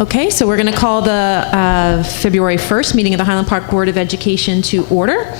Okay, so we're going to call the February 1st meeting of the Highland Park Board of Education to order.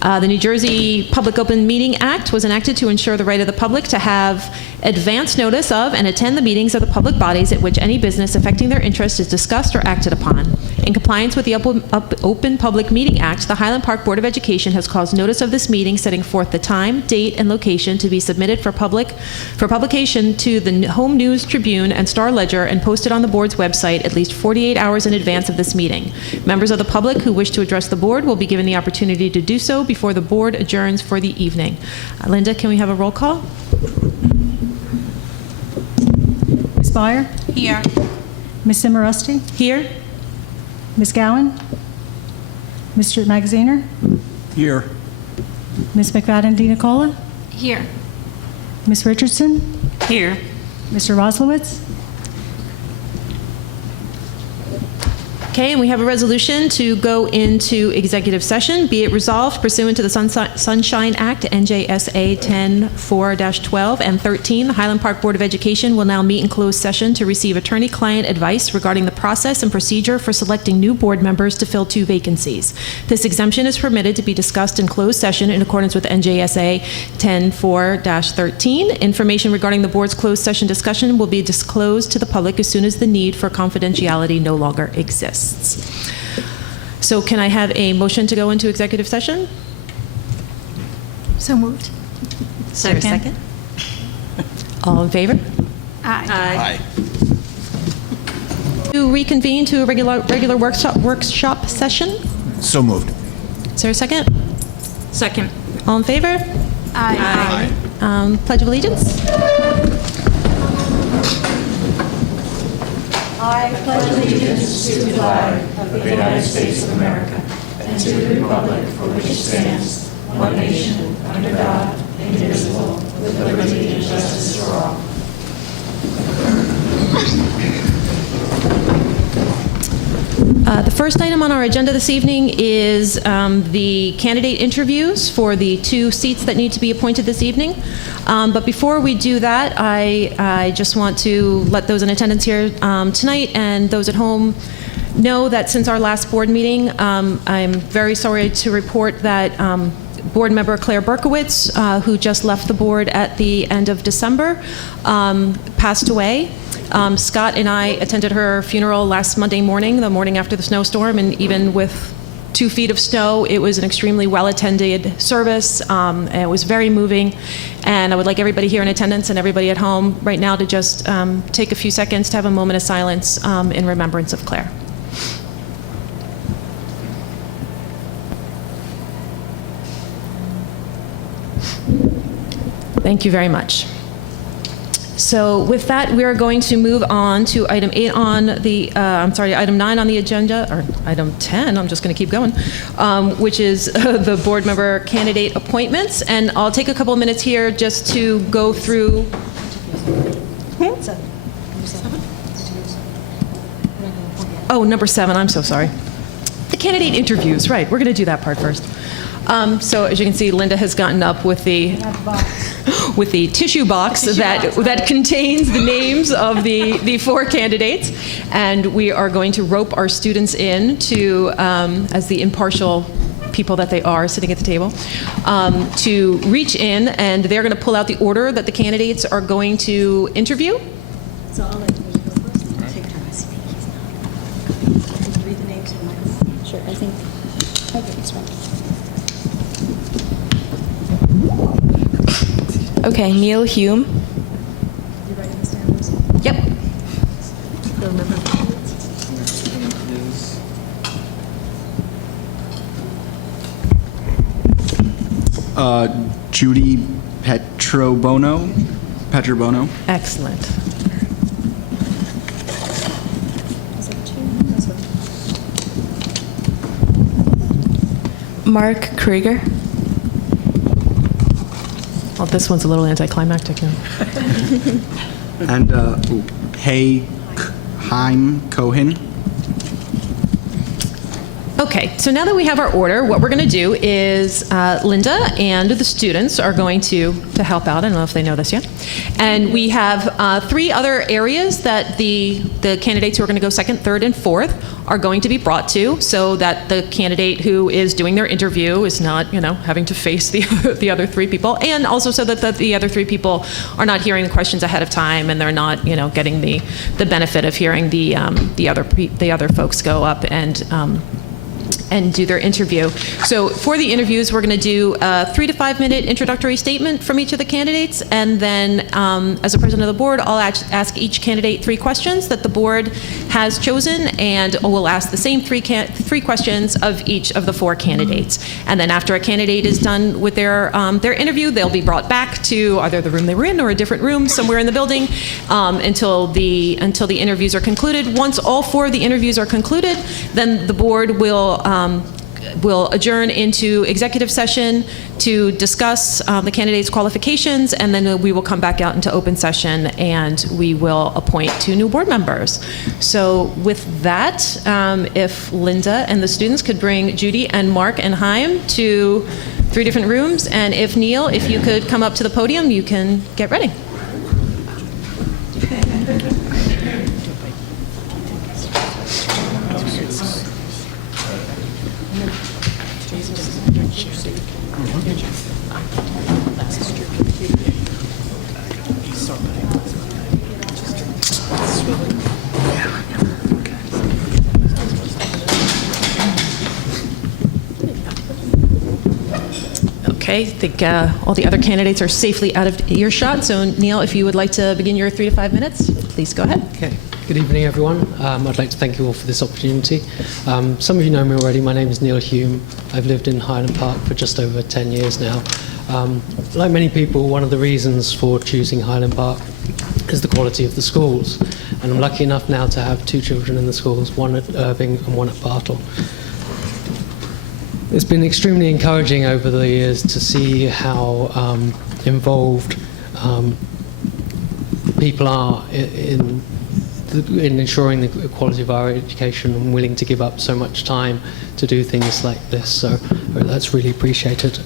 The New Jersey Public Open Meeting Act was enacted to ensure the right of the public to have advance notice of and attend the meetings of the public bodies at which any business affecting their interest is discussed or acted upon. In compliance with the Open Public Meeting Act, the Highland Park Board of Education has caused notice of this meeting, setting forth the time, date, and location to be submitted for publication to the Home News Tribune and Star Ledger and posted on the board's website at least 48 hours in advance of this meeting. Members of the public who wish to address the board will be given the opportunity to do so before the board adjourns for the evening. Linda, can we have a roll call? Ms. Byer? Here. Ms. Simorusty? Here. Ms. Gowan? Mr. Magaziner? Here. Ms. McFadden DiNicola? Here. Ms. Richardson? Here. Mr. Roslowitz? Okay, and we have a resolution to go into executive session. Be it resolved pursuant to the Sunshine Act, NJSA 10-4-12 and 13, the Highland Park Board of Education will now meet in closed session to receive attorney-client advice regarding the process and procedure for selecting new board members to fill 2 vacancies. This exemption is permitted to be discussed in closed session in accordance with NJSA 10-4-13. Information regarding the board's closed session discussion will be disclosed to the public as soon as the need for confidentiality no longer exists. So can I have a motion to go into executive session? So moved. Second. All in favor? Aye. To reconvene to a regular workshop session? So moved. Is there a second? Second. All in favor? Aye. Pledge of Allegiance? I pledge allegiance to the flag of the United States of America and to the republic for which it stands, one nation, under God, indivisible, with liberty and justice for all. The first item on our agenda this evening is the candidate interviews for the 2 seats that need to be appointed this evening. But before we do that, I just want to let those in attendance here tonight and those at home know that since our last board meeting, I'm very sorry to report that board member Claire Berkowitz, who just left the board at the end of December, passed away. Scott and I attended her funeral last Monday morning, the morning after the snowstorm, and even with 2 feet of snow, it was an extremely well-attended service. And it was very moving, and I would like everybody here in attendance and everybody at home right now to just take a few seconds to have a moment of silence in remembrance of Claire. Thank you very much. So with that, we are going to move on to item 8 on the, item 9 on the agenda, or item 10, I'm just going to keep going, which is the board member candidate appointments. And I'll take a couple of minutes here just to go through. Oh, number 7, I'm so sorry. The candidate interviews, right, we're going to do that part first. So as you can see, Linda has gotten up with the tissue box that contains the names of the 4 candidates, and we are going to rope our students in to, as the impartial people that they are sitting at the table, to reach in, and they're going to pull out the order that the candidates are going to interview. So I'll let you go first. Take turns. Read the names in the microphone. Sure, I think it's right. Okay, Neil Hume. You writing this down, Lucy? Yep. Judy Petrobono. Excellent. Is that 2? That's one. Mark Krieger. Well, this one's a little anticlimactic now. And Haim Cohen. Okay, so now that we have our order, what we're going to do is Linda and the students are going to help out. I don't know if they know this yet. And we have 3 other areas that the candidates who are going to go second, third, and fourth are going to be brought to, so that the candidate who is doing their interview is not, having to face the other 3 people, and also so that the other 3 people are not hearing the questions ahead of time, and they're not, getting the benefit of hearing the other folks go up and do their interview. So for the interviews, we're going to do a 3 to 5 minute introductory statement from each of the candidates, and then as a president of the board, I'll ask each candidate 3 questions that the board has chosen, and we'll ask the same 3 questions of each of the 4 candidates. And then after a candidate is done with their interview, they'll be brought back to either the room they were in or a different room somewhere in the building until the interviews are concluded. Once all 4 of the interviews are concluded, then the board will adjourn into executive session to discuss the candidates' qualifications, and then we will come back out into open session and we will appoint 2 new board members. So with that, if Linda and the students could bring Judy and Mark and Chaim to 3 different rooms, and if Neil, if you could come up to the podium, you can get ready. Okay, I think all the other candidates are safely out of earshot. So Neil, if you would like to begin your 3 to 5 minutes, please go ahead. Okay. Good evening, everyone. I'd like to thank you all for this opportunity. Some of you know me already. My name is Neil Hume. I've lived in Highland Park for just over 10 years now. Like many people, one of the reasons for choosing Highland Park is the quality of the schools. And I'm lucky enough now to have 2 children in the schools, one at Irving and one at Bartle. It's been extremely encouraging over the years to see how involved people are in ensuring the quality of our education and willing to give up so much time to do things like this. So that's really appreciated.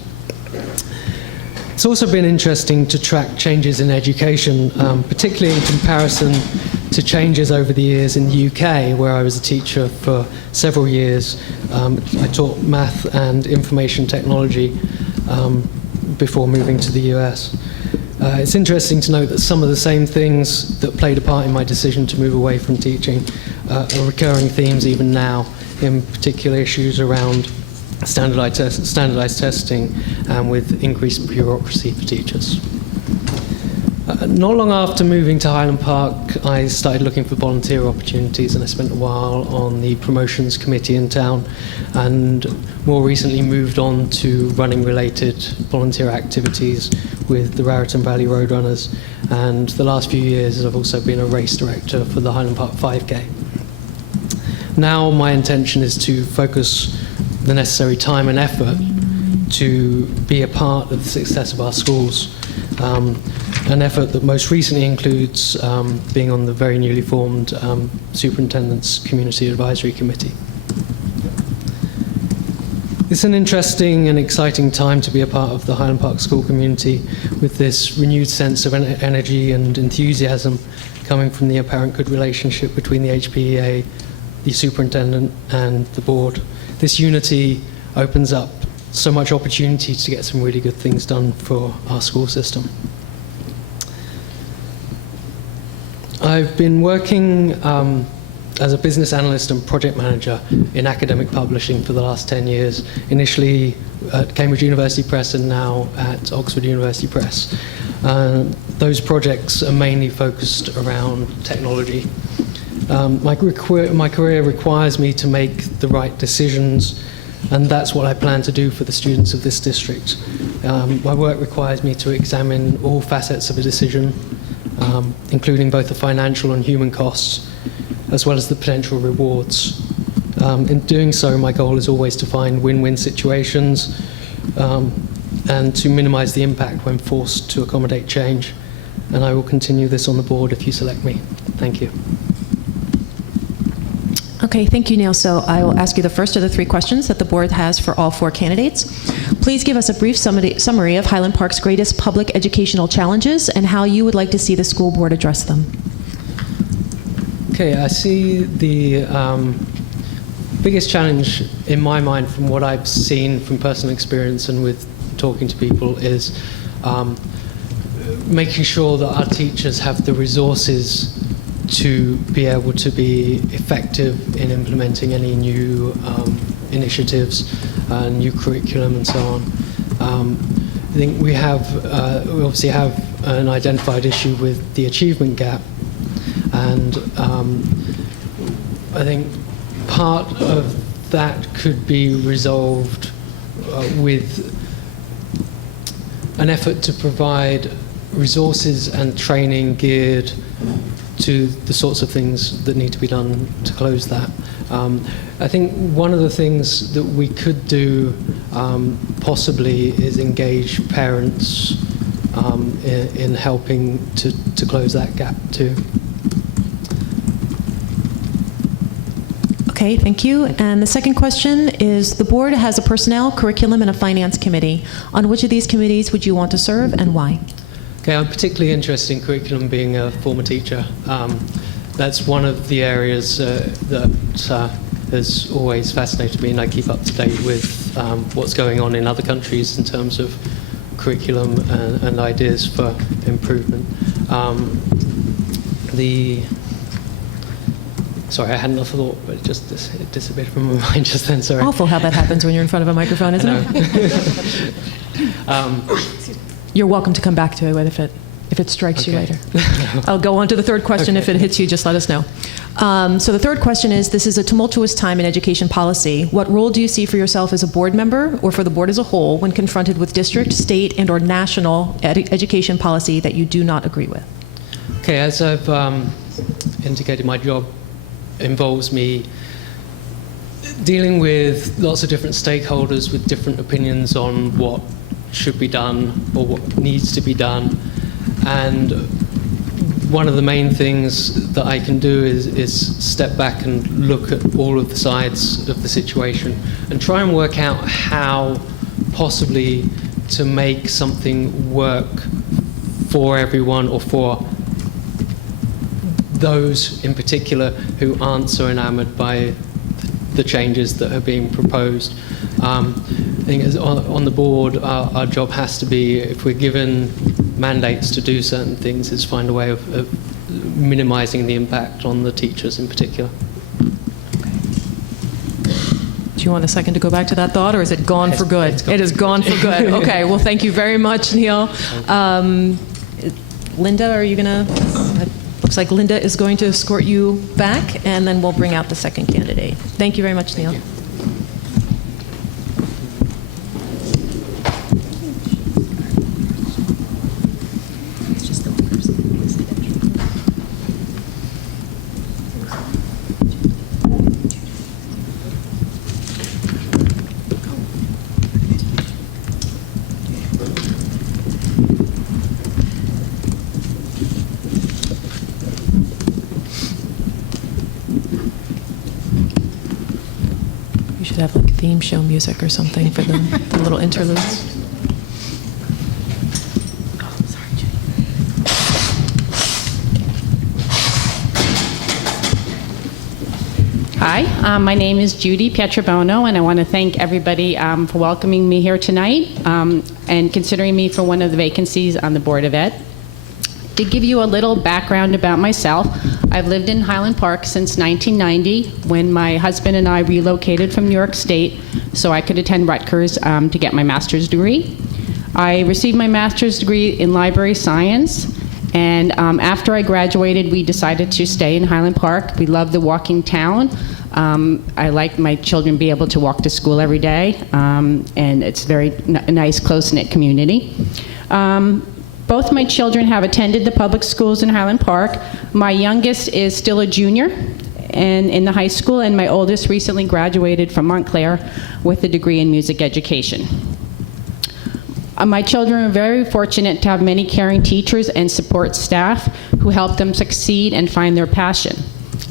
It's also been interesting to track changes in education, particularly in comparison to changes over the years in the UK, where I was a teacher for several years. I taught math and information technology before moving to the US. It's interesting to note that some of the same things that played a part in my decision to move away from teaching are recurring themes even now, in particular issues around standardized testing and with increased bureaucracy for teachers. Not long after moving to Highland Park, I started looking for volunteer opportunities, and I spent a while on the promotions committee in town, and more recently moved on to running related volunteer activities with the Raritan Valley Roadrunners, and the last few years I've also been a race director for the Highland Park 5K. Now my intention is to focus the necessary time and effort to be a part of the success of our schools. An effort that most recently includes being on the very newly formed Superintendent's Community Advisory Committee. It's an interesting and exciting time to be a part of the Highland Park school community, with this renewed sense of energy and enthusiasm coming from the apparent good relationship between the HPEA, the superintendent and the board. This unity opens up so much opportunity to get some really good things done for our school system. I've been working as a business analyst and project manager in academic publishing for the last 10 years, initially at Cambridge University Press and now at Oxford University Press. Those projects are mainly focused around technology. My career requires me to make the right decisions, and that's what I plan to do for the students of this district. My work requires me to examine all facets of a decision, including both the financial and human costs, as well as the potential rewards. In doing so, my goal is always to find win-win situations and to minimize the impact when forced to accommodate change. And I will continue this on the board if you select me. Thank you. Okay, thank you, Neil. So I will ask you the first of the 3 questions that the board has for all 4 candidates. Please give us a brief summary of Highland Park's greatest public educational challenges and how you would like to see the school board address them. Okay, I see the biggest challenge in my mind from what I've seen from personal experience and with talking to people is making sure that our teachers have the resources to be able to be effective in implementing any new initiatives, new curriculum and so on. I think we obviously have an identified issue with the achievement gap, and I think part of that could be resolved with an effort to provide resources and training geared to the sorts of things that need to be done to close that. I think one of the things that we could do possibly is engage parents in helping to close that gap too. Okay, thank you. And the second question is, the board has a personnel, curriculum, and a finance committee. On which of these committees would you want to serve and why? Okay, I'm particularly interested in curriculum, being a former teacher. That's one of the areas that has always fascinated me, and I keep up to date with what's going on in other countries in terms of curriculum and ideas for improvement. Sorry, I had another thought, but it disappeared from my mind just then, sorry. Awful how that happens when you're in front of a microphone, isn't it? You're welcome to come back to it if it strikes you later. I'll go on to the third question. If it hits you, just let us know. So the third question is, this is a tumultuous time in education policy. What role do you see for yourself as a board member or for the board as a whole when confronted with district, state, and or national education policy that you do not agree with? Okay, as I've indicated, my job involves me dealing with lots of different stakeholders with different opinions on what should be done or what needs to be done. And one of the main things that I can do is step back and look at all of the sides of the situation and try and work out how possibly to make something work for everyone, or for those in particular who aren't so enamored by the changes that are being proposed. I think on the board, our job has to be, if we're given mandates to do certain things, is find a way of minimizing the impact on the teachers in particular. Do you want a second to go back to that thought, or is it gone for good? It is gone for good. Okay, well, thank you very much, Neil. Linda, are you going to... Looks like Linda is going to escort you back, and then we'll bring out the second candidate. Thank you very much, Neil. It's just the one person who has the picture. You should have like theme show music or something for the little interludes. Hi, my name is Judy Pietrobono, and I want to thank everybody for welcoming me here tonight and considering me for one of the vacancies on the Board of Ed. To give you a little background about myself, I've lived in Highland Park since 1990, when my husband and I relocated from New York State so I could attend Rutgers to get my master's degree. I received my master's degree in library science, and after I graduated, we decided to stay in Highland Park. We love the walking town. I like my children be able to walk to school every day, and it's a very nice, close-knit community. Both my children have attended the public schools in Highland Park. My youngest is still a junior in the high school, and my oldest recently graduated from Montclair with a degree in music education. My children are very fortunate to have many caring teachers and support staff who help them succeed and find their passion.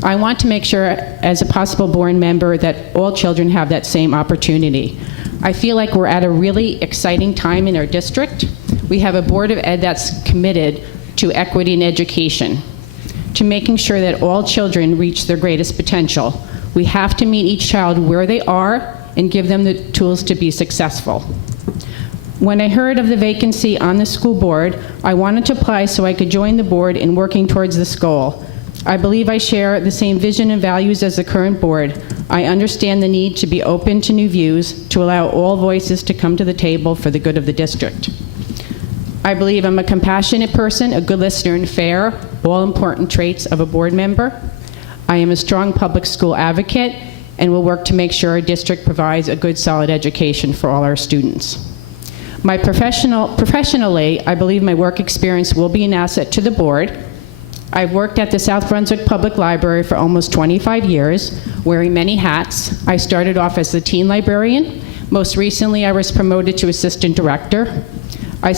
I want to make sure, as a possible board member, that all children have that same opportunity. I feel like we're at a really exciting time in our district. We have a Board of Ed that's committed to equity in education, to making sure that all children reach their greatest potential. We have to meet each child where they are and give them the tools to be successful. When I heard of the vacancy on the school board, I wanted to apply so I could join the board in working towards this goal. I believe I share the same vision and values as the current board. I understand the need to be open to new views, to allow all voices to come to the table for the good of the district. I believe I'm a compassionate person, a good listener, and fair, all important traits of a board member. I am a strong public school advocate and will work to make sure our district provides a good, solid education for all our students. Professionally, I believe my work experience will be an asset to the board. I've worked at the South Brunswick Public Library for almost 25 years, wearing many hats. I started off as the teen librarian. Most recently, I was promoted to assistant director. I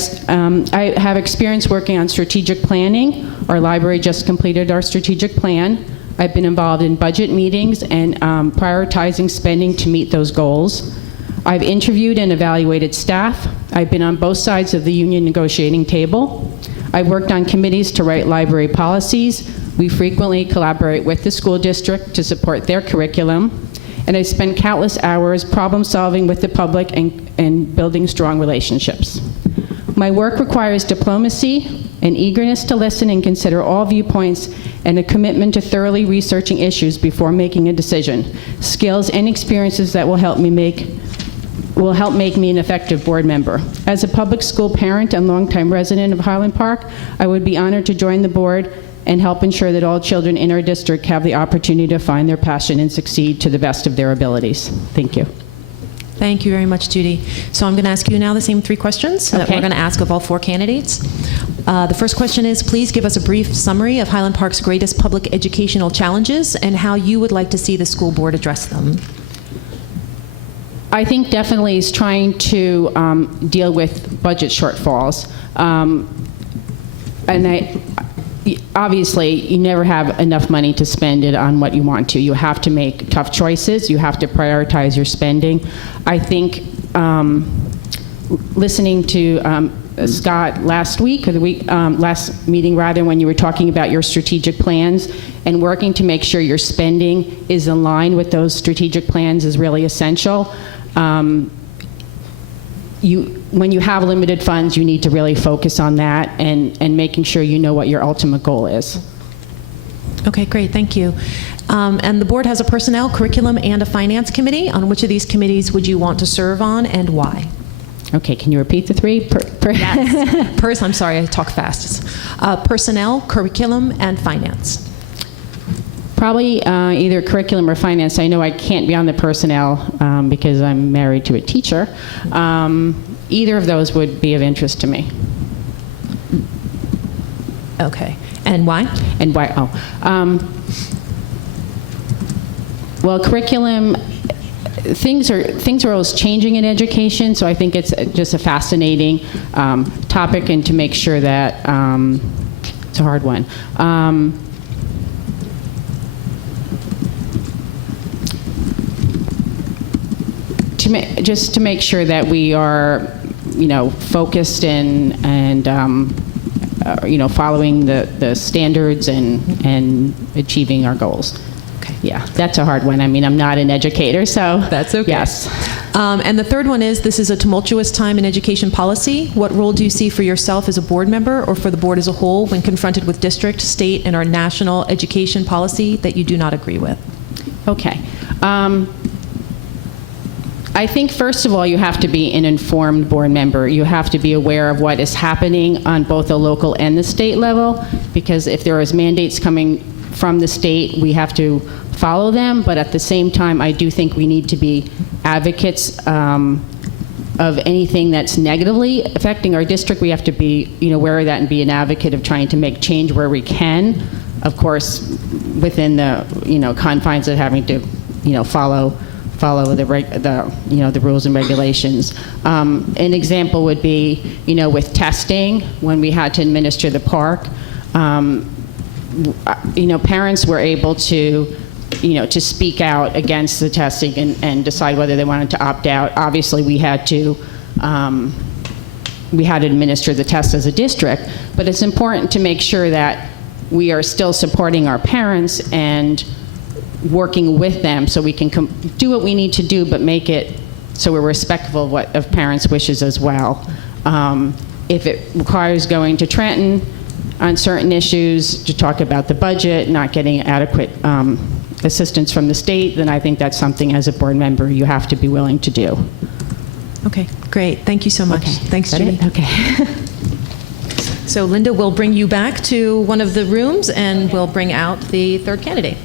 have experience working on strategic planning. Our library just completed our strategic plan. I've been involved in budget meetings and prioritizing spending to meet those goals. I've interviewed and evaluated staff. I've been on both sides of the union negotiating table. I've worked on committees to write library policies. We frequently collaborate with the school district to support their curriculum. And I spend countless hours problem solving with the public and building strong relationships. My work requires diplomacy, an eagerness to listen and consider all viewpoints, and a commitment to thoroughly researching issues before making a decision. Skills and experiences that will help make me an effective board member. As a public school parent and longtime resident of Highland Park, I would be honored to join the board and help ensure that all children in our district have the opportunity to find their passion and succeed to the best of their abilities. Thank you. Thank you very much, Judy. So I'm going to ask you now the same 3 questions that Okay. we're going to ask of all 4 candidates. The first question is, please give us a brief summary of Highland Park's greatest public educational challenges and how you would like to see the school board address them. I think definitely is trying to deal with budget shortfalls. Obviously, you never have enough money to spend it on what you want to. You have to make tough choices. You have to prioritize your spending. I think listening to Scott last week, or the week, last meeting rather, when you were talking about your strategic plans and working to make sure your spending is in line with those strategic plans is really essential. When you have limited funds, you need to really focus on that and making sure you know what your ultimate goal is. Okay, great, thank you. And the board has a personnel, curriculum, and a finance committee. On which of these committees would you want to serve on and why? Okay, can you repeat the 3? Yes. I'm sorry, I talk fast. Personnel, curriculum, and finance. Probably either curriculum or finance. I know I can't be on the personnel because I'm married to a teacher. Either of those would be of interest to me. Okay, and why? And why? Well, curriculum. Things are always changing in education, so I think it's just a fascinating topic, and to make sure that it's a hard one. Just to make sure that we are, focused and following the standards and achieving our goals. Okay. Yeah, that's a hard one. I mean, I'm not an educator, so. That's okay. Yes. And the third one is, this is a tumultuous time in education policy. What role do you see for yourself as a board member or for the board as a whole when confronted with district, state, and our national education policy that you do not agree with? Okay. I think, first of all, you have to be an informed board member. You have to be aware of what is happening on both the local and the state level, because if there is mandates coming from the state, we have to follow them. But at the same time, I do think we need to be advocates of anything that's negatively affecting our district. We have to be, aware of that and be an advocate of trying to make change where we can. Of course, within the, confines of having to, follow the rules and regulations. An example would be, with testing, when we had to administer the park, parents were able to, to speak out against the testing and decide whether they wanted to opt out. Obviously, we had to administer the test as a district, but it's important to make sure that we are still supporting our parents and working with them so we can do what we need to do, but make it so we're respectful of parents' wishes as well. If it requires going to Trenton on certain issues to talk about the budget, not getting adequate assistance from the state, then I think that's something as a board member you have to be willing to do. Okay, great. Thank you so much. Okay. Thanks, Is that Judy. it? Okay. So Linda will bring you back to one of the rooms, and we'll bring out the third candidate.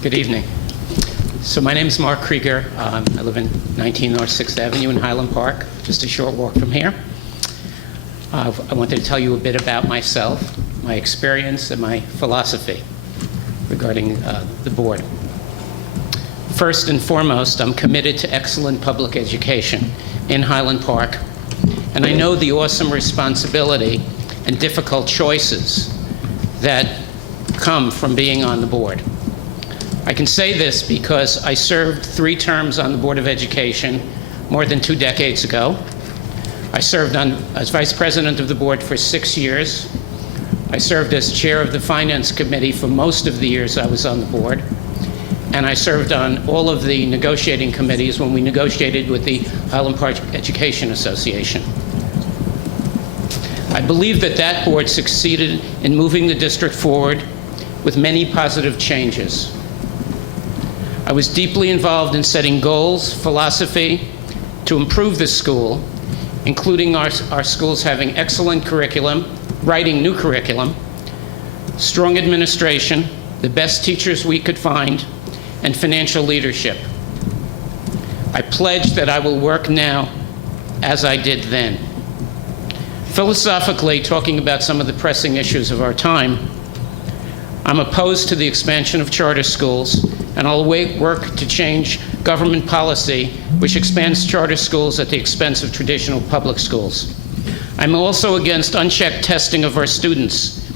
Good evening. So my name is Mark Krieger. I live in 19 North 6th Avenue in Highland Park, just a short walk from here. I wanted to tell you a bit about myself, my experience, and my philosophy regarding the board. First and foremost, I'm committed to excellent public education in Highland Park, and I know the awesome responsibility and difficult choices that come from being on the board. I can say this because I served 3 terms on the Board of Education more than 2 decades ago. I served as Vice President of the board for 6 years. I served as Chair of the Finance Committee for most of the years I was on the board. And I served on all of the negotiating committees when we negotiated with the Highland Park Education Association. I believe that that board succeeded in moving the district forward with many positive changes. I was deeply involved in setting goals, philosophy to improve the school, including our schools having excellent curriculum, writing new curriculum, strong administration, the best teachers we could find, and financial leadership. I pledge that I will work now as I did then. Philosophically, talking about some of the pressing issues of our time, I'm opposed to the expansion of charter schools, and I'll work to change government policy which expands charter schools at the expense of traditional public schools. I'm also against unchecked testing of our students,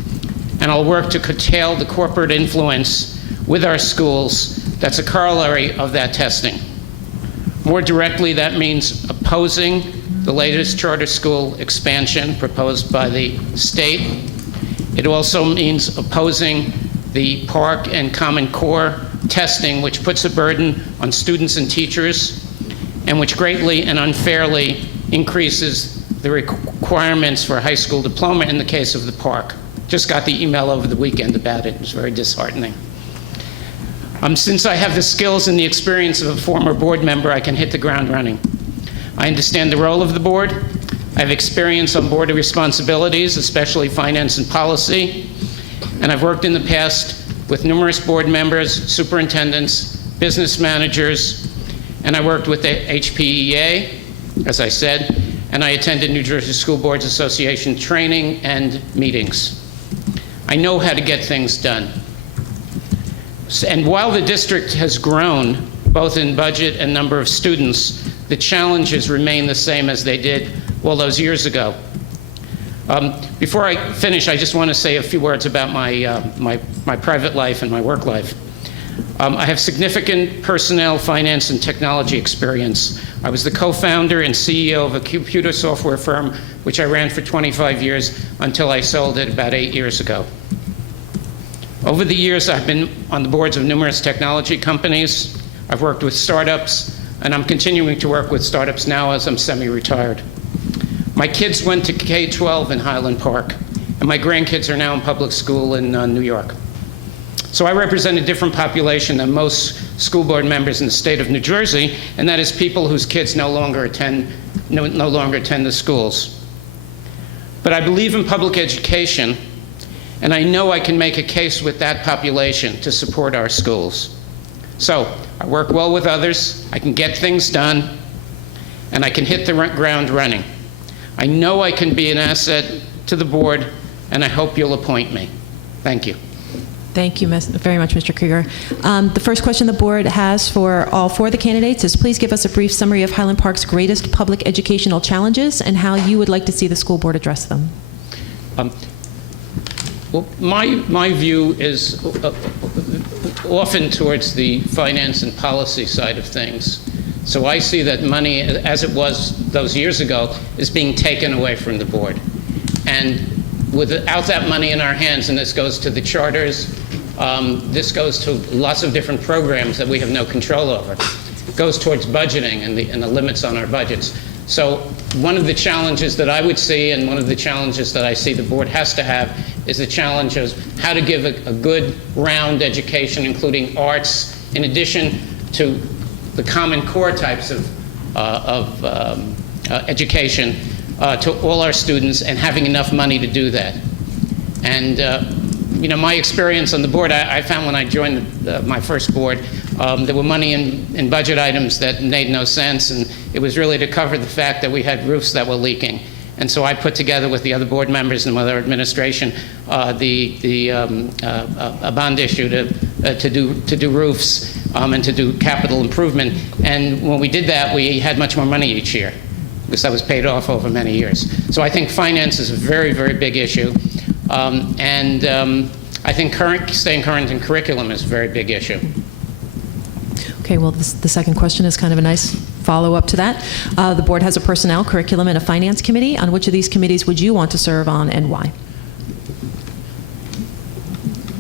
and I'll work to curtail the corporate influence with our schools that's a corollary of that testing. More directly, that means opposing the latest charter school expansion proposed by the state. It also means opposing the Park and Common Core testing, which puts a burden on students and teachers, and which greatly and unfairly increases the requirements for a high school diploma in the case of the Park. Just got the email over the weekend about it. It was very disheartening. Since I have the skills and the experience of a former board member, I can hit the ground running. I understand the role of the board. I have experience on board responsibilities, especially finance and policy, and I've worked in the past with numerous board members, superintendents, business managers, and I worked with the HPEA, as I said, and I attended New Jersey School Boards Association training and meetings. I know how to get things done. And while the district has grown, both in budget and number of students, the challenges remain the same as they did all those years ago. Before I finish, I just want to say a few words about my private life and my work life. I have significant personnel, finance, and technology experience. I was the co-founder and CEO of a computer software firm, which I ran for 25 years until I sold it about 8 years ago. Over the years, I've been on the boards of numerous technology companies. I've worked with startups. and I'm continuing to work with startups now as I'm semi-retired. My kids went to K-12 in Highland Park, and my grandkids are now in public school in New York. So I represent a different population than most school board members in the state of New Jersey, and that is people whose kids no longer attend the schools. But I believe in public education, and I know I can make a case with that population to support our schools. So I work well with others, I can get things done, and I can hit the ground running. I know I can be an asset to the board, and I hope you'll appoint me. Thank you. Thank you very much, Mr. Krieger. The first question the board has for all four of the candidates is please give us a brief summary of Highland Park's greatest public educational challenges and how you would like to see the school board address them. Well, my view is often towards the finance and policy side of things. So I see that money, as it was those years ago, is being taken away from the board. And without that money in our hands, and this goes to the charters, this goes to lots of different programs that we have no control over. It goes towards budgeting and the limits on our budgets. So one of the challenges that I would see, and one of the challenges that I see the board has to have, is the challenge of how to give a good round education, including arts, in addition to the Common Core types of education to all our students, and having enough money to do that. And you know, my experience on the board, I found when I joined my first board, there were money in budget items that made no sense, and it was really to cover the fact that we had roofs that were leaking. And so I put together with the other board members and with our administration a bond issue to do roofs and to do capital improvement. And when we did that, we had much more money each year, because that was paid off over many years. So I think finance is a very, very big issue. I think staying current in curriculum is a very big issue. Okay, well, the second question is kind of a nice follow-up to that. The board has a personnel, curriculum, and a finance committee. On which of these committees would you want to serve on, and why?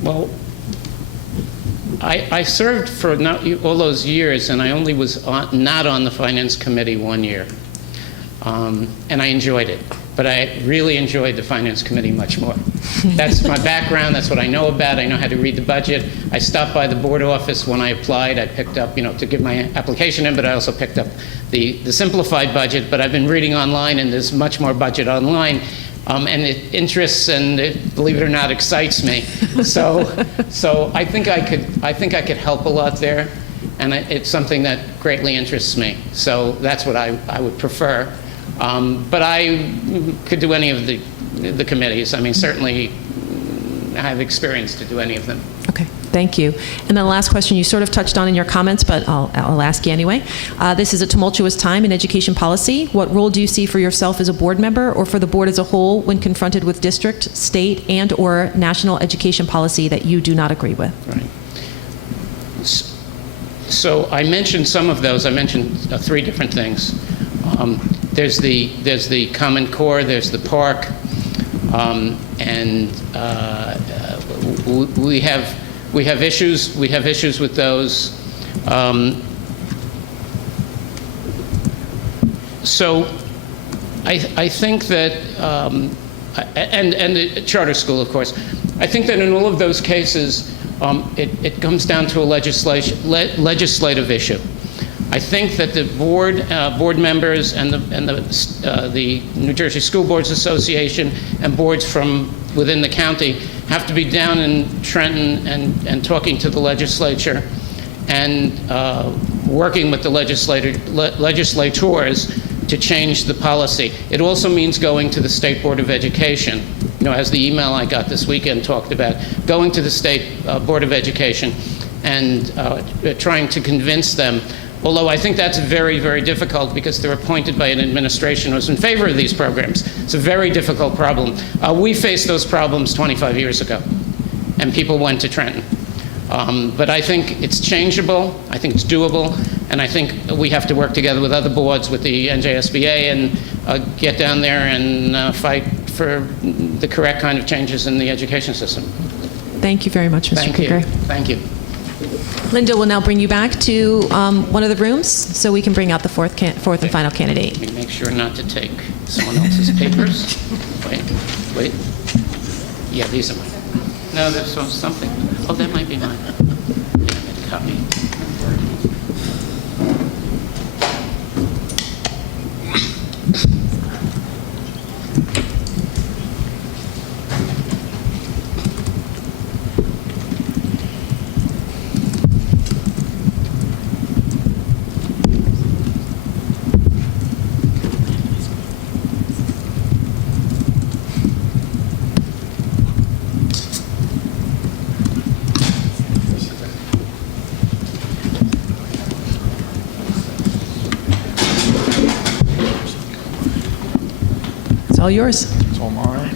Well, I served for all those years, and I only was not on the finance committee 1 year. And I enjoyed it. But I really enjoyed the finance committee much more. That's my background, that's what I know about. I know how to read the budget. I stopped by the board office when I applied. I picked up, to get my application in, but I also picked up the simplified budget. But I've been reading online, and there's much more budget online. And it interests and believe it or not, excites me. So I think I could help a lot there, and it's something that greatly interests me. So that's what I would prefer. But I could do any of the committees. I mean, certainly I have experience to do any of them. Okay, thank you. And then the last question you sort of touched on in your comments, but I'll ask you anyway. This is a tumultuous time in education policy. What role do you see for yourself as a board member or for the board as a whole when confronted with district, state, and or national education policy that you do not agree with? Right. So I mentioned some of those. I mentioned 3 different things. There's the Common Core, there's the park, and we have issues with those. So I think that and the charter school, of course. I think that in all of those cases, it comes down to a legislative issue. I think that the board members and the New Jersey School Boards Association and boards from within the county have to be down in Trenton and talking to the legislature and working with the legislators to change the policy. It also means going to the State Board of Education, as the email I got this weekend talked about, going to the State Board of Education and trying to convince them. Although I think that's very, very difficult because they're appointed by an administration who's in favor of these programs. It's a very difficult problem. We faced those problems 25 years ago, and people went to Trenton. But I think it's changeable, I think it's doable, and I think we have to work together with other boards, with the NJSBA, and get down there and fight for the correct kind of changes in the education system. Thank you very much, Mr. Krieger. Thank you. Linda will now bring you back to one of the rooms so we can bring out the fourth and final candidate. Let me make sure not to take someone else's papers. Wait. Yeah, these are mine. No, there's something. Oh, that might be mine. Yeah, I made a copy. It's all yours. It's all mine.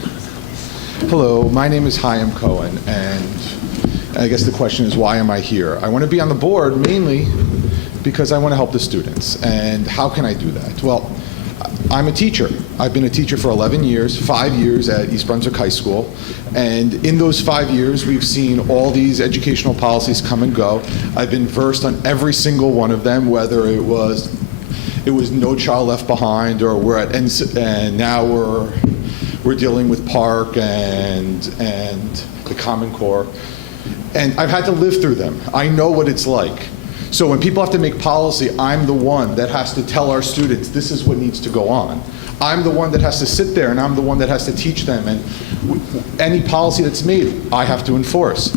Hello, my name is Chaim Cohen, and I guess the question is, why am I here? I want to be on the board mainly because I want to help the students. And how can I do that? Well, I'm a teacher. I've been a teacher for 11 years, 5 years at East Brunswick High School. And in those 5 years, we've seen all these educational policies come and go. I've been versed on every single one of them, whether it was No Child Left Behind, or and now we're dealing with Park and the Common Core. And I've had to live through them. I know what it's like. So when people have to make policy, I'm the one that has to tell our students, this is what needs to go on. I'm the one that has to sit there, and I'm the one that has to teach them. And any policy that's made, I have to enforce.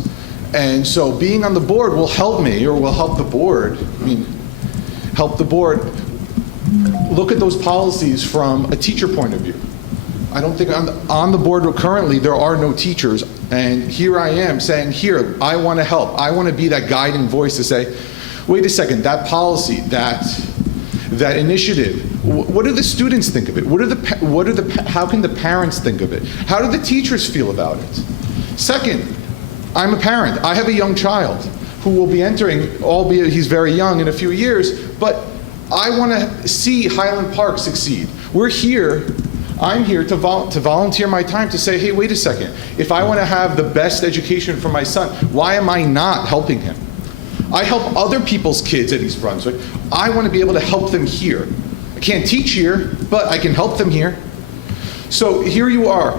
And so being on the board will help me, or will help the board, help the board look at those policies from a teacher point of view. I don't think on the board currently there are no teachers, and here I am saying, here, I want to help. I want to be that guiding voice to say, wait a second, that policy, that initiative, what do the students think of it? How can the parents think of it? How do the teachers feel about it? Second, I'm a parent. I have a young child who will be entering, albeit he's very young, in a few years, but I want to see Highland Park succeed. I'm here to volunteer my time to say, hey, wait a second. If I want to have the best education for my son, why am I not helping him? I help other people's kids at East Brunswick. I want to be able to help them here. I can't teach here, but I can help them here. So here you are.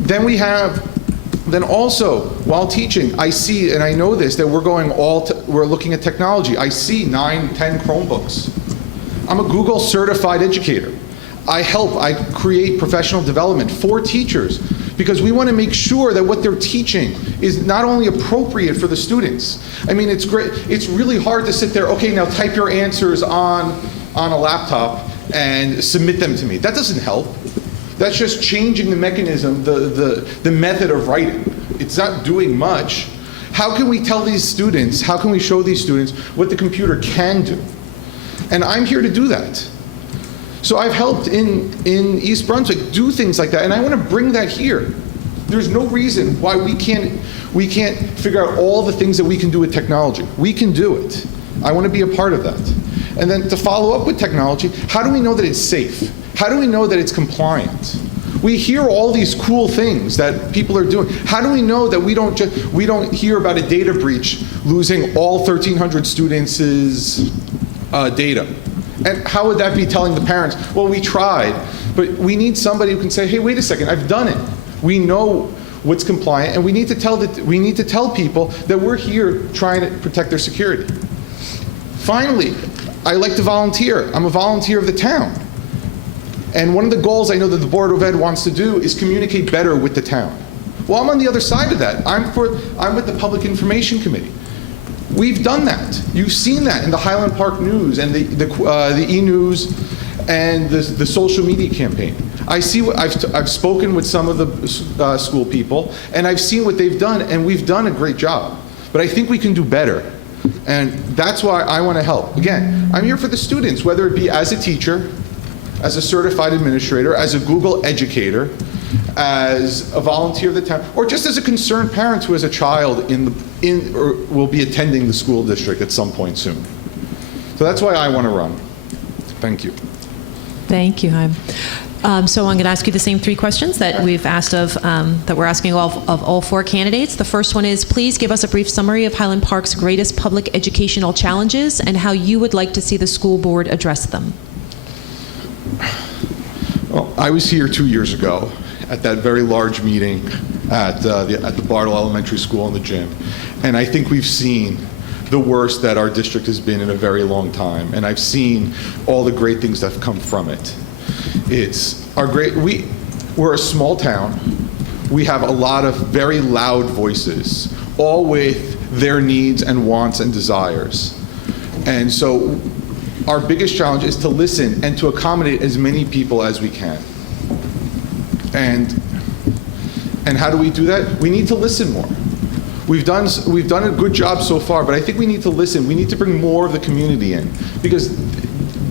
Then also, while teaching, I see, and I know this, that we're looking at technology. I see 9, 10 Chromebooks. I'm a Google certified educator. I create professional development for teachers because we want to make sure that what they're teaching is not only appropriate for the students. I mean, it's great. It's really hard to sit there, okay, now type your answers on a laptop and submit them to me. That doesn't help. That's just changing the mechanism, the method of writing. It's not doing much. How can we tell these students, how can we show these students what the computer can do? And I'm here to do that. So I've helped in East Brunswick do things like that, and I want to bring that here. There's no reason why we can't figure out all the things that we can do with technology. We can do it. I want to be a part of that. And then to follow up with technology, how do we know that it's safe? How do we know that it's compliant? We hear all these cool things that people are doing. How do we know that we don't hear about a data breach losing all 1,300 students' data? And how would that be telling the parents, well, we tried, but we need somebody who can say, hey, wait a second, I've done it. We know what's compliant, and we need to tell people that we're here trying to protect their security. Finally, I like to volunteer. I'm a volunteer of the town. And one of the goals I know that the Board of Ed wants to do is communicate better with the town. Well, I'm on the other side of that. I'm with the Public Information Committee. We've done that. You've seen that in the Highland Park News and the e-news and the social media campaign. I've spoken with some of the school people, and I've seen what they've done, and we've done a great job. But I think we can do better, and that's why I want to help. Again, I'm here for the students, whether it be as a teacher, as a certified administrator, as a Google educator, as a volunteer of the town, or just as a concerned parent who has a child or will be attending the school district at some point soon. So that's why I want to run. Thank you. Thank you, Chaim. So I'm going to ask you the same 3 questions that we've asked that we're asking of all 4 candidates. The first one is, please give us a brief summary of Highland Park's greatest public educational challenges and how you would like to see the school board address them. Well, I was here 2 years ago at that very large meeting at the Bartle Elementary School in the gym, and I think we've seen the worst that our district has been in a very long time, and I've seen all the great things that have come from it. We're a small town. We have a lot of very loud voices, all with their needs and wants and desires. And so our biggest challenge is to listen and to accommodate as many people as we can. And how do we do that? We need to listen more. We've done a good job so far, but I think we need to listen. We need to bring more of the community in, because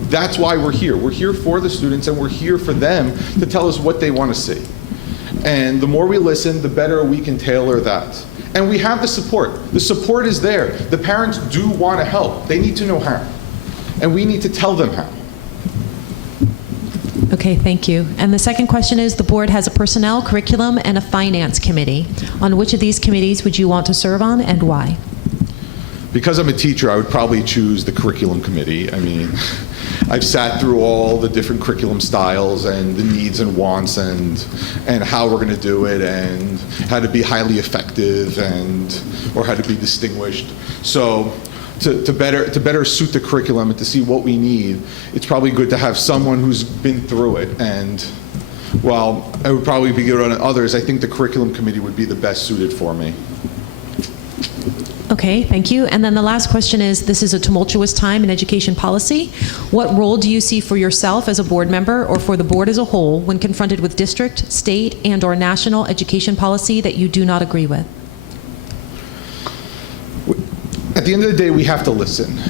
that's why we're here. We're here for the students, and we're here for them to tell us what they want to see. And the more we listen, the better we can tailor that. And we have the support. The support is there. The parents do want to help. They need to know how. And we need to tell them how. Okay, thank you. And the second question is, the board has a personnel, curriculum, and a finance committee. On which of these committees would you want to serve on, and why? Because I'm a teacher, I would probably choose the curriculum committee. I mean, I've sat through all the different curriculum styles and the needs and wants and how we're going to do it and how to be highly effective or how to be distinguished. So to better suit the curriculum and to see what we need, it's probably good to have someone who's been through it. And while I would probably be good on others, I think the curriculum committee would be the best suited for me. Okay, thank you. And then the last question is, this is a tumultuous time in education policy. What role do you see for yourself as a board member or for the board as a whole when confronted with district, state, and/or national education policy that you do not agree with? At the end of the day, we have to listen.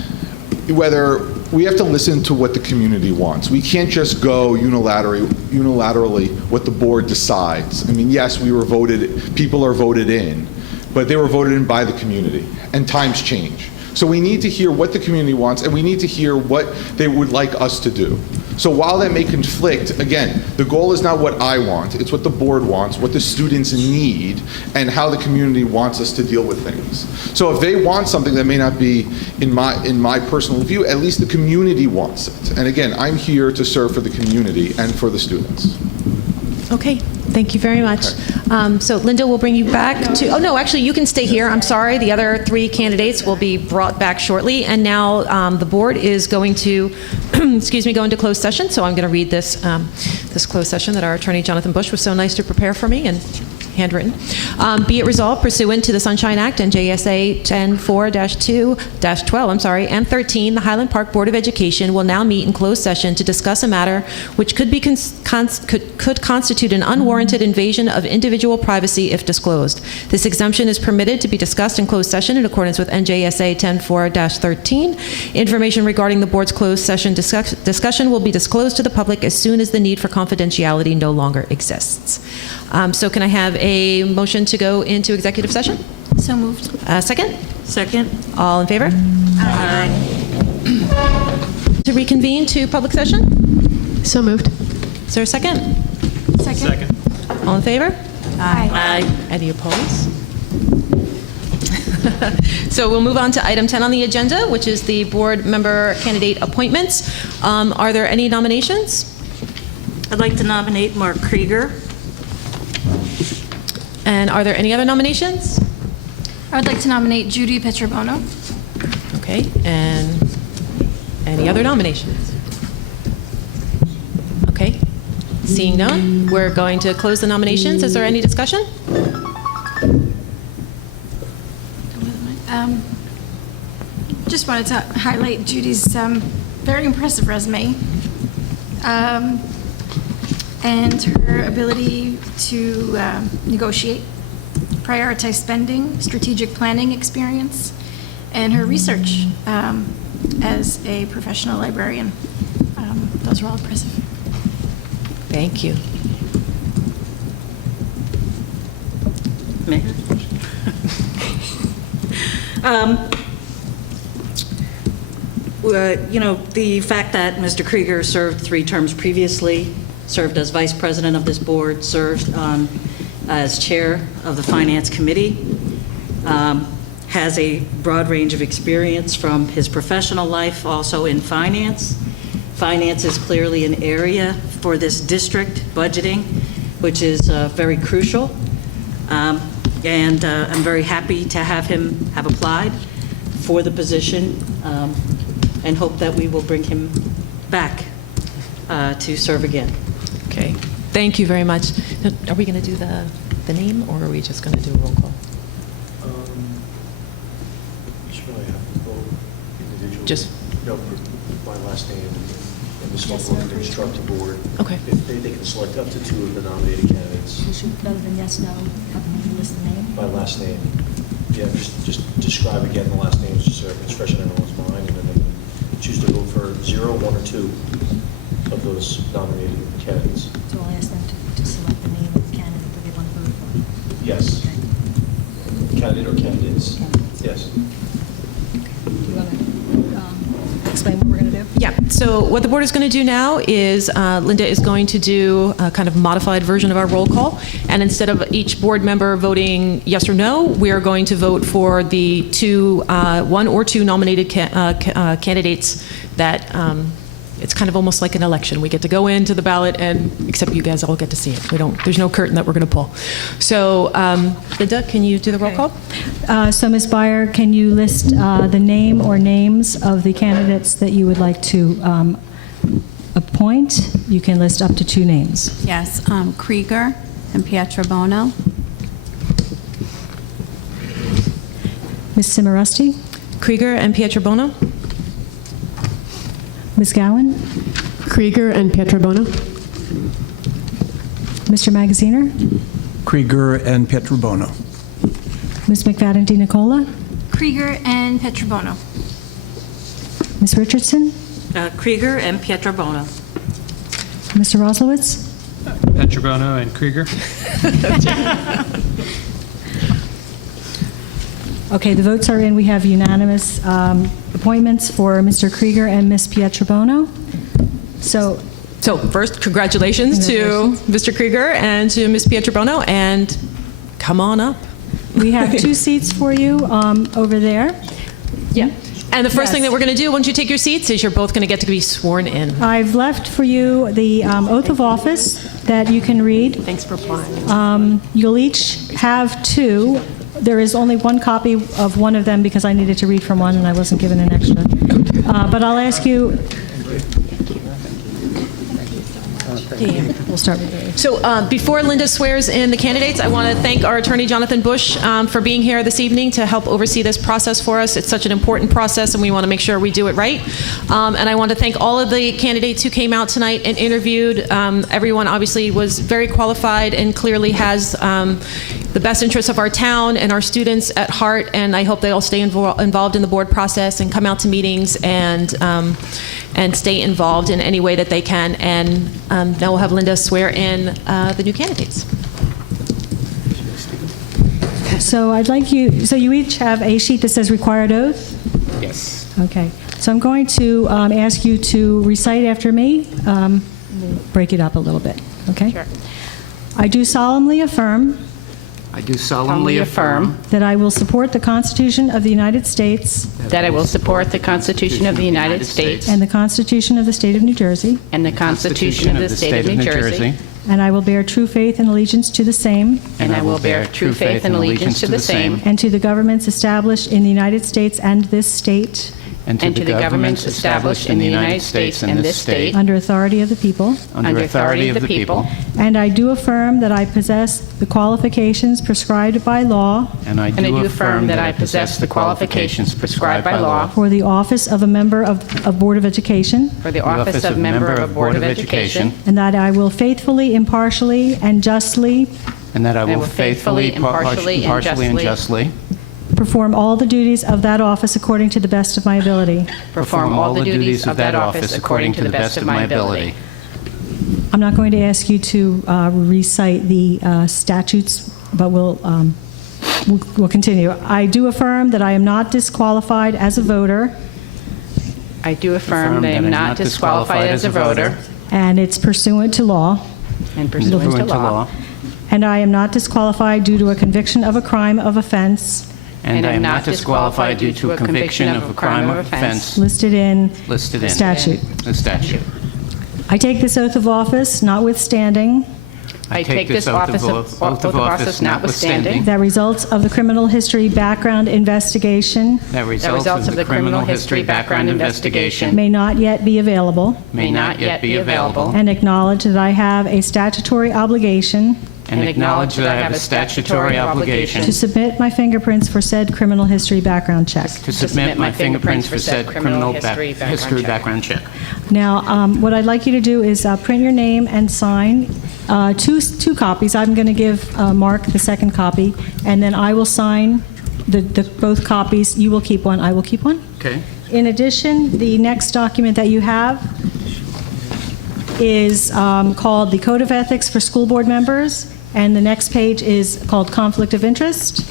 We have to listen to what the community wants. We can't just go unilaterally what the board decides. I mean, yes, people are voted in, but they were voted in by the community, and times change. So we need to hear what the community wants, and we need to hear what they would like us to do. So while that may conflict, again, the goal is not what I want, it's what the board wants, what the students need, and how the community wants us to deal with things. So if they want something that may not be in my personal view, at least the community wants it. And again, I'm here to serve for the community and for the students. Okay, thank you very much. So Linda, we'll bring you back to, oh no, actually you can stay here. I'm sorry, the other 3 candidates will be brought back shortly. And now the board is going to, go into closed session. So I'm going to read this closed session that our attorney Jonathan Bush was so nice to prepare for me and handwritten. Be it resolved pursuant to the Sunshine Act and JSA 10-4-2-12, and 13, the Highland Park Board of Education will now meet in closed session to discuss a matter which could constitute an unwarranted invasion of individual privacy if disclosed. This exemption is permitted to be discussed in closed session in accordance with NJSA 10-4-13. Information regarding the board's closed session discussion will be disclosed to the public as soon as the need for confidentiality no longer exists. So can I have a motion to go into executive session? So moved. Second? Second. All in favor? Aye. To reconvene to public session? So moved. Is there a second? Second. All in favor? Aye. Any opposed? So we'll move on to item 10 on the agenda, which is the board member candidate appointments. Are there any nominations? I'd like to nominate Mark Krieger. And are there any other nominations? I would like to nominate Judy Petrobono. Okay, and any other nominations? Okay, seeing none, we're going to close the nominations. Is there any discussion? Just wanted to highlight Judy's very impressive resume and her ability to negotiate, prioritize spending, strategic planning experience, and her research as a professional librarian. Those were all impressive. Thank you. Mayor? The fact that Mr. Krieger served 3 terms previously served as vice president of this board, served as chair of the finance committee, has a broad range of experience from his professional life, also in finance. Finance is clearly an area for this district, budgeting, which is very crucial. And I'm very happy to have him have applied for the position, and hope that we will bring him back to serve again. Okay, thank you very much. Are we going to do the name, or are we just going to do a roll call? You should probably have to vote individually. Just- No, my last name, and the select board can instruct the board. Okay. If they can select up to 2 of the nominated candidates. You should, other than yes, no, list the name. My last name, yeah, just describe again the last names, just so it's fresh in everyone's mind, and then they can choose to vote for 0, 1, or 2 of those nominated candidates. So I'll ask them to select the name of the candidate that they want to vote for. Yes. Okay. Candidate or candidates? Candidates. Yes. Do you want to explain what we're going to do? Yeah, so what the board is going to do now is Linda is going to do a kind of modified version of our roll call, and instead of each board member voting yes or no, we are going to vote for the 1 or 2 nominated candidates that it's kind of almost like an election. We get to go into the ballot, and except you guys all get to see it. There's no curtain that we're going to pull. So, Linda, can you do the roll call? So, Ms. Byer, can you list the name or names of the candidates that you would like to appoint? You can list up to 2 names. Yes, Krieger and Pietrobono. Ms. Cimarusti? Krieger and Pietrobono. Ms. Gowan? Krieger and Pietrobono. Mr. Magaziner? Krieger and Pietrobono. Ms. McFadden DiNicola? Krieger and Pietrobono. Ms. Richardson? Krieger and Pietrobono. Mr. Roslowitz? Pietrobono and Krieger. Okay, the votes are in. We have unanimous appointments for Mr. Krieger and Ms. Pietrobono. So first, congratulations to Mr. Krieger and to Ms. Pietrobono, and come on up. we have 2 seats for you over there. Yeah. And the first Yes. thing that we're going to do once you take your seats is you're both going to get to be sworn in. I've left for you the oath of office that you can read. Thanks for applying. You'll each have 2. There is only 1 copy of one of them because I needed to read from one and I wasn't given an extra. But I'll ask you. Yeah, we'll start with you. So before Linda swears in the candidates, I want to thank our attorney, Jonathan Bush, for being here this evening to help oversee this process for us. It's such an important process, and we want to make sure we do it right. And I want to thank all of the candidates who came out tonight and interviewed. Everyone obviously was very qualified and clearly has the best interests of our town and our students at heart, and I hope they all stay involved in the board process and come out to meetings and stay involved in any way that they can. And now we'll have Linda swear in the new candidates. So I'd like you, so you each have a sheet that says required oath? Yes. Okay. So I'm going to ask you to recite after me. Break it up a little bit, okay? Sure. I do solemnly affirm I do solemnly affirm that I will support the Constitution of the United States that I will support the Constitution of the United States and the Constitution of the State of New Jersey, and the Constitution of the State of New Jersey, and I will bear true faith and allegiance to the same and I will bear true faith and allegiance to the same and to the governments established in the United States and this state and to the governments established in the United States and this state under authority of the people. under authority of the people. And I do affirm that I possess the qualifications prescribed by law and I And I do affirm that I possess the qualifications prescribed by law for the office of a member of Board of Education, for the office of member of Board of Education, and that I will faithfully, impartially, and justly and that I will will faithfully, faithfully, impartially, and justly perform all the duties of that office according to the best of my ability. perform all the duties of that office according to the best of my ability. I'm not going to ask you to recite the statutes, but we'll continue. I do affirm that I am not disqualified as a voter I do affirm that I am not disqualified as a voter and it's pursuant to law. and pursuant to law. And I am not disqualified due to a conviction of a crime of offense And I am not disqualified due to a conviction of a crime of offense listed in statute. the statute. I take this oath of office notwithstanding I take this oath of office notwithstanding that results of the criminal history background investigation That results of the criminal history background investigation may not yet be available, may not yet be available, and acknowledge that I have a statutory obligation and acknowledge that I have a statutory obligation to submit my fingerprints for said criminal history background check. to submit my fingerprints for said criminal history background check. Now, what I'd like you to do is print your name and sign two copies. I'm going to give Mark the second copy, and then I will sign both copies. You will keep one, I will keep one. Okay. In addition, the next document that you have is called the Code of Ethics for School Board Members, and the next page is called Conflict of Interest.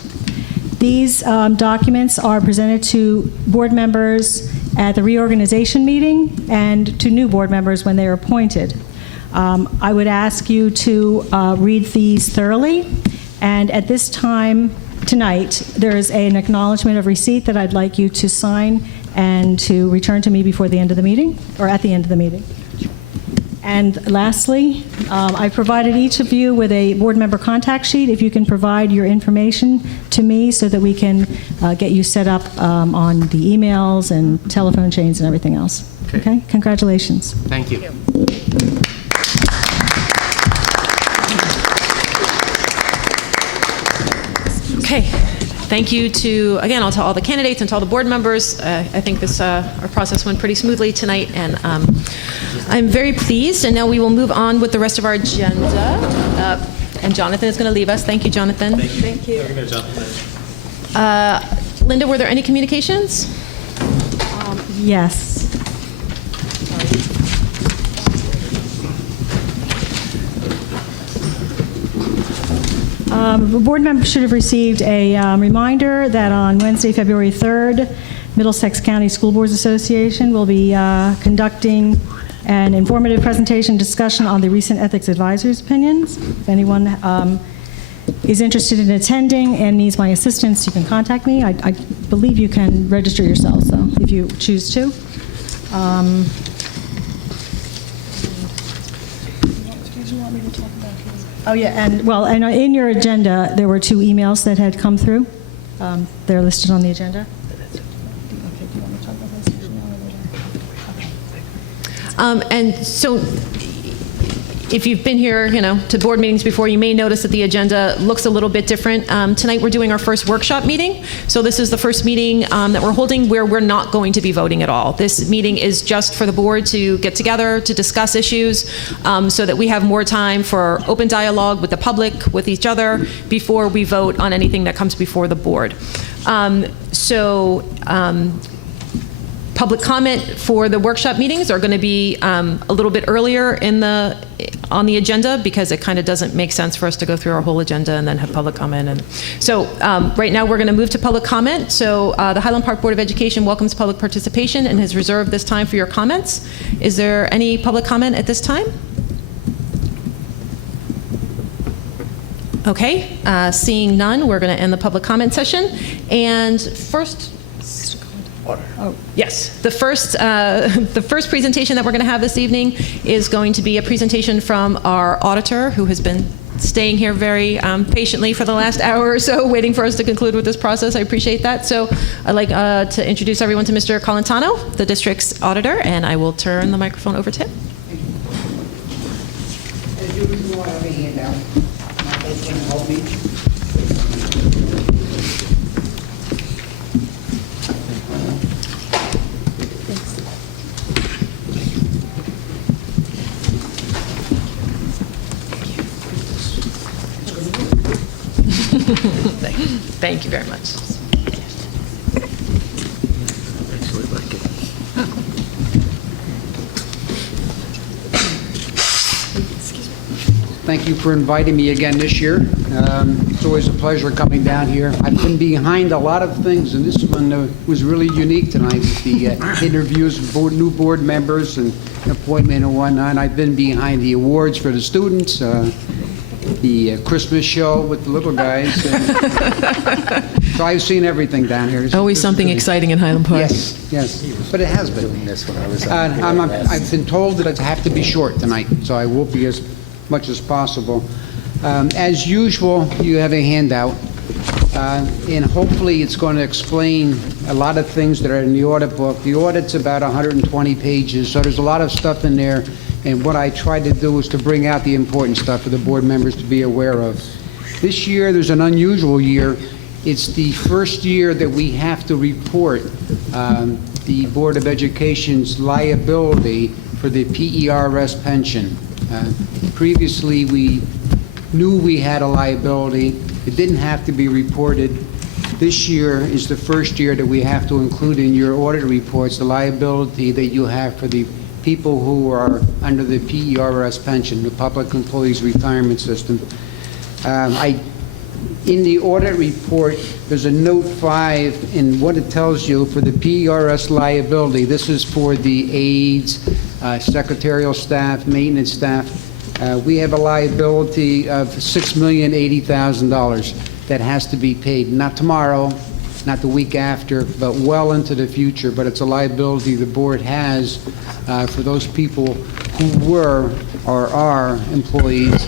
These documents are presented to board members at the reorganization meeting and to new board members when they are appointed. I would ask you to read these thoroughly, and at this time tonight, there is an acknowledgement of receipt that I'd like you to sign and to return to me before the end of the meeting, or at the end of the meeting. And lastly, I provided each of you with a board member contact sheet. If you can provide your information to me so that we can get you set up on the emails and telephone chains and everything else. Okay? Congratulations. Thank you. Okay. Thank you to, again, to all the candidates and to all the board members. I think this our process went pretty smoothly tonight, and I'm very pleased. And now we will move on with the rest of our agenda. And Jonathan is going to leave us. Thank you, Jonathan. Thank you. Linda, were there any communications? Yes. Board members should have received a reminder that on Wednesday, February 3rd, Middlesex County School Boards Association will be conducting an informative presentation discussion on the recent ethics advisory's opinions. If anyone is interested in attending and needs my assistance, you can contact me. I believe you can register yourself, so if you choose to. Oh, yeah, and in your agenda, there were 2 emails that had come through. They're listed on the agenda. And so if you've been here, to board meetings before, you may notice that the agenda looks a little bit different. Tonight, we're doing our first workshop meeting. So this is the first meeting that we're holding where we're not going to be voting at all. This meeting is just for the board to get together, to discuss issues, so that we have more time for open dialogue with the public, with each other, before we vote on anything that comes before the board. Public comment for the workshop meetings are going to be a little bit earlier on the agenda, because it kind of doesn't make sense for us to go through our whole agenda and then have public comment. And so right now we're going to move to public comment. So the Highland Park Board of Education welcomes public participation and has reserved this time for your comments. Is there any public comment at this time? Okay, seeing none, we're going to end the public comment session. And first, yes, the first presentation that we're going to have this evening is going to be a presentation from our auditor, who has been staying here very patiently for the last hour or so, waiting for us to conclude with this process. I appreciate that. So I'd like to introduce everyone to Mr. Colantano, the district's auditor, and I will turn the microphone over to him. As you can go over here now, my husband helped me. Thank you very much. Excuse me. Thank you for inviting me again this year. It's always a pleasure coming down here. I've been behind a lot of things, and this one was really unique tonight with the interviews with new board members and appointment and whatnot. I've been behind the awards for the students, the Christmas show with the little guys. So I've seen everything down here. Always something exciting in Highland Park. Yes, but it has been. I've been told that I have to be short tonight, so I will be as much as possible. As usual, you have a handout, and hopefully it's going to explain a lot of things that are in the audit book. The audit's about 120 pages, so there's a lot of stuff in there, and what I tried to do is to bring out the important stuff for the board members to be aware of. This year, there's an unusual year. It's the first year that we have to report the Board of Education's liability for the PERS pension. Previously, we knew we had a liability. It didn't have to be reported. This year is the first year that we have to include in your audit reports the liability that you have for the people who are under the PERS pension, the Public Employees Retirement System. In the audit report, there's a note 5 in what it tells you for the PERS liability. This is for the aides, secretarial staff, maintenance staff. We have a liability of $6,080,000 that has to be paid, not tomorrow, not the week after, but well into the future. But it's a liability the board has for those people who were or are employees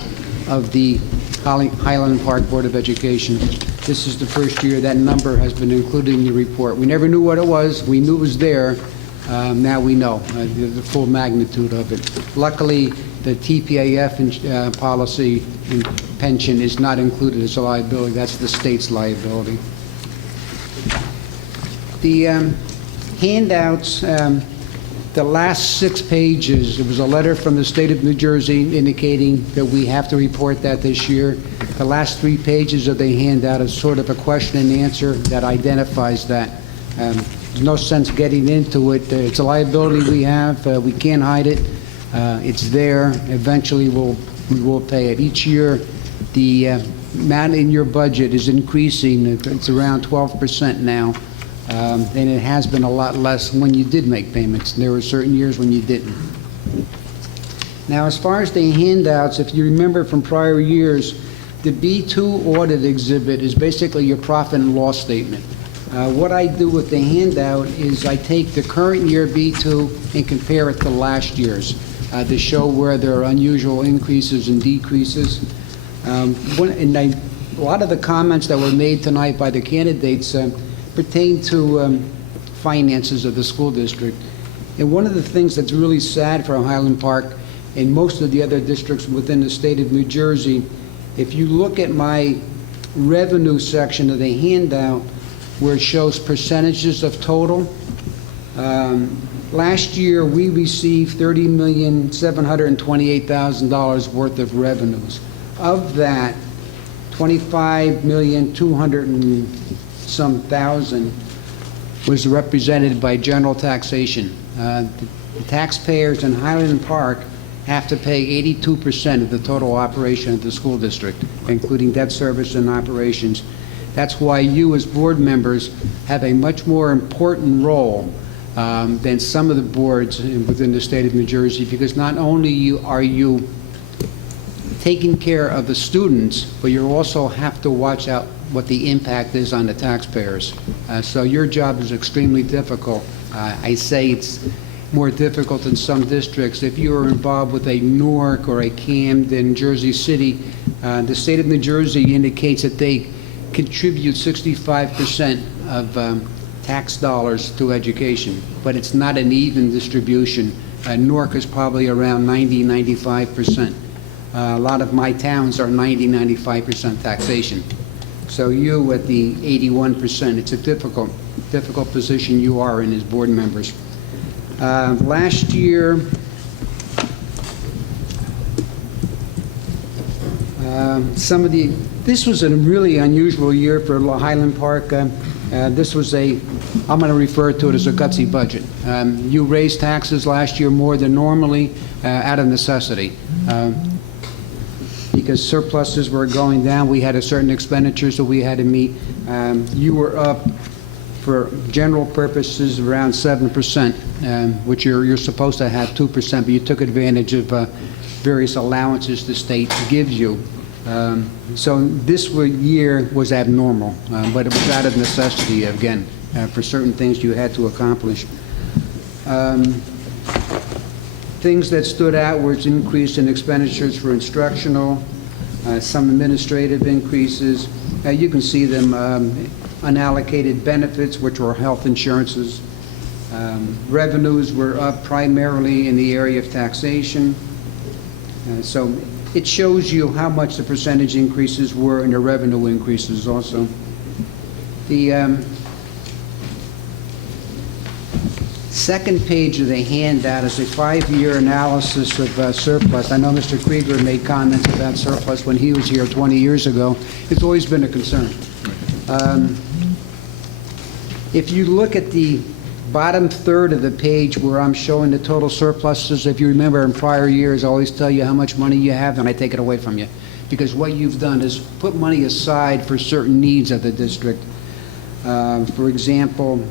of the Highland Park Board of Education. This is the first year that number has been included in the report. We never knew what it was. We knew it was there. Now we know the full magnitude of it. Luckily, the TPAF policy and pension is not included as a liability. That's the state's liability. The handouts, the last 6 pages, there was a letter from the state of New Jersey indicating that we have to report that this year. The last 3 pages of the handout is sort of a question and answer that identifies that. There's no sense getting into it. It's a liability we have. We can't hide it. It's there. Eventually, we will pay it. Each year, the amount in your budget is increasing. It's around 12% now. And it has been a lot less when you did make payments. There were certain years when you didn't. Now, as far as the handouts, if you remember from prior years, the B2 audit exhibit is basically your profit and loss statement. What I do with the handout is I take the current year B2 and compare it to last year's to show where there are unusual increases and decreases. A lot of the comments that were made tonight by the candidates pertain to finances of the school district. And one of the things that's really sad for Highland Park and most of the other districts within the state of New Jersey, if you look at my revenue section of the handout where it shows percentages of total, last year we received $30,728,000 worth of revenues. Of that, $25,200,000 was represented by general taxation. The taxpayers in Highland Park have to pay 82% of the total operation of the school district, including debt service and operations. That's why you as board members have a much more important role than some of the boards within the state of New Jersey, because not only are you taking care of the students, but you also have to watch out what the impact is on the taxpayers. So your job is extremely difficult. I say it's more difficult in some districts. If you are involved with a Newark or a Camden, Jersey City, the state of New Jersey indicates that they contribute 65% of tax dollars to education, but it's not an even distribution. Newark is probably around 90-95%. A lot of my towns are 90-95% taxation. So you at the 81%, it's a difficult position you are in as board members. Last year, this was a really unusual year for Highland Park. This was I'm going to refer to it as a gutsy budget. You raised taxes last year more than normally out of necessity. because surpluses were going down. We had a certain expenditures that we had to meet. You were up for general purposes around 7%, which you're supposed to have 2%, but you took advantage of various allowances the state gives you. So this year was abnormal, but it was out of necessity, again, for certain things you had to accomplish. Things that stood out were its increase in expenditures for instructional, some administrative increases. You can see them, unallocated benefits, which were health insurances. Revenues were up primarily in the area of taxation. So it shows you how much the percentage increases were and the revenue increases also. The second page of the handout is a 5-year analysis of surplus. I know Mr. Krieger made comments about surplus when he was here 20 years ago. It's always been a concern. If you look at the bottom third of the page where I'm showing the total surpluses, if you remember in prior years, I always tell you how much money you have and I take it away from you. Because what you've done is put money aside for certain needs of the district. For example,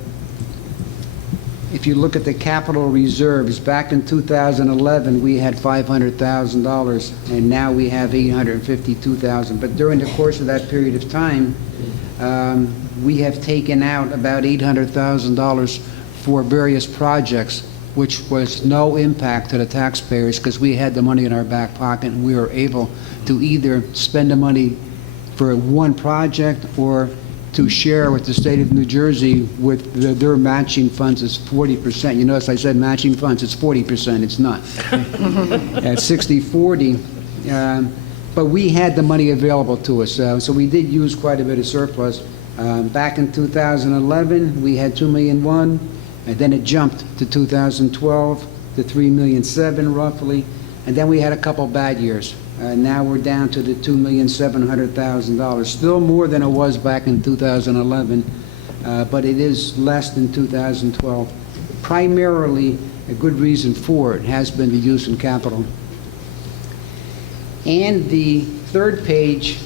if you look at the capital reserves, back in 2011 we had $500,000 and now we have $852,000. But during the course of that period of time, we have taken out about $800,000 for various projects, which was no impact to the taxpayers because we had the money in our back pocket and we were able to either spend the money for one project or to share with the state of New Jersey with their matching funds is 40%. You notice I said matching funds, it's 40%, it's not. At 60-40, but we had the money available to us, so we did use quite a bit of surplus. Back in 2011, we had $2.1 million, and then it jumped to 2012 to $3.7 million roughly, and then we had a couple bad years. Now we're down to the $2,700,000, still more than it was back in 2011, but it is less than 2012. Primarily, a good reason for it has been the use in capital. And the third page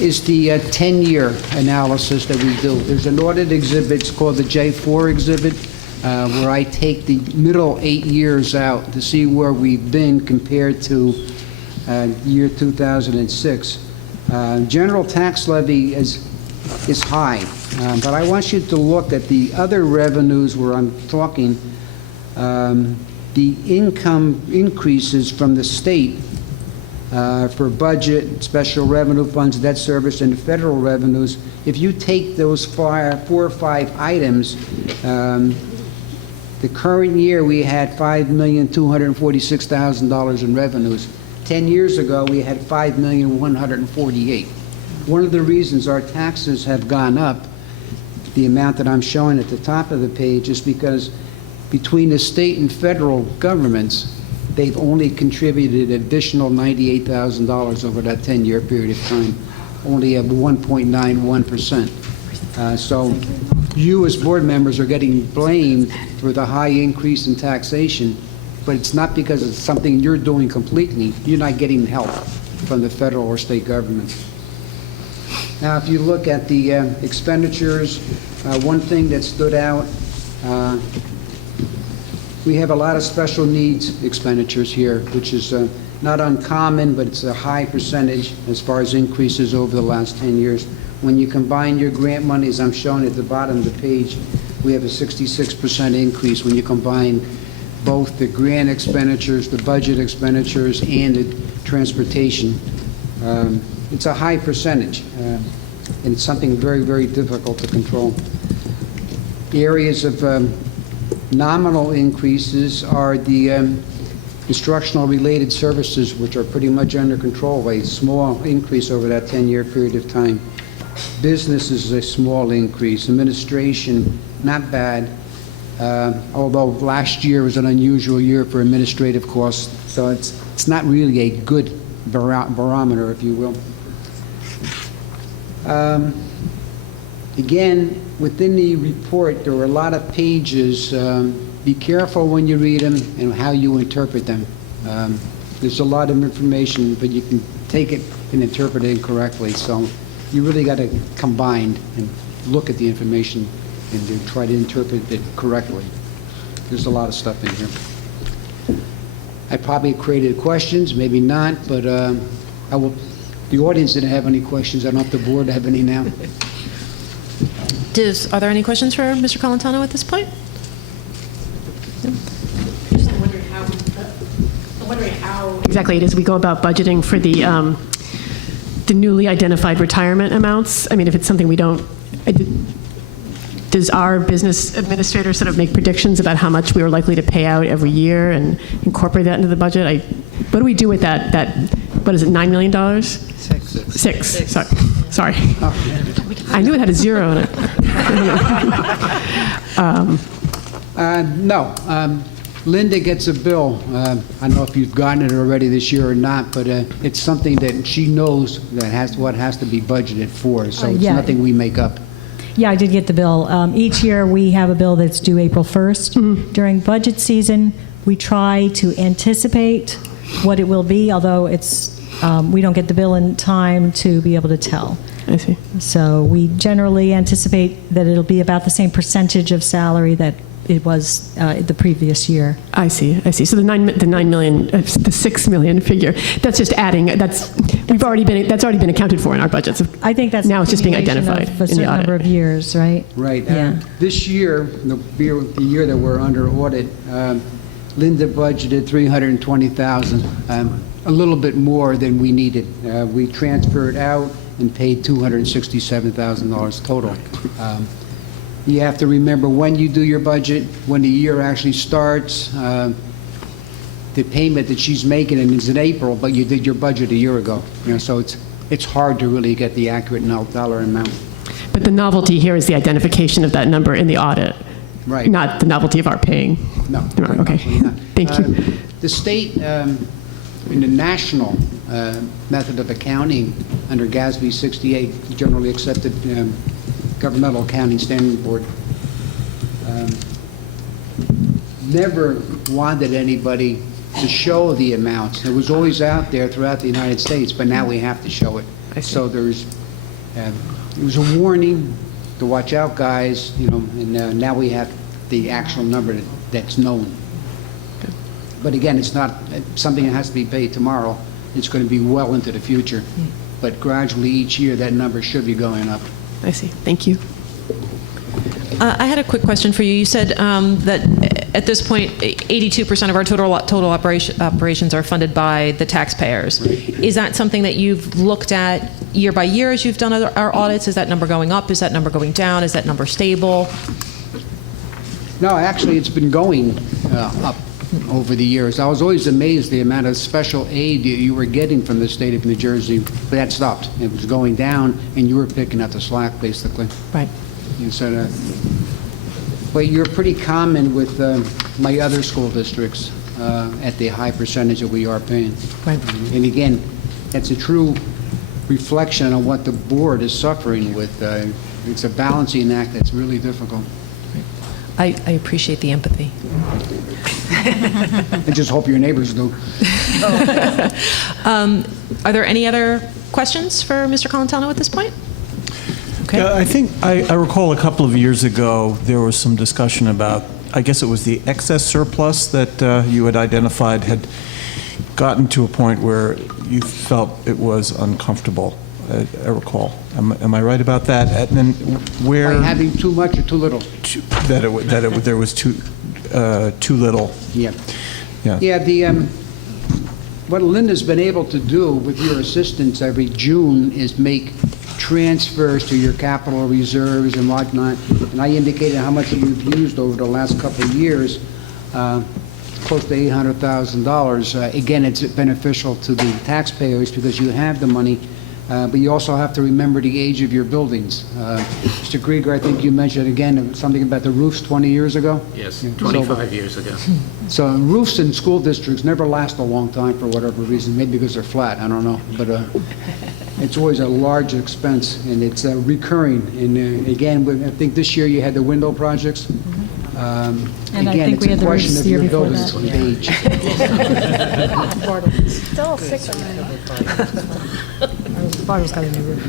is the 10-year analysis that we do. There's an audit exhibit, it's called the J4 exhibit, where I take the middle 8 years out to see where we've been compared to year 2006. General tax levy is high, but I want you to look at the other revenues where I'm talking. The income increases from the state for budget, special revenue funds, debt service, and federal revenues. If you take those 4 or 5 items, the current year we had $5,246,000 in revenues. 10 years ago we had $5,148,000. One of the reasons our taxes have gone up, the amount that I'm showing at the top of the page, is because between the state and federal governments, they've only contributed additional $98,000 over that 10-year period of time, only at 1.91%. So you as board members are getting blamed for the high increase in taxation, but it's not because it's something you're doing completely. You're not getting help from the federal or state government. Now, if you look at the expenditures, one thing that stood out, we have a lot of special needs expenditures here, which is not uncommon, but it's a high percentage as far as increases over the last 10 years. When you combine your grant monies, I'm showing at the bottom of the page, we have a 66% increase when you combine both the grant expenditures, the budget expenditures, and the transportation. It's a high percentage, and it's something very, very difficult to control. The areas of nominal increases are the instructional related services, which are pretty much under control, a small increase over that 10-year period of time. Business is a small increase. Administration, not bad, although last year was an unusual year for administrative costs, so it's not really a good barometer, if you will. Again, within the report, there were a lot of pages. Be careful when you read them and how you interpret them. There's a lot of information, but you can take it and interpret it incorrectly. So you really got to combine and look at the information and to try to interpret it correctly. There's a lot of stuff in here. I probably created questions, maybe not, but I will. The audience didn't have any questions. I don't know if the board have any now. Are there any questions for Mr. Colantano at this point? I'm wondering how exactly it is we go about budgeting for the newly identified retirement amounts. I mean, if it's something we don't, does our business administrator sort of make predictions about how much we are likely to pay out every year and incorporate that into the budget? What do we do with that, what is it, $9 million? Six. Sorry. I knew it had a zero in it. No. Linda gets a bill. I don't know if you've gotten it already this year or not, but it's something that she knows that what has to be budgeted for, so it's yeah. nothing we make up. Yeah, I did get the bill. Each year, we have a bill that's due April 1st. Mm-hmm. During budget season, we try to anticipate what it will be, although we don't get the bill in time to be able to tell. I see. So we generally anticipate that it'll be about the same percentage of salary that it was the previous year. I see. So the 9 million, the 6 million figure, that's just adding. That's already been accounted for in our budgets. I think that's now it's just being identified of a in certain the audit. number of years, right? Right. Yeah. This year, the year that we're under audit, Linda budgeted $320,000, a little bit more than we needed. We transferred out and paid $267,000 total. You have to remember when you do your budget, when the year actually starts, the payment that she's making is in April, but you did your budget a year ago. So it's hard to really get the accurate dollar amount. But the novelty here is the identification of that number in the audit, right? Not the novelty of our paying. No. Okay. Thank you. The state, in the national method of accounting under GASB 68, generally accepted governmental accounting standing board, never wanted anybody to show the amounts. It was always out there throughout the United States, but now we have to show it. So there's, it was a warning to watch out, guys, and now we have the actual number that's known. But again, it's not something that has to be paid tomorrow. It's going to be well into the future. But gradually each year, that number should be going up. I see. Thank you. I had a quick question for you. You said that at this point, 82% of our total operations are funded by the taxpayers. Right. Is that something that you've looked at year by year as you've done our audits? Is that number going up? Is that number going down? Is that number stable? No, actually, it's been going up over the years. I was always amazed the amount of special aid you were getting from the state of New Jersey, but that stopped. It was going down, and you were picking up the slack, basically. Right. You said, but you're pretty common with my other school districts at the high percentage that we are paying. Right. And again, it's a true reflection on what the board is suffering with. It's a balancing act that's really difficult. I appreciate the empathy. I just hope your neighbors do. Are there any other questions for Mr. Colantano at this point? Okay. I think I recall a couple of years ago there was some discussion about, I guess it was the excess surplus that you had identified had gotten to a point where you felt it was uncomfortable. I recall. Am I right about that? And then where By having too much or too little? There was too little. Yeah. Yeah. Yeah. What Linda's been able to do with your assistance every June is make transfers to your capital reserves and whatnot. And I indicated how much you've used over the last couple of years. Close to $800,000. Again, it's beneficial to the taxpayers because you have the money. But you also have to remember the age of your buildings. Mr. Krieger, I think you mentioned again something about the roofs 20 years ago? Yes, 25 years ago. So roofs in school districts never last a long time for whatever reason, maybe because they're flat, I don't know. But it's always a large expense, and it's recurring. And again, I think this year you had the window projects. And I Again, think it's we a had the question roofs of the year your before building's that. age. Still 6 Bartle's got a new roof.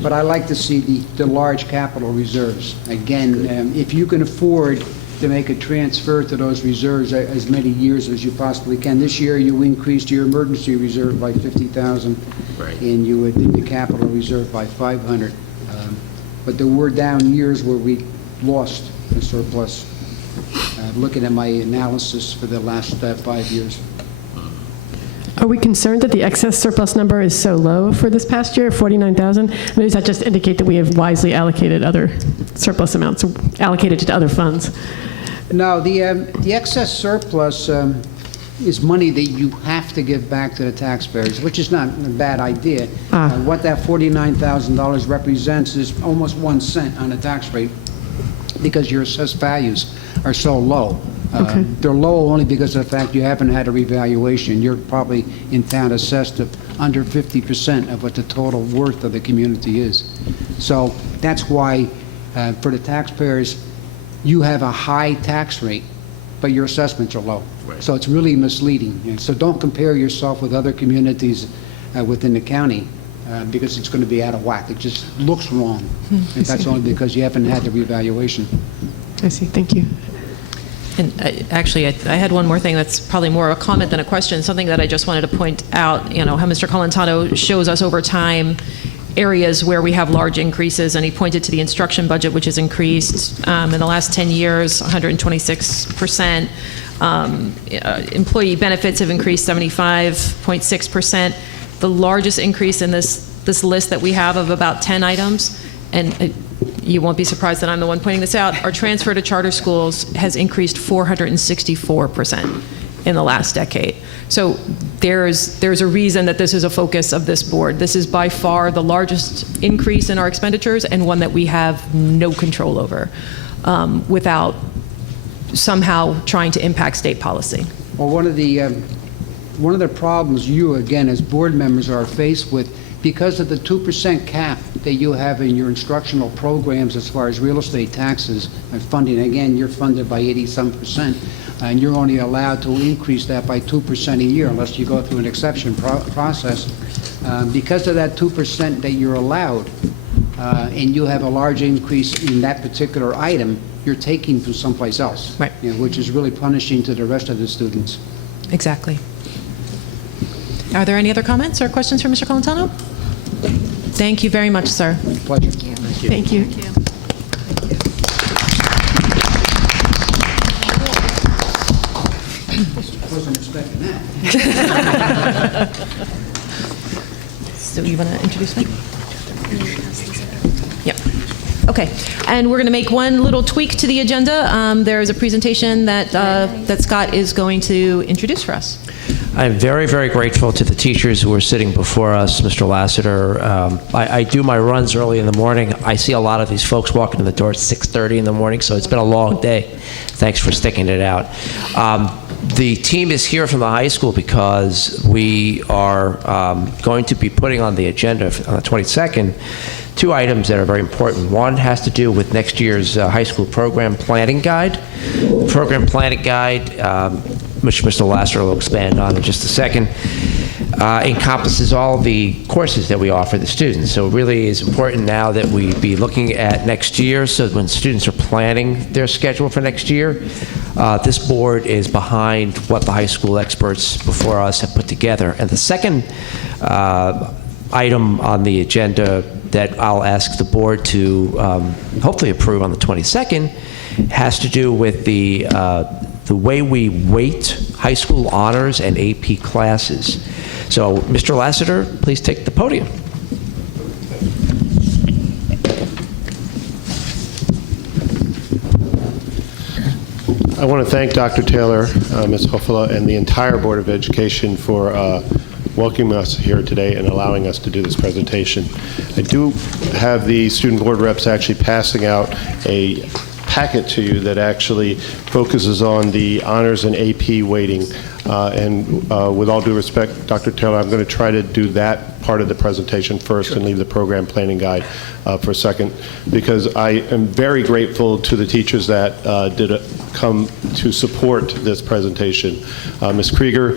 But I like to see the large capital reserves. Again, if you can afford to make a transfer to those reserves as many years as you possibly can. This year, you increased your emergency reserve by 50,000, and you did the capital reserve by 500. But there were down years where we lost the surplus. Looking at my analysis for the last 5 years. Are we concerned that the excess surplus number is so low for this past year, 49,000? Does that just indicate that we have wisely allocated other surplus amounts, allocated to other funds? No, the excess surplus is money that you have to give back to the taxpayers, which is not a bad idea. What that $49,000 represents is almost 1 cent on the tax rate because your assessed values are so low. They're low only because of the fact you haven't had a revaluation. You're probably in town assessed at under 50% of what the total worth of the community is. So that's why for the taxpayers, you have a high tax rate, but your assessments are low. So it's really misleading. And so don't compare yourself with other communities within the county because it's going to be out of whack. It just looks wrong. And that's only because you haven't had the revaluation. I see. Thank you. And actually, I had one more thing that's probably more of a comment than a question, something that I just wanted to point out, you know, how Mr. Colantano shows us over time areas where we have large increases, and he pointed to the instruction budget, which has increased in the last 10 years, 126%. Employee benefits have increased 75.6%. The largest increase in this list that we have of about 10 items, and you won't be surprised that I'm the one pointing this out, our transfer to charter schools has increased 464% in the last decade. So there's a reason that this is a focus of this board. This is by far the largest increase in our expenditures and one that we have no control over without somehow trying to impact state policy. Well, one of the problems you, again, as board members are faced with, because of the 2% cap that you have in your instructional programs as far as real estate taxes and funding, again, you're funded by 80-some%, and you're only allowed to increase that by 2% a year unless you go through an exception process. Because of that 2% that you're allowed, and you have a large increase in that particular item, you're taking from someplace else, right? You know, which is really punishing to the rest of the students. Exactly. Are there any other comments or questions for Mr. Colantano? Thank you very much, sir. Pleasure. Thank you. Wasn't expecting that. So you want to introduce me? Yep. Okay. And we're going to make one little tweak to the agenda. There is a presentation that Scott is going to introduce for us. I'm very, very grateful to the teachers who are sitting before us, Mr. Lassiter. I do my runs early in the morning. I see a lot of these folks walking in the door at 6:30 in the morning, so it's been a long day. Thanks for sticking it out. The team is here from the high school because we are going to be putting on the agenda on the 22nd 2 items that are very important. One has to do with next year's high school program planning guide. The program planning guide, which Mr. Lassiter will expand on in just a second, encompasses all the courses that we offer the students. So it really is important now that we be looking at next year, so when students are planning their schedule for next year, this board is behind what the high school experts before us have put together. And the second item on the agenda that I'll ask the board to hopefully approve on the 22nd has to do with the way we weight high school honors and AP classes. So, Mr. Lassiter, please take the podium. I want to thank Dr. Taylor, Ms. Hoffala, and the entire Board of Education for welcoming us here today and allowing us to do this presentation. I do have the student board reps actually passing out a packet to you that actually focuses on the honors and AP weighting With all due respect, Dr. Taylor, I'm going to try to do that part of the presentation first and leave the program planning guide for a second, because I am very grateful to the teachers that did come to support this presentation. Ms. Krieger,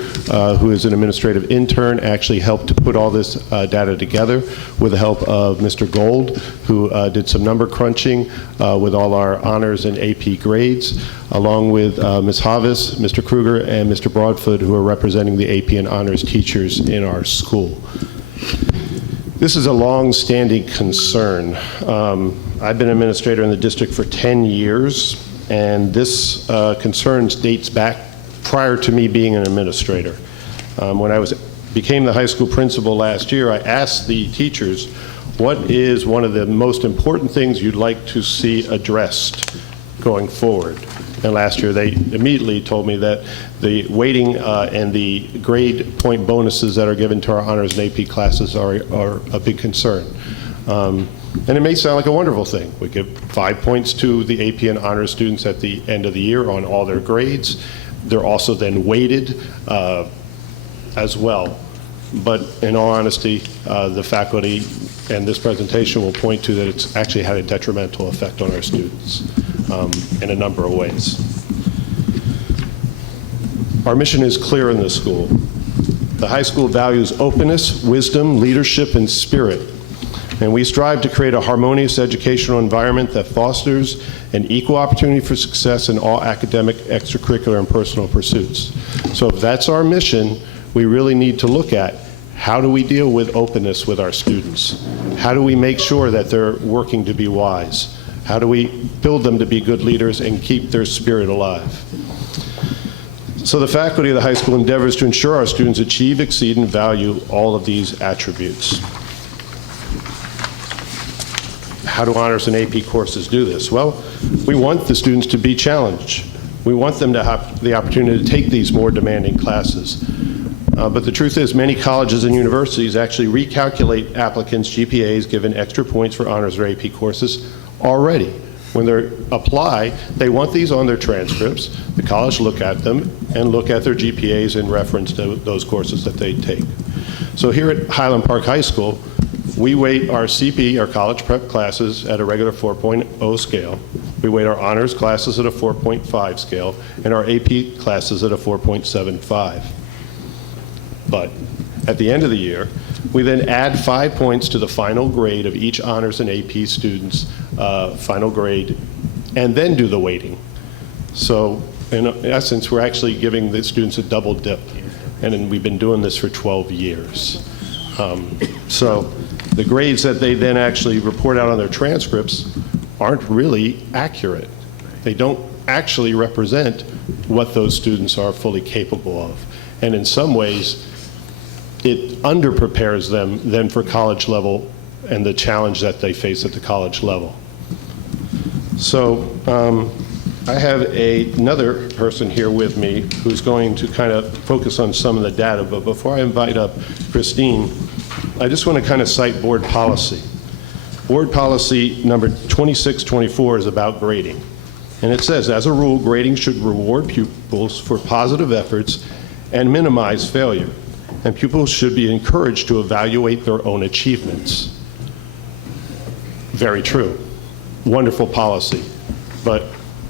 who is an administrative intern, actually helped to put all this data together with the help of Mr. Gold, who did some number crunching with all our honors and AP grades, along with Ms. Havis, Mr. Kruger, and Mr. Broadfoot, who are representing the AP and honors teachers in our school. This is a long-standing concern. I've been administrator in the district for 10 years, and this concern dates back prior to me being an administrator. When I became the high school principal last year, I asked the teachers, what is one of the most important things you'd like to see addressed going forward? And last year, they immediately told me that the weighting and the grade point bonuses that are given to our honors and AP classes are a big concern. And it may sound like a wonderful thing. We give 5 points to the AP and honors students at the end of the year on all their grades. They're also then weighted as well. But in all honesty, the faculty and this presentation will point to that it's actually had a detrimental effect on our students in a number of ways. Our mission is clear in the school. The high school values openness, wisdom, leadership, and spirit. And we strive to create a harmonious educational environment that fosters an equal opportunity for success in all academic, extracurricular, and personal pursuits. So if that's our mission, we really need to look at how do we deal with openness with our students? How do we make sure that they're working to be wise? How do we build them to be good leaders and keep their spirit alive? So the faculty of the high school endeavors to ensure our students achieve, exceed, and value all of these attributes. How do honors and AP courses do this? Well, we want the students to be challenged. We want them to have the opportunity to take these more demanding classes. But the truth is, many colleges and universities actually recalculate applicants' GPAs given extra points for honors or AP courses already. When they apply, they want these on their transcripts. The college look at them and look at their GPAs in reference to those courses that they take. So here at Highland Park High School, we weight our CP, our college prep classes, at a regular 4.0 scale. We weight our honors classes at a 4.5 scale, and our AP classes at a 4.75. But at the end of the year, we then add 5 points to the final grade of each honors and AP student's final grade, and then do the weighting. So in essence, we're actually giving the students a double dip, and we've been doing this for 12 years. So the grades that they then actually report out on their transcripts aren't really accurate. They don't actually represent what those students are fully capable of. And in some ways, it underprepares them then for college level and the challenge that they face at the college level. So I have another person here with me who's going to kind of focus on some of the data, but before I invite up Christine, I just want to kind of cite board policy. Board policy number 2624 is about grading. And it says, as a rule, grading should reward pupils for positive efforts and minimize failure. And pupils should be encouraged to evaluate their own achievements. Very true. Wonderful policy. But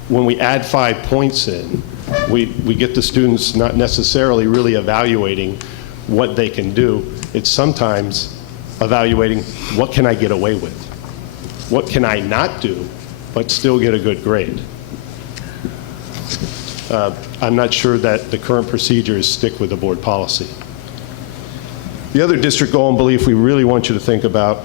when we add 5 points in, we get the students not necessarily really evaluating what they can do. It's sometimes evaluating, what can I get away with? What can I not do, but still get a good grade? I'm not sure that the current procedures stick with the board policy. The other district goal and belief we really want you to think about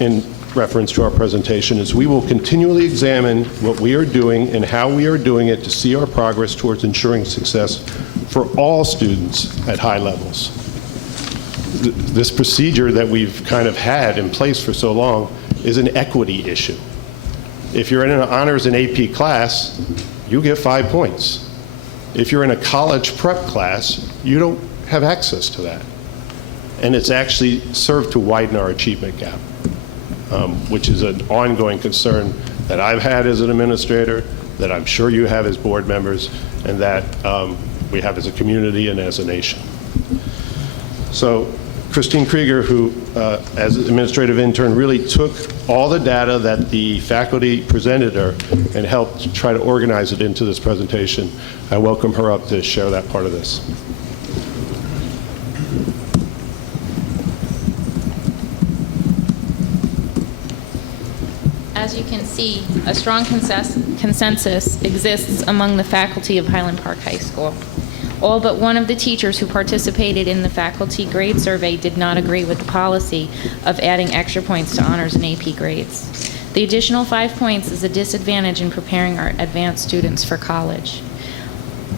in reference to our presentation is we will continually examine what we are doing and how we are doing it to see our progress towards ensuring success for all students at high levels. This procedure that we've kind of had in place for so long is an equity issue. If you're in an honors and AP class, you get 5 points. If you're in a college prep class, you don't have access to that. And it's actually served to widen our achievement gap, which is an ongoing concern that I've had as an administrator, that I'm sure you have as board members, and that we have as a community and as a nation. So Christine Krieger, who as administrative intern really took all the data that the faculty presented her and helped try to organize it into this presentation. I welcome her up to share that part of this. As you can see, a strong consensus exists among the faculty of Highland Park High School. All but one of the teachers who participated in the faculty grade survey did not agree with the policy of adding extra points to honors and AP grades. The additional 5 points is a disadvantage in preparing our advanced students for college.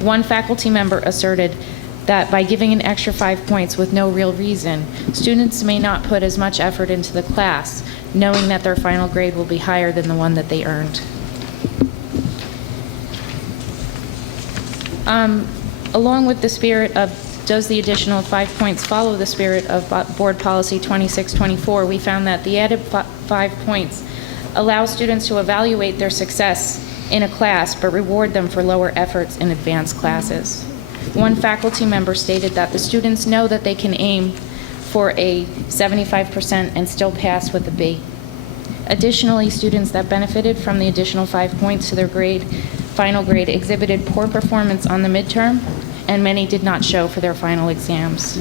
One faculty member asserted that by giving an extra 5 points with no real reason, students may not put as much effort into the class, knowing that their final grade will be higher than the one that they earned. Along with the spirit of, does the additional 5 points follow the spirit of Board Policy 2624, we found that the added 5 points allow students to evaluate their success in a class, but reward them for lower efforts in advanced classes. One faculty member stated that the students know that they can aim for a 75% and still pass with a B. Additionally, students that benefited from the additional 5 points to their final grade exhibited poor performance on the midterm, and many did not show for their final exams.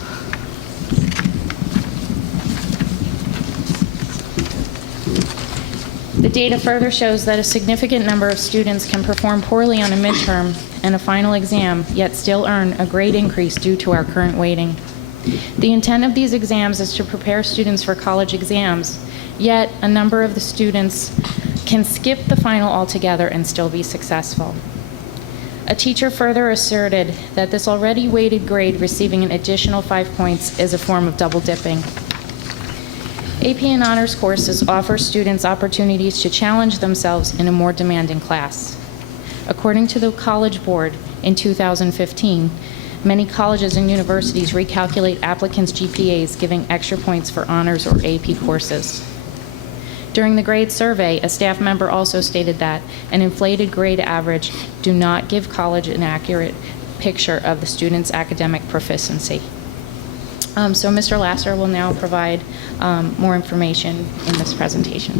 The data further shows that a significant number of students can perform poorly on a midterm and a final exam, yet still earn a grade increase due to our current weighting. The intent of these exams is to prepare students for college exams, yet a number of the students can skip the final altogether and still be successful. A teacher further asserted that this already weighted grade receiving an additional 5 points is a form of double dipping. AP and honors courses offer students opportunities to challenge themselves in a more demanding class. According to the College Board in 2015, many colleges and universities recalculate applicants' GPAs, giving extra points for honors or AP courses. During the grade survey, a staff member also stated that an inflated grade average do not give college an accurate picture of the student's academic proficiency. So Mr. Lasser will now provide more information in this presentation.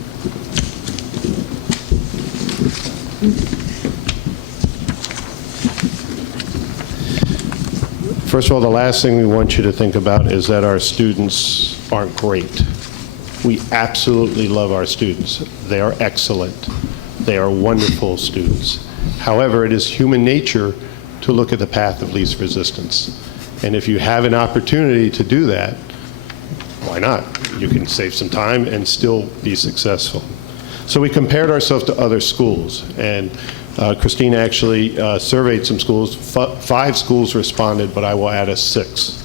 First of all, the last thing we want you to think about is that our students aren't great. We absolutely love our students. They are excellent. They are wonderful students. However, it is human nature to look at the path of least resistance. And if you have an opportunity to do that, why not? You can save some time and still be successful. So we compared ourselves to other schools, and Christine actually surveyed some schools. 5 schools responded, but I will add a 6th.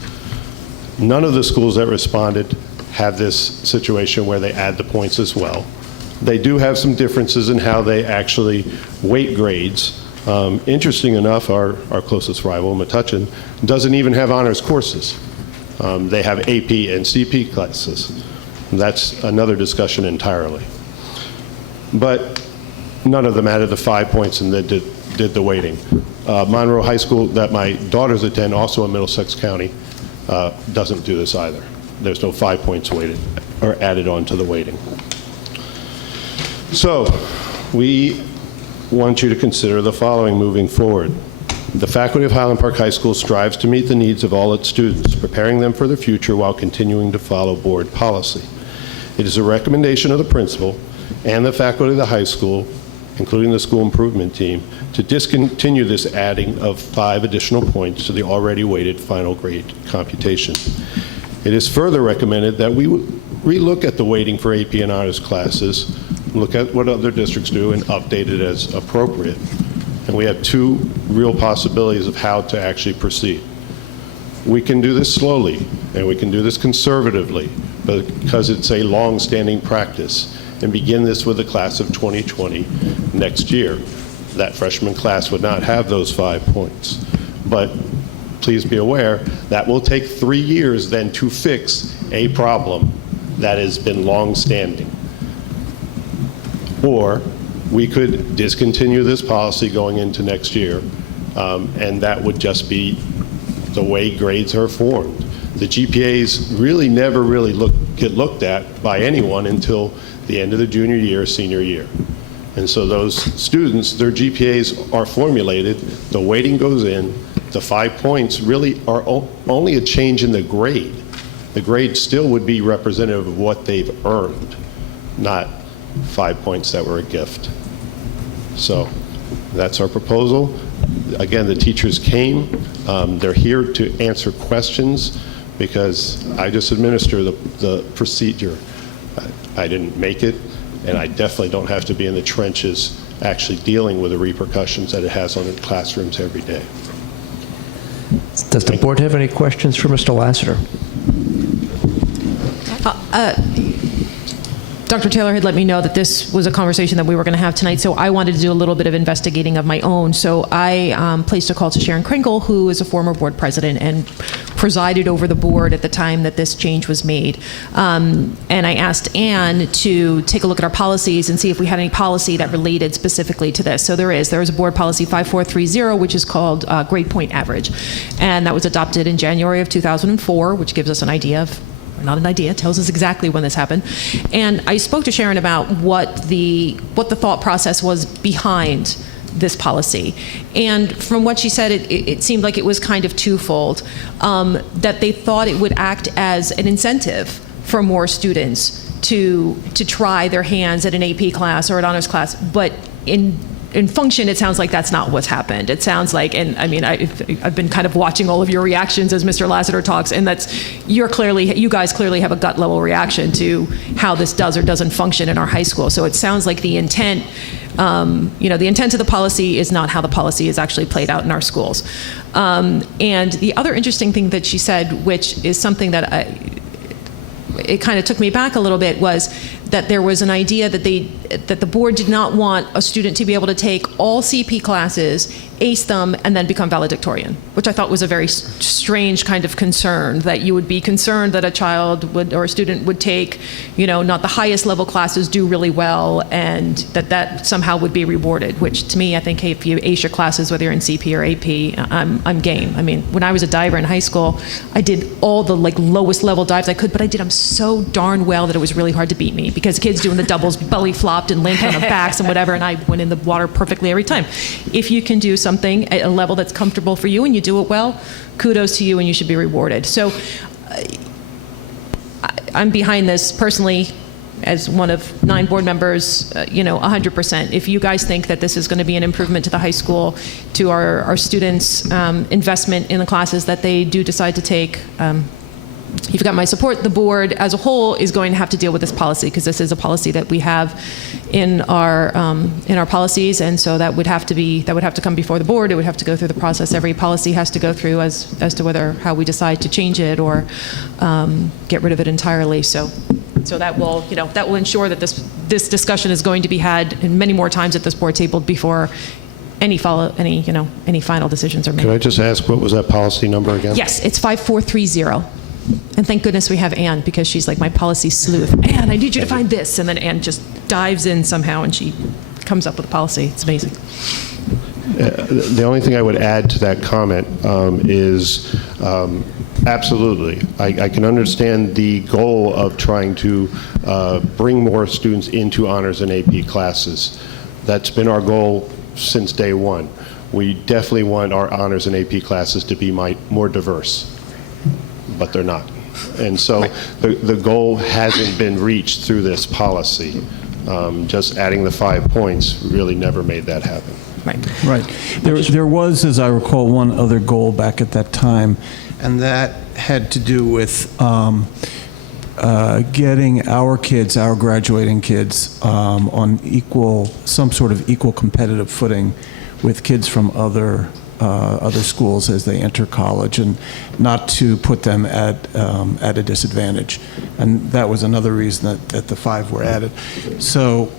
None of the schools that responded have this situation where they add the points as well. They do have some differences in how they actually weight grades. Interesting enough, our closest rival, Metuchen, doesn't even have honors courses. They have AP and CP classes. That's another discussion entirely. But none of them added the 5 points and they did the weighting. Monroe High School that my daughters attend, also in Middlesex County, doesn't do this either. There's no 5 points weighted or added on to the weighting. So we want you to consider the following moving forward. The faculty of Highland Park High School strives to meet the needs of all its students, preparing them for the future while continuing to follow board policy. It is a recommendation of the principal and the faculty of the high school, including the school improvement team, to discontinue this adding of 5 additional points to the already weighted final grade computation. It is further recommended that we relook at the weighting for AP and honors classes, look at what other districts do, and update it as appropriate. And we have 2 real possibilities of how to actually proceed. We can do this slowly, and we can do this conservatively, because it's a long-standing practice, and begin this with the class of 2020 next year. That freshman class would not have those 5 points. But please be aware, that will take 3 years then to fix a problem that has been long-standing. Or we could discontinue this policy going into next year, and that would just be the way grades are formed. The GPAs really never really get looked at by anyone until the end of the junior year, senior year. And so those students, their GPAs are formulated, the weighting goes in, the 5 points really are only a change in the grade. The grade still would be representative of what they've earned, not 5 points that were a gift. So that's our proposal. Again, the teachers came. They're here to answer questions because I just administer the procedure. I didn't make it, and I definitely don't have to be in the trenches actually dealing with the repercussions that it has on the classrooms every day. Does the board have any questions for Mr. Lassiter? Dr. Taylor had let me know that this was a conversation that we were going to have tonight, so I wanted to do a little bit of investigating of my own. So I placed a call to Sharon Krinkle, who is a former board president and presided over the board at the time that this change was made. And I asked Anne to take a look at our policies and see if we had any policy that related specifically to this. So there is a board policy 5430, which is called grade point average. And that was adopted in January of 2004, which gives us an idea of, not an idea, tells us exactly when this happened. And I spoke to Sharon about what the thought process was behind this policy. And from what she said, it seemed like it was kind of twofold, that they thought it would act as an incentive for more students to try their hands at an AP class or an honors class, but in function, it sounds like that's not what's happened. It sounds like, and I mean, I've been kind of watching all of your reactions as Mr. Lassiter talks, and you guys clearly have a gut level reaction to how this does or doesn't function in our high school. So it sounds like the intent, the intent of the policy is not how the policy is actually played out in our schools. And the other interesting thing that she said, which is something that it kind of took me back a little bit, was that there was an idea that the board did not want a student to be able to take all CP classes, ace them, and then become valedictorian, which I thought was a very strange kind of concern, that you would be concerned that a child would, or a student would take, not the highest level classes, do really well, and that somehow would be rewarded, which to me, I think, hey, if you ace your classes, whether you're in CP or AP, I'm game. I mean, when I was a diver in high school, I did all the lowest level dives I could, but I did them so darn well that it was really hard to beat me, because kids doing the doubles belly flopped and landed on their backs and whatever, and I went in the water perfectly every time. If you can do something at a level that's comfortable for you and you do it well, kudos to you, and you should be rewarded. So I'm behind this personally as one of 9 board members, 100%. If you guys think that this is going to be an improvement to the high school, to our students' investment in the classes that they do decide to take, you've got my support. The board as a whole is going to have to deal with this policy, because this is a policy that we have in our policies, and so that would have to come before the board. It would have to go through the process every policy has to go through as to how we decide to change it or get rid of it entirely. So that will ensure that this discussion is going to be had many more times at this board table before any final decisions are made. Can I just ask, what was that policy number again? Yes, it's 5430. And thank goodness we have Anne, because she's like my policy sleuth. Anne, I need you to find this. And then Anne just dives in somehow and she comes up with a policy. It's amazing. The only thing I would add to that comment is absolutely. I can understand the goal of trying to bring more students into honors and AP classes. That's been our goal since day one. We definitely want our honors and AP classes to be more diverse, but they're not. And so the goal hasn't been reached through this policy. Just adding the 5 points really never made that happen. Right. There was, as I recall, one other goal back at that time, and that had to do with getting our kids, our graduating kids, on some sort of equal competitive footing with kids from other schools as they enter college, and not to put them at a disadvantage. And that was another reason that the 5 were added. So,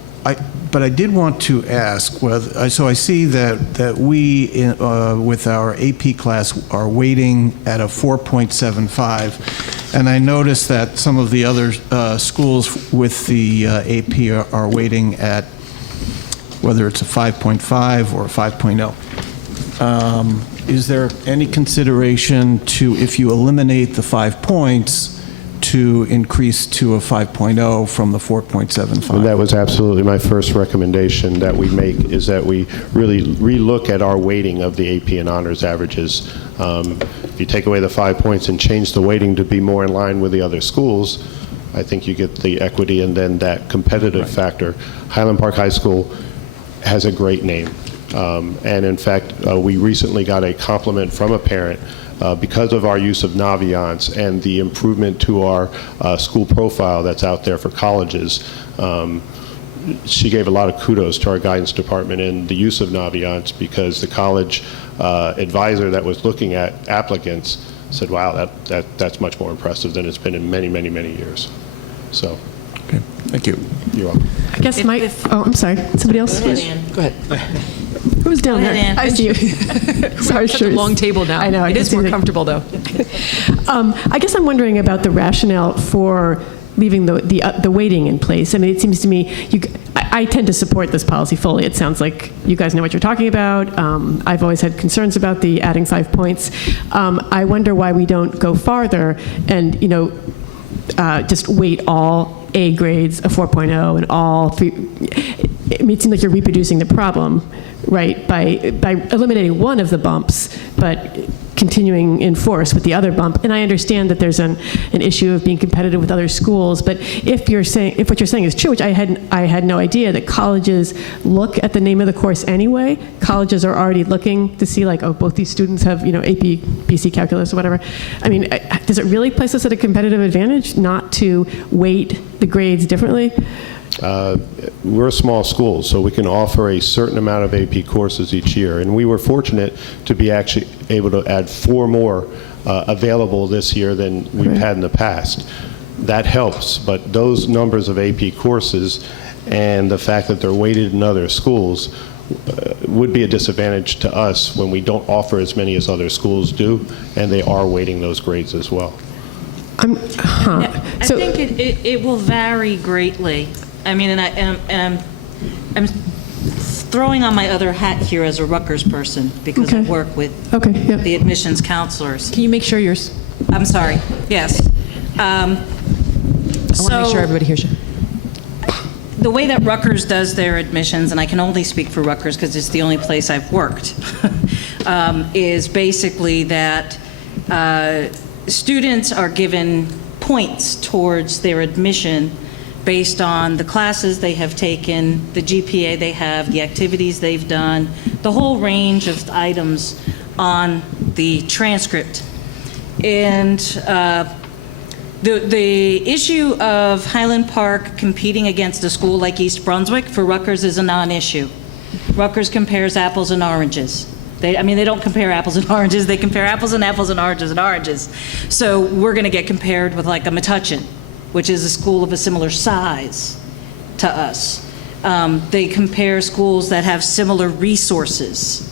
but I did want to ask whether. So I see that we, with our AP class, are weighting at a 4.75, and I noticed that some of the other schools with the AP are weighting at whether it's a 5.5 or a 5.0. is there any consideration to, if you eliminate the 5 points, to increase to a 5.0 from the 4.75? And that was absolutely my first recommendation that we make, is that we really relook at our weighting of the AP and honors averages. If you take away the 5 points and change the weighting to be more in line with the other schools, I think you get the equity and then that competitive factor. Highland Park High School has a great name. And in fact, we recently got a compliment from a parent because of our use of Naviance and the improvement to our school profile that's out there for colleges. She gave a lot of kudos to our guidance department in the use of Naviance, because the college advisor that was looking at applicants said, wow, that's much more impressive than it's been in many, many, many years. So. Okay, thank you. You're welcome. I guess I'm sorry. Somebody else? Go ahead. Who's down Go there? ahead, Ann. I see you. Sorry, such a long table now. I know. It is more comfortable, though. I guess I'm wondering about the rationale for leaving the weighting in place. I mean, it seems to me, I tend to support this policy fully. It sounds like you guys know what you're talking about. I've always had concerns about the adding 5 points. I wonder why we don't go farther and, just weight all A grades a 4.0 and all three. I mean, it seems like you're reproducing the problem, right, by eliminating one of the bumps, but continuing in force with the other bump. And I understand that there's an issue of being competitive with other schools, but if what you're saying is true, which I had no idea, that colleges look at the name of the course anyway. Colleges are already looking to see, like, oh, both these students have, AP, BC calculus or whatever. I mean, does it really place us at a competitive advantage not to weight the grades differently? We're a small school, so we can offer a certain amount of AP courses each year. And we were fortunate to be actually able to add 4 more available this year than we've had in the past. That helps, but those numbers of AP courses and the fact that they're weighted in other schools would be a disadvantage to us when we don't offer as many as other schools do, and they are weighting those grades as well. I think it will vary greatly. I mean, and I'm throwing on my other hat here as a Rutgers person, because I work with the admissions counselors. Can you make sure yours? I'm sorry. Yes. I want to make sure everybody hears you. The way that Rutgers does their admissions, and I can only speak for Rutgers because it's the only place I've worked, is basically that students are given points towards their admission based on the classes they have taken, the GPA they have, the activities they've done, the whole range of items on the transcript. And the issue of Highland Park competing against a school like East Brunswick for Rutgers is a non-issue. Rutgers compares apples and oranges. They don't compare apples and oranges, they compare apples and apples and oranges and oranges. So we're gonna get compared with like a Metuchen, which is a school of a similar size to us. They compare schools that have similar resources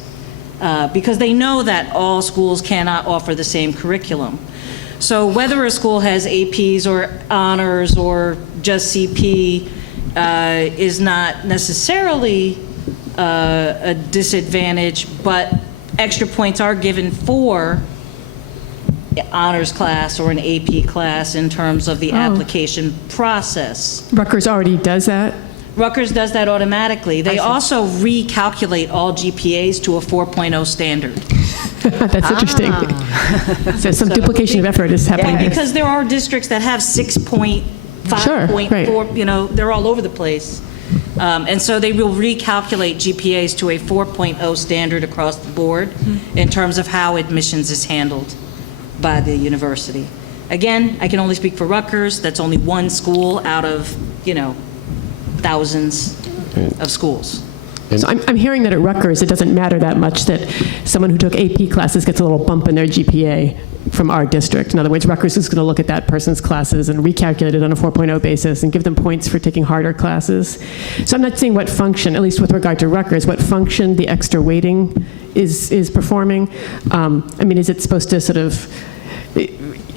because they know that all schools cannot offer the same curriculum. So whether a school has APs or honors or just CP is not necessarily a disadvantage, but extra points are given for honors class or an AP class in terms of the application process. Rutgers already does that? Rutgers does that automatically. They also recalculate all GPAs to a 4.0 standard. That's interesting. So some duplication of effort is happening. Yeah, because there are districts that have 6.5, 5.4, they're all over the place. And so they will recalculate GPAs to a 4.0 standard across the board in terms of how admissions is handled by the university. Again, I can only speak for Rutgers. That's only one school out of, thousands of schools. So I'm hearing that at Rutgers, it doesn't matter that much that someone who took AP classes gets a little bump in their GPA from our district. In other words, Rutgers is going to look at that person's classes and recalculate it on a 4.0 basis and give them points for taking harder classes. So I'm not seeing what function, at least with regard to Rutgers, what function the extra weighting is performing. Is it supposed to sort of,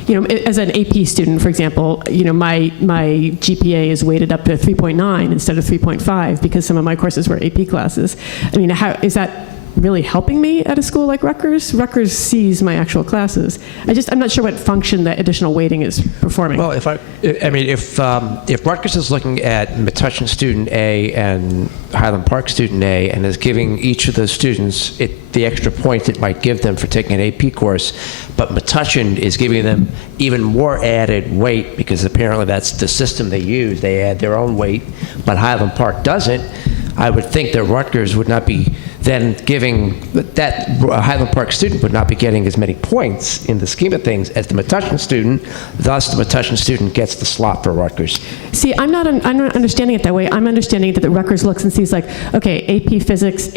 as an AP student, for example, my GPA is weighted up to 3.9 instead of 3.5 because some of my courses were AP classes. How is that really helping me at a school like Rutgers. Rutgers sees my actual classes. I'm not sure what function that additional weighting is performing. Well, if Rutgers is looking at Metuchen student A and Highland Park student A and is giving each of those students the extra point it might give them for taking an AP course, but Metuchen is giving them even more added weight because apparently that's the system they use. They add their own weight, but Highland Park doesn't. I would think that Rutgers would not be then giving, that Highland Park student would not be getting as many points in the scheme of things as the Metuchen student. Thus, the Metuchen student gets the slot for Rutgers. See, I'm not understanding it that way. I'm understanding that the Rutgers looks and sees like, okay, AP Physics,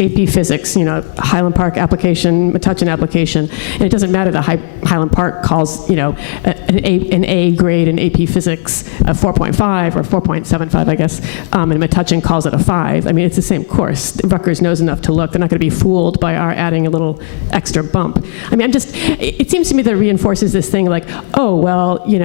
Highland Park application, Metuchen application, and it doesn't matter that Highland Park calls, an A grade in AP Physics a 4.5 or 4.75, I guess, and Metuchen calls it a 5. I mean, it's the same course. Rutgers knows enough to look. They're not going to be fooled by our adding a little extra bump. I mean, it seems to me that it reinforces this thing like, oh, well, in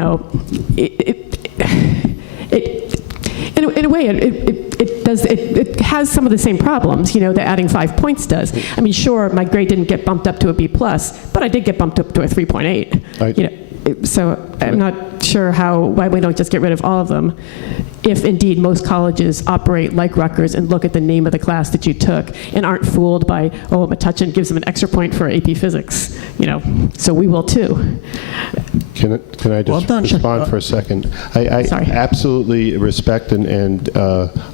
a way, it has some of the same problems, that adding 5 points does. I mean, sure, my grade didn't get bumped up to a B+, but I did get bumped up to a 3.8. So I'm not sure why we don't just get rid of all of them, if indeed most colleges operate like Rutgers and look at the name of the class that you took and aren't fooled by, oh, Metuchen gives them an extra point for AP Physics, so we will too. Can I just respond for a second? I absolutely respect and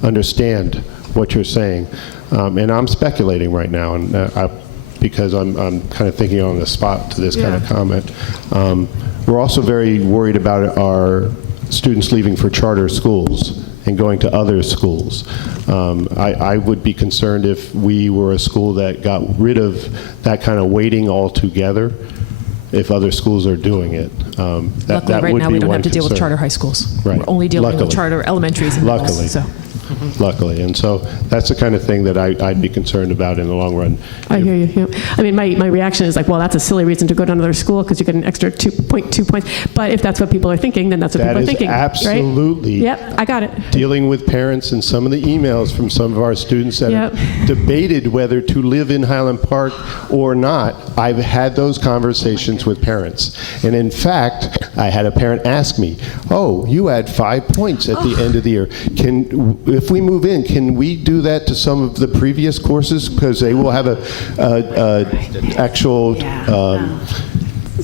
understand what you're saying, and I'm speculating right now, and because I'm kind of thinking on the spot to this kind of comment. We're also very worried about our students leaving for charter schools and going to other schools. I would be concerned if we were a school that got rid of that kind of weighting altogether, if other schools are doing it. Luckily, right now we don't have to deal with charter high schools. Right. We're only dealing with charter elementaries and middles. So. Luckily, and so that's the kind of thing that I'd be concerned about in the long run. I hear you. Yeah. I mean, my reaction is like, well, that's a silly reason to go to another school because you get an extra 2.2 points. But if that's what people are thinking, then that's what people are thinking. Absolutely. Right? Yep, I got it. Dealing with parents and some of the emails from some of our students that have debated whether to live in Highland Park or not. I've had those conversations with parents, and in fact, I had a parent ask me, "Oh, you add 5 points at the end of the year. If we move in, can we do that to some of the previous courses because they will have actual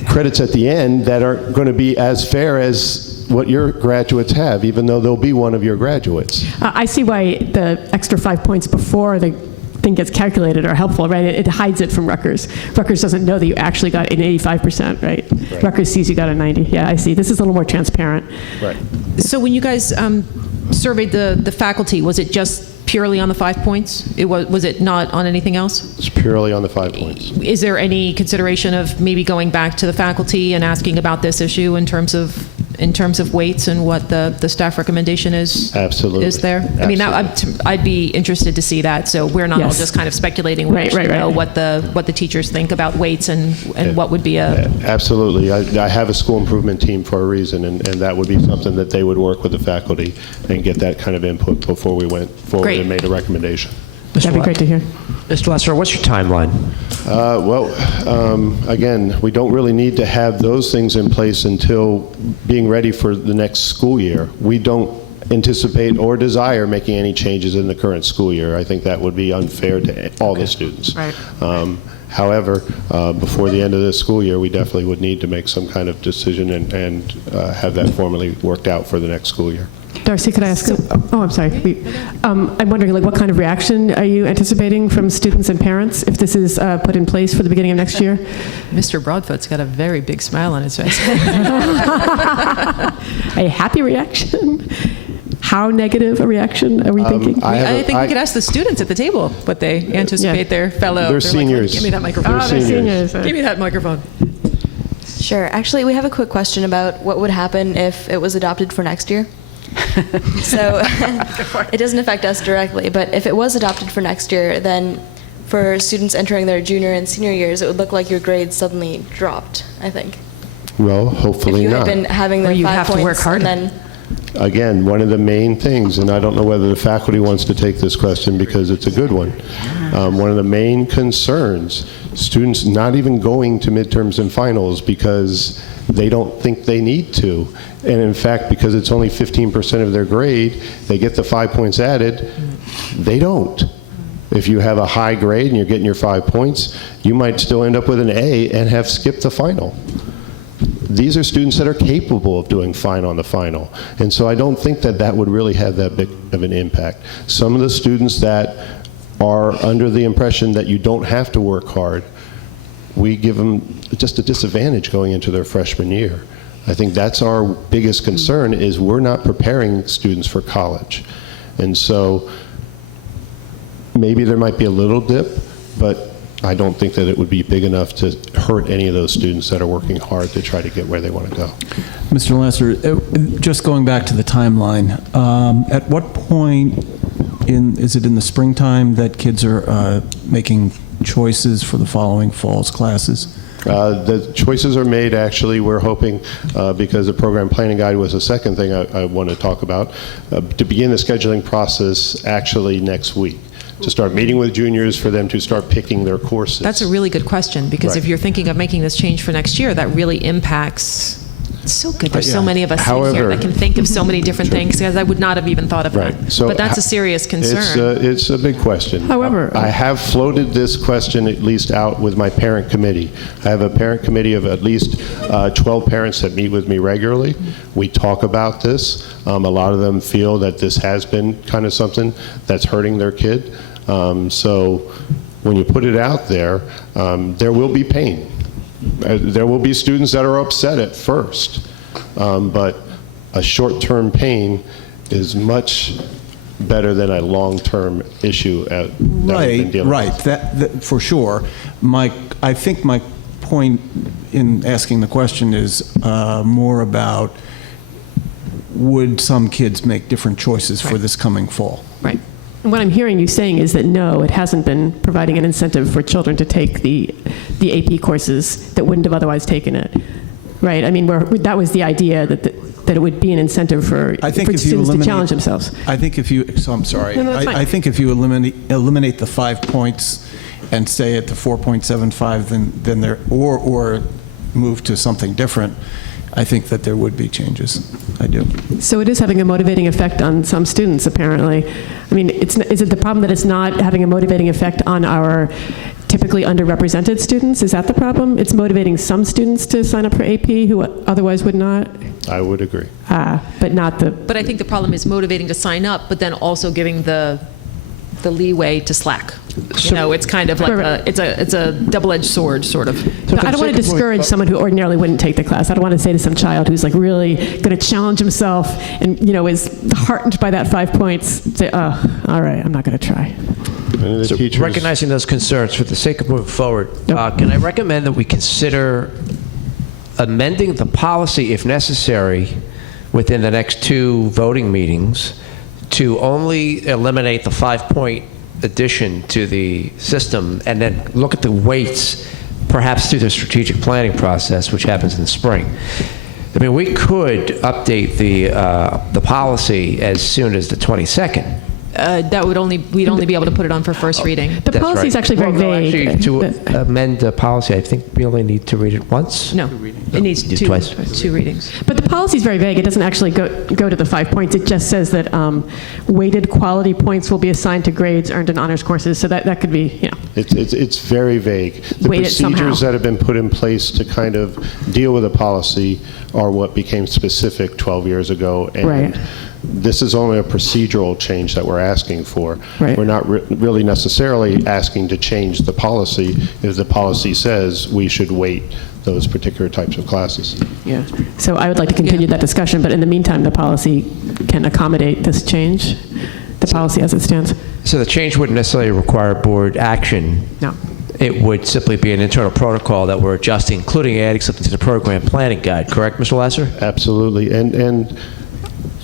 credits at the end that are going to be as fair as what your graduates have, even though they'll be one of your graduates." I see why the extra 5 points before the thing gets calculated are helpful, right? It hides it from Rutgers. Rutgers doesn't know that you actually got an 85%, right? Rutgers sees you got a 90. Yeah, I see. This is a little more transparent. Right. So when you guys surveyed the faculty, was it just purely on the 5 points? Was it not on anything else? It's purely on the 5 points. Is there any consideration of maybe going back to the faculty and asking about this issue in terms of weights and what the staff recommendation is? Absolutely. Is there? I mean, I'd be interested to see that. So we're not all just kind of speculating. We actually know what the teachers think about weights and what would be a. Absolutely. I have a school improvement team for a reason, and that would be something that they would work with the faculty and get that kind of input before we went forward and made a recommendation. That'd be great to hear. Mr. Lesser, what's your timeline? Again, we don't really need to have those things in place until being ready for the next school year. We don't anticipate or desire making any changes in the current school year. I think that would be unfair to all the students. Right. However, before the end of this school year, we definitely would need to make some kind of decision and have that formally worked out for the next school year. Darcy, could I ask? Oh, I'm sorry. I'm wondering, what kind of reaction are you anticipating from students and parents if this is put in place for the beginning of next year? Mr. Broadfoot's got a very big smile on his face. A happy reaction? How negative a reaction are we thinking? I think we could ask the students at the table what they anticipate their fellow. They're seniors. Give me that microphone. They're seniors. Give me that microphone. Sure. Actually, we have a quick question about what would happen if it was adopted for next year. So it doesn't affect us directly, but if it was adopted for next year, then for students entering their junior and senior years, it would look like your grades suddenly dropped, I think. Well, hopefully if you not. had been having their 5 points to work harder. and then Again, one of the main things, and I don't know whether the faculty wants to take this question because it's a good one. One of the main concerns, students not even going to midterms and finals because they don't think they need to. And in fact, because it's only 15% of their grade, they get the 5 points added, they don't. If you have a high grade and you're getting your 5 points, you might still end up with an A and have skipped the final. These are students that are capable of doing fine on the final. And so I don't think that that would really have that big of an impact. Some of the students that are under the impression that you don't have to work hard, we give them just a disadvantage going into their freshman year. I think that's our biggest concern, is we're not preparing students for college. And so maybe there might be a little dip, but I don't think that it would be big enough to hurt any of those students that are working hard to try to get where they want to go. Mr. Lasser, just going back to the timeline, at what point is it in the springtime that kids are making choices for the following fall's classes? The choices are made, actually, we're hoping, because the program planning guide was the second thing I want to talk about, to begin the scheduling process actually next week, to start meeting with juniors for them to start picking their courses. That's a really good question, because Right. if you're thinking of making this change for next year, that really impacts. It's so good. There's so many of us sitting here that can think of so many different things, because I would not have even thought of that. So but that's a serious concern. It's a big question. However, I have floated this question at least out with my parent committee. I have a parent committee of at least 12 parents that meet with me regularly. We talk about this. A lot of them feel that this has been kind of something that's hurting their kid. So when you put it out there, there will be pain. There will be students that are upset at first, but a short-term pain is much better than a long-term issue that we've been dealing with. That for sure. I think my point in asking the question is more about, would some kids make different choices for this coming fall? Right. And what I'm hearing you saying is that no, it hasn't been providing an incentive for children to take the AP courses that wouldn't have otherwise taken it. Right? I mean, that was the idea, that it would be an incentive for students to challenge themselves. I think if you, so I'm sorry. No, that's fine. I think if you eliminate the 5 points and stay at the 4.75, then there, or move to something different, I think that there would be changes. I do. So it is having a motivating effect on some students, apparently. I mean, is it the problem that it's not having a motivating effect on our typically underrepresented students? Is that the problem? It's motivating some students to sign up for AP who otherwise would not? I would agree. But not the... But I think the problem is motivating to sign up, but then also giving the leeway to slack. You know, it's kind of like it's a double-edged sword, sort of. I don't want to discourage someone who ordinarily wouldn't take the class. I don't want to say to some child who's like really going to challenge himself and, you know, is heartened by that 5 points, say, oh, all right, I'm not going to try. So recognizing those concerns, for the sake of moving forward, can I recommend that we consider amending the policy, if necessary, within the next 2 voting meetings, to only eliminate the 5-point addition to the system, and then look at the weights, perhaps through the strategic planning process, which happens in the spring. I mean, we could update the policy as soon as the 22nd. We'd only be able to put it on for first reading. The policy is actually very vague. Actually, to amend the policy, I think we only need to read it once. No, it needs twice. 2 readings. But the policy is very vague. It doesn't actually go to the 5 points. It just says that weighted quality points will be assigned to grades earned in honors courses. So that could be, you know. It's very vague. The procedures that have been put in place to kind of deal with the policy are what became specific 12 years ago. And right. This is only a procedural change that we're asking for. Right. We're not really necessarily asking to change the policy if the policy says we should weight those particular types of classes. Yeah. So I would like to continue that discussion, but in the meantime, the policy can accommodate this change, the policy as it stands. So the change wouldn't necessarily require board action. No. It would simply be an internal protocol that we're adjusting, including adding something to the program planning guide, correct, Mr. Lasser? Absolutely. And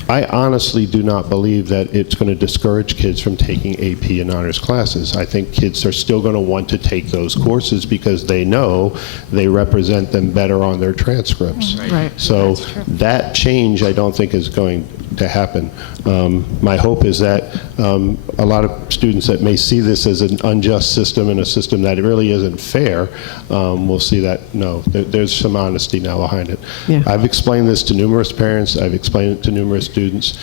I honestly do not believe that it's going to discourage kids from taking AP and honors classes. I think kids are still going to want to take those courses because they know they represent them better on their transcripts. Right. So that change, I don't think, is going to happen. My hope is that a lot of students that may see this as an unjust system and a system that really isn't fair will see that, no, there's some honesty now behind it. Yeah. I've explained this to numerous parents. I've explained it to numerous students.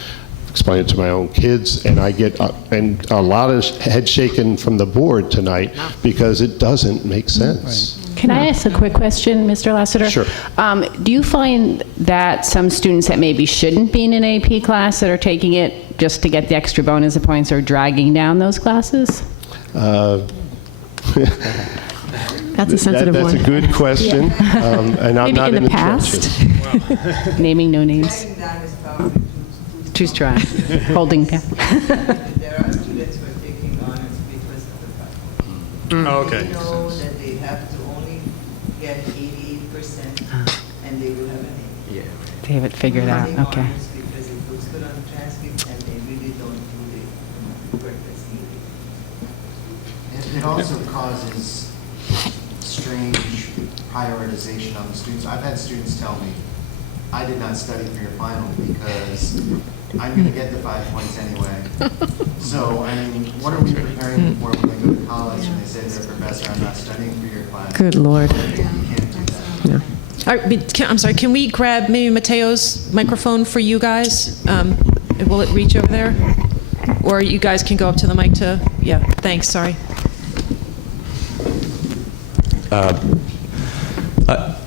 Explain it to my own kids, and I get and a lot of head shaking from the board tonight because it doesn't make sense. Can I ask a quick question, Mr. Lassiter? Sure. Do you find that some students that maybe shouldn't be in an AP class that are taking it just to get the extra bonus points are dragging down those classes? That's a sensitive one. That's a good question, and I'm Maybe not in in the past. Naming no names. Choose try. Holding back. There are students who are taking honors because of the fact. Oh, okay. They know that they have to only get 88% and they will have an A. Yeah. They have it figured out. Taking Okay. honors because it looks good on the transcript and they really don't do the work that's needed. It also causes strange prioritization on the students. I've had students tell me, I did not study for your final because I'm going to get the 5 points anyway. So, I mean, what are we preparing them for when they go to college and they say to their professor, I'm not studying for your class? Good Lord. You can't do that. Yeah. All right, I'm sorry, can we grab maybe Mateo's microphone for you guys? Will it reach over there? Or you guys can go up to the mic to, yeah, thanks, sorry.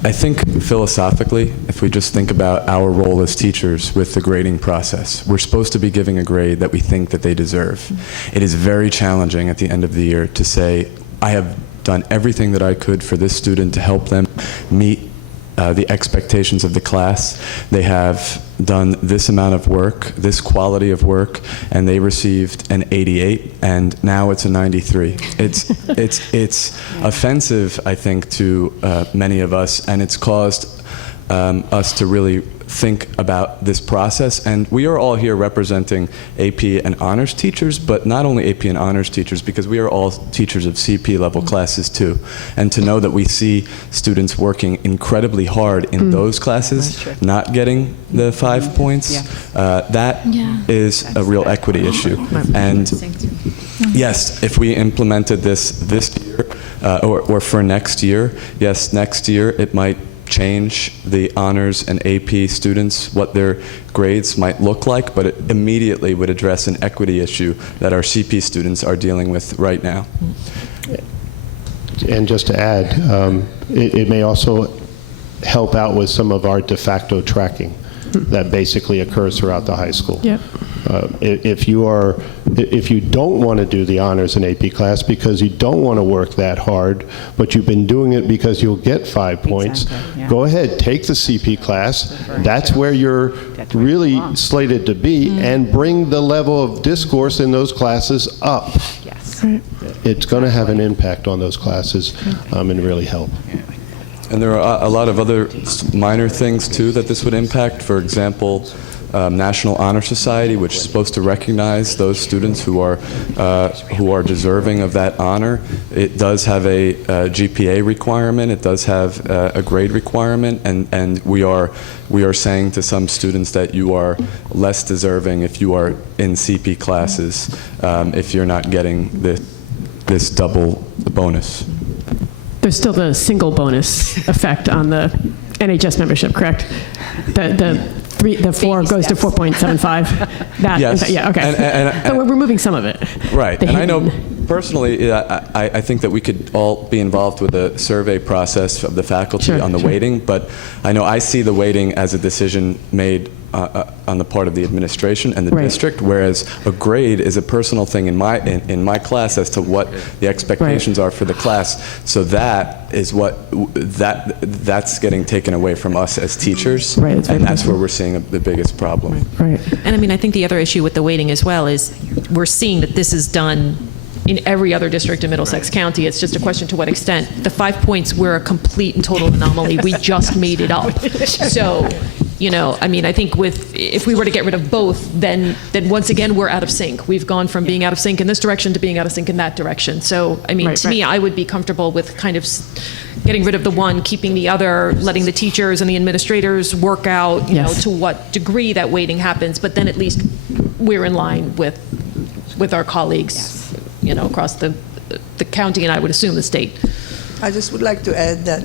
I think philosophically, if we just think about our role as teachers with the grading process, we're supposed to be giving a grade that we think that they deserve. It is very challenging at the end of the year to say, I have done everything that I could for this student to help them meet the expectations of the class. They have done this amount of work, this quality of work, and they received an 88, and now it's a 93. It's offensive, I think, to many of us, and it's caused us to really think about this process. And we are all here representing AP and honors teachers, but not only AP and honors teachers, because we are all teachers of CP level classes too. And to know that we see students working incredibly hard in those classes, not getting the 5 points, that is a real equity issue. And yes, if we implemented this year, or for next year, yes, next year it might change the honors and AP students, what their grades might look like, but it immediately would address an equity issue that our CP students are dealing with right now. And just to add, it may also help out with some of our de facto tracking that basically occurs throughout the high school. Yep. If you don't want to do the honors and AP class because you don't want to work that hard, but you've been doing it because you'll get 5 points, go ahead, take the CP class. That's where you're really slated to be, and bring the level of discourse in those classes up. Yes. It's going to have an impact on those classes and really help. And there are a lot of other minor things too that this would impact. For example, National Honor Society, which is supposed to recognize those students who are deserving of that honor. It does have a GPA requirement. It does have a grade requirement, and we are saying to some students that you are less deserving if you are in CP classes, if you're not getting this double bonus. There's still the single bonus effect on the NHS membership, correct? The 4 goes to 4.75. That, yes. Yeah, okay. So we're removing some of it. Right. And I know personally, I think that we could all be involved with the survey process of the faculty on the weighting, but I know I see the weighting as a decision made on the part of the administration and the district, whereas a grade is a personal thing in my class as to what the expectations are for the class. So that is that's getting taken away from us as teachers, and that's where we're seeing the biggest problem. Right. And I mean, I think the other issue with the weighting as well is we're seeing that this is done in every other district in Middlesex County. It's just a question to what extent. The 5 points were a complete and total anomaly. We just made it up. So, I mean, I think if we were to get rid of both, then once again, we're out of sync. We've gone from being out of sync in this direction to being out of sync in that direction. So, I mean, to me, I would be comfortable with kind of getting rid of the one, keeping the other, letting the teachers and the administrators work out, you know, to what degree that weighting happens, but then at least we're in line with our colleagues, you know, across the county, and I would assume the state. I just would like to add that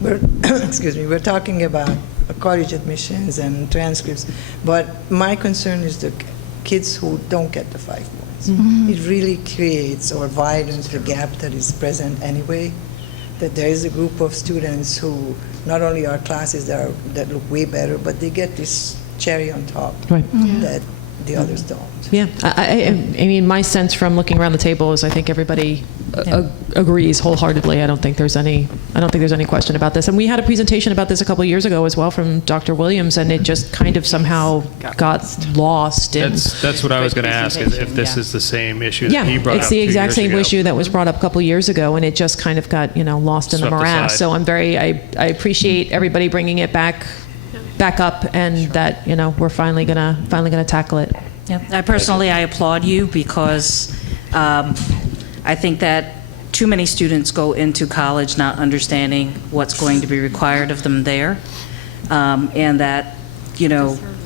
we're talking about college admissions and transcripts, but my concern is the kids who don't get the 5 points. It really creates or widens the gap that is present anyway, that there is a group of students who not only are classes that look way better, but they get this cherry on top that the others don't. Yeah, I mean, my sense from looking around the table is I think everybody agrees wholeheartly. I don't think there's any question about this. And we had a presentation about this a couple of years ago as well from Dr. Williams, and it just kind of somehow got lost. That's what I was going to ask, is if this is the same issue that he brought up. It's the exact same issue that was brought up a couple of years ago, and it just kind of got, lost in the morass. So I appreciate everybody bringing it back up, and that we're finally gonna tackle it. Yeah, I applaud you, because I think that too many students go into college not understanding what's going to be required of them there, and that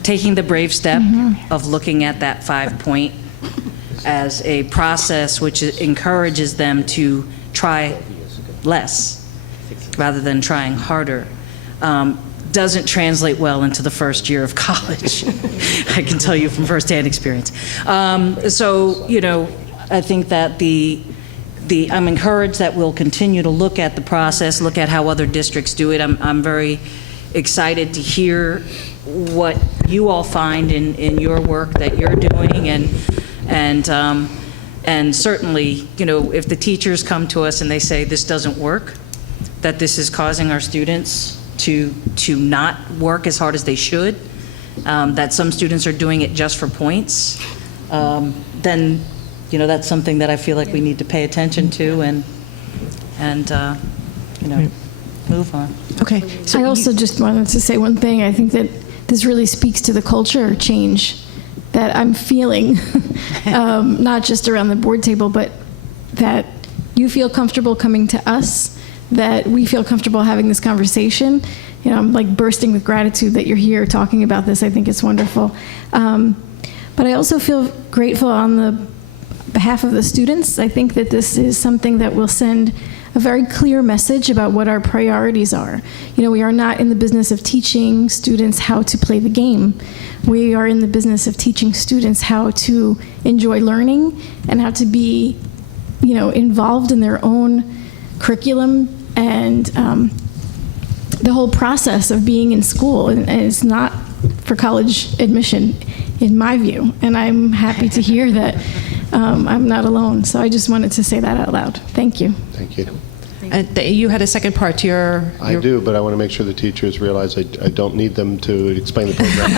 taking the brave step of looking at that 5-point as a process which encourages them to try less rather than trying harder. Doesn't translate well into the first year of college. I can tell you from firsthand experience. I think that I'm encouraged that we'll continue to look at the process, look at how other districts do it. I'm very excited to hear what you all find in your work that you're doing, and certainly, if the teachers come to us and they say this doesn't work, that this is causing our students to not work as hard as they should, that some students are doing it just for points, then that's something that I feel like we need to pay attention to and move on. Okay. I also just wanted to say one thing. I think that this really speaks to the culture change that I'm feeling, not just around the board table, but that you feel comfortable coming to us, that we feel comfortable having this conversation. I'm like bursting with gratitude that you're here talking about this. I think it's wonderful. But I also feel grateful on the behalf of the students. I think that this is something that will send a very clear message about what our priorities are. We are not in the business of teaching students how to play the game. We are in the business of teaching students how to enjoy learning and how to be, involved in their own curriculum and the whole process of being in school. And it's not for college admission, in my view. And I'm happy to hear that I'm not alone. So I just wanted to say that out loud. Thank you. Thank you. You had a second part to your... I do, but I want to make sure the teachers realize I don't need them to explain the program.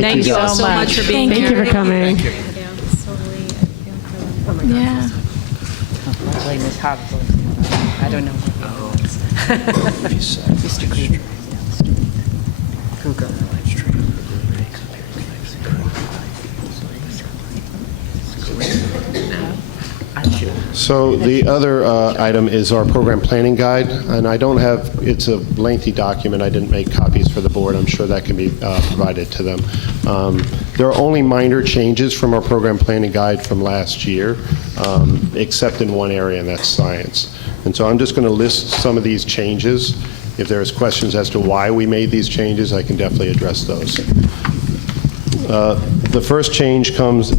Thank you all so much for being here. Thank you for coming. Yeah. I don't know. Mr. Krieger. So the other item is our program planning guide, and I don't have, it's a lengthy document. I didn't make copies for the board. I'm sure that can be provided to them. There are only minor changes from our program planning guide from last year, except in one area, and that's science. And so I'm just going to list some of these changes. If there's questions as to why we made these changes, I can definitely address those. The first change comes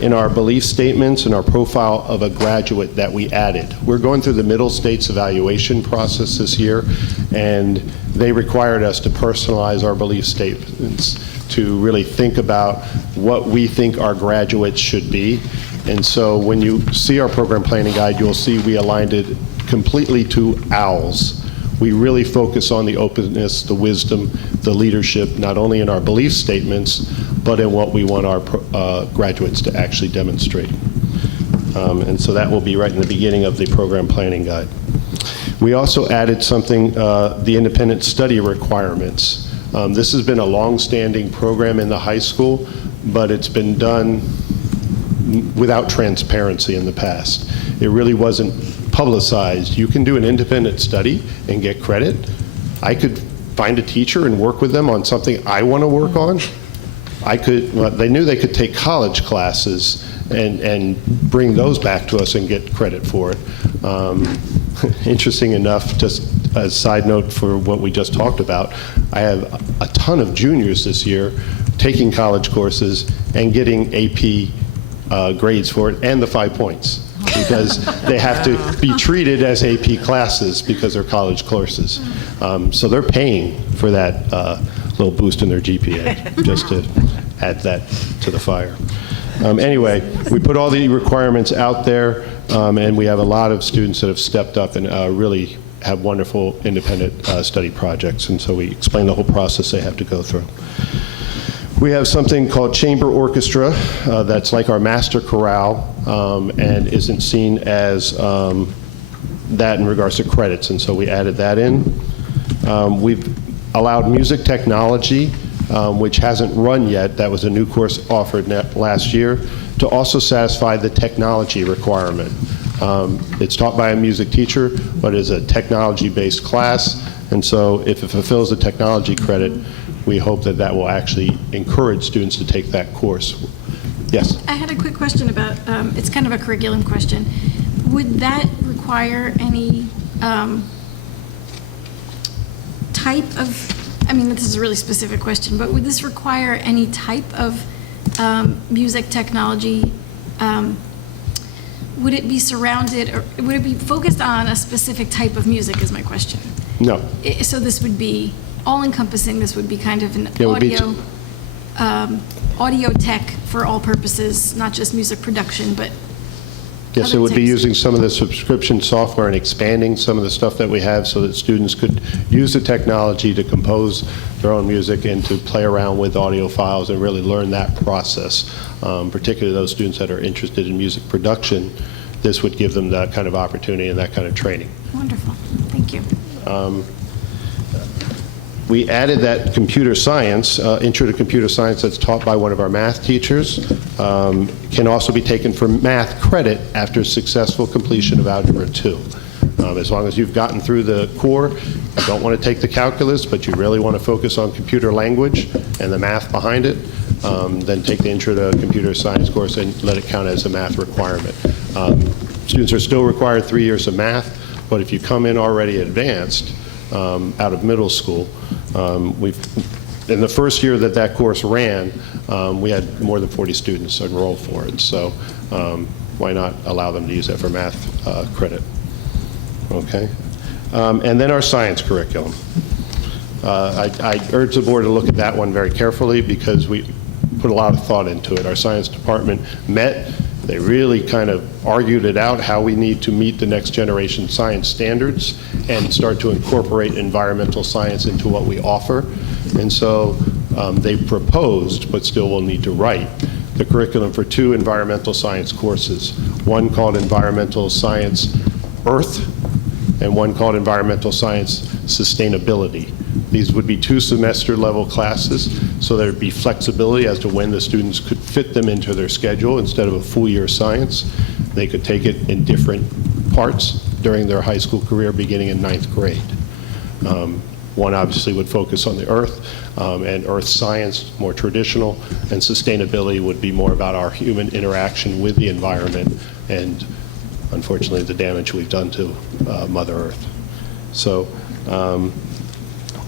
in our belief statements and our profile of a graduate that we added. We're going through the middle states evaluation process this year, and they required us to personalize our belief statements to really think about what we think our graduates should be. And so when you see our program planning guide, you'll see we aligned it completely to OWLS. We really focus on the openness, the wisdom, the leadership, not only in our belief statements, but in what we want our graduates to actually demonstrate. And so that will be right in the beginning of the program planning guide. We also added something, the independent study requirements. This has been a long-standing program in the high school, but it's been done without transparency in the past. It really wasn't publicized. You can do an independent study and get credit. I could find a teacher and work with them on something I want to work on. They knew they could take college classes and bring those back to us and get credit for it. Interesting enough, just a side note for what we just talked about, I have a ton of juniors this year taking college courses and getting AP grades for it and the 5 points, because they have to be treated as AP classes because they're college courses. So they're paying for that little boost in their GPA, just to add that to the fire. Anyway, we put all the requirements out there, and we have a lot of students that have stepped up and really have wonderful independent study projects, and so we explain the whole process they have to go through. We have something called Chamber Orchestra that's like our master chorale and isn't seen as that in regards to credits, and so we added that in. We've allowed music technology, which hasn't run yet. That was a new course offered last year, to also satisfy the technology requirement. It's taught by a music teacher, but is a technology-based class, and so if it fulfills the technology credit, we hope that that will actually encourage students to take that course. Yes? I had a quick question about, it's kind of a curriculum question. Would that require any type of, I mean, this is a really specific question, but would this require any type of music technology? Would it be surrounded, or would it be focused on a specific type of music is my question. No. So this would be all-encompassing, this would be kind of an audio tech for all purposes, not just music production, but yes, it would be using some of the subscription software and expanding some of the stuff that we have so that students could use the technology to compose their own music and to play around with audio files and really learn that process. Particularly those students that are interested in music production, this would give them that kind of opportunity and that kind of training. Wonderful, thank you. We added that computer science, intro to computer science that's taught by one of our math teachers, can also be taken for math credit after successful completion of Algebra 2. As long as you've gotten through the core, you don't want to take the calculus, but you really want to focus on computer language and the math behind it, then take the intro to computer science course and let it count as a math requirement. Students are still required 3 years of math, but if you come in already advanced out of middle school, in the first year that that course ran, we had more than 40 students enroll for it. So why not allow them to use that for math credit? Okay. And then our science curriculum. I urge the board to look at that one very carefully because we put a lot of thought into it. Our science department met. They really kind of argued it out, how we need to meet the next generation science standards and start to incorporate environmental science into what we offer. And so they proposed, but still will need to write, the curriculum for 2 environmental science courses, one called Environmental Science Earth and one called Environmental Science Sustainability. These would be 2 semester level classes, so there'd be flexibility as to when the students could fit them into their schedule. Instead of a full year of science, they could take it in different parts during their high school career beginning in 9th grade. One obviously would focus on the earth and earth science, more traditional, and sustainability would be more about our human interaction with the environment and unfortunately the damage we've done to Mother Earth. So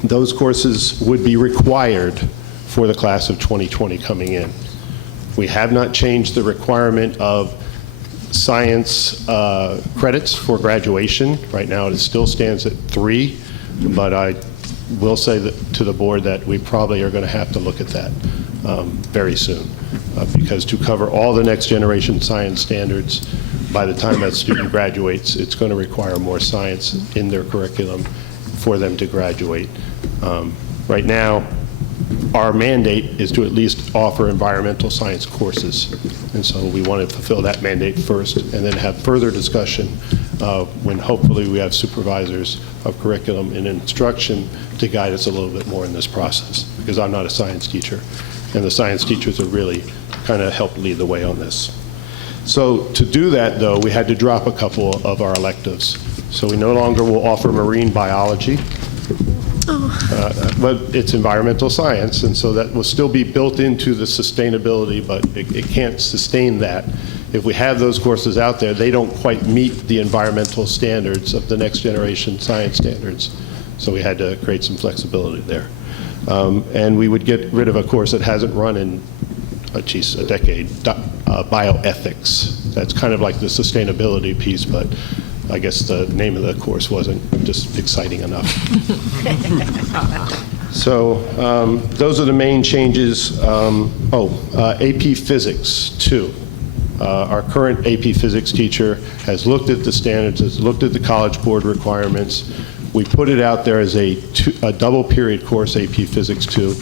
those courses would be required for the class of 2020 coming in. We have not changed the requirement of science credits for graduation. Right now it still stands at 3, but I will say that to the board that we probably are going to have to look at that very soon because to cover all the next generation science standards, by the time that student graduates, it's going to require more science in their curriculum for them to graduate. Right now, our mandate is to at least offer environmental science courses. And so we want to fulfill that mandate first and then have further discussion when hopefully we have supervisors of curriculum and instruction to guide us a little bit more in this process, because I'm not a science teacher, and the science teachers are really kind of help lead the way on this. So to do that, though, we had to drop a couple of our electives. So we no longer will offer marine biology, but it's environmental science, and so that will still be built into the sustainability, but it can't sustain that. If we have those courses out there, they don't quite meet the environmental standards of the next generation science standards. So we had to create some flexibility there. And we would get rid of a course that hasn't run in, a decade, bioethics. That's kind of like the sustainability piece, but I guess the name of the course wasn't just exciting enough. So those are the main changes. AP Physics 2. Our current AP Physics teacher has looked at the standards, has looked at the College Board requirements. We put it out there as a double period course, AP Physics 2,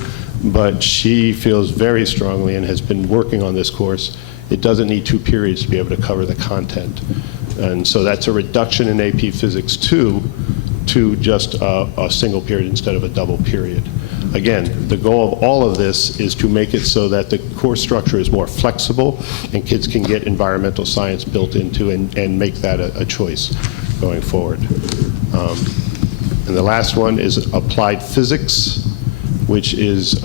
but she feels very strongly and has been working on this course. It doesn't need 2 periods to be able to cover the content. And so that's a reduction in AP Physics 2 to just a single period instead of a double period. Again, the goal of all of this is to make it so that the course structure is more flexible and kids can get environmental science built into and make that a choice going forward. And the last one is Applied Physics, which is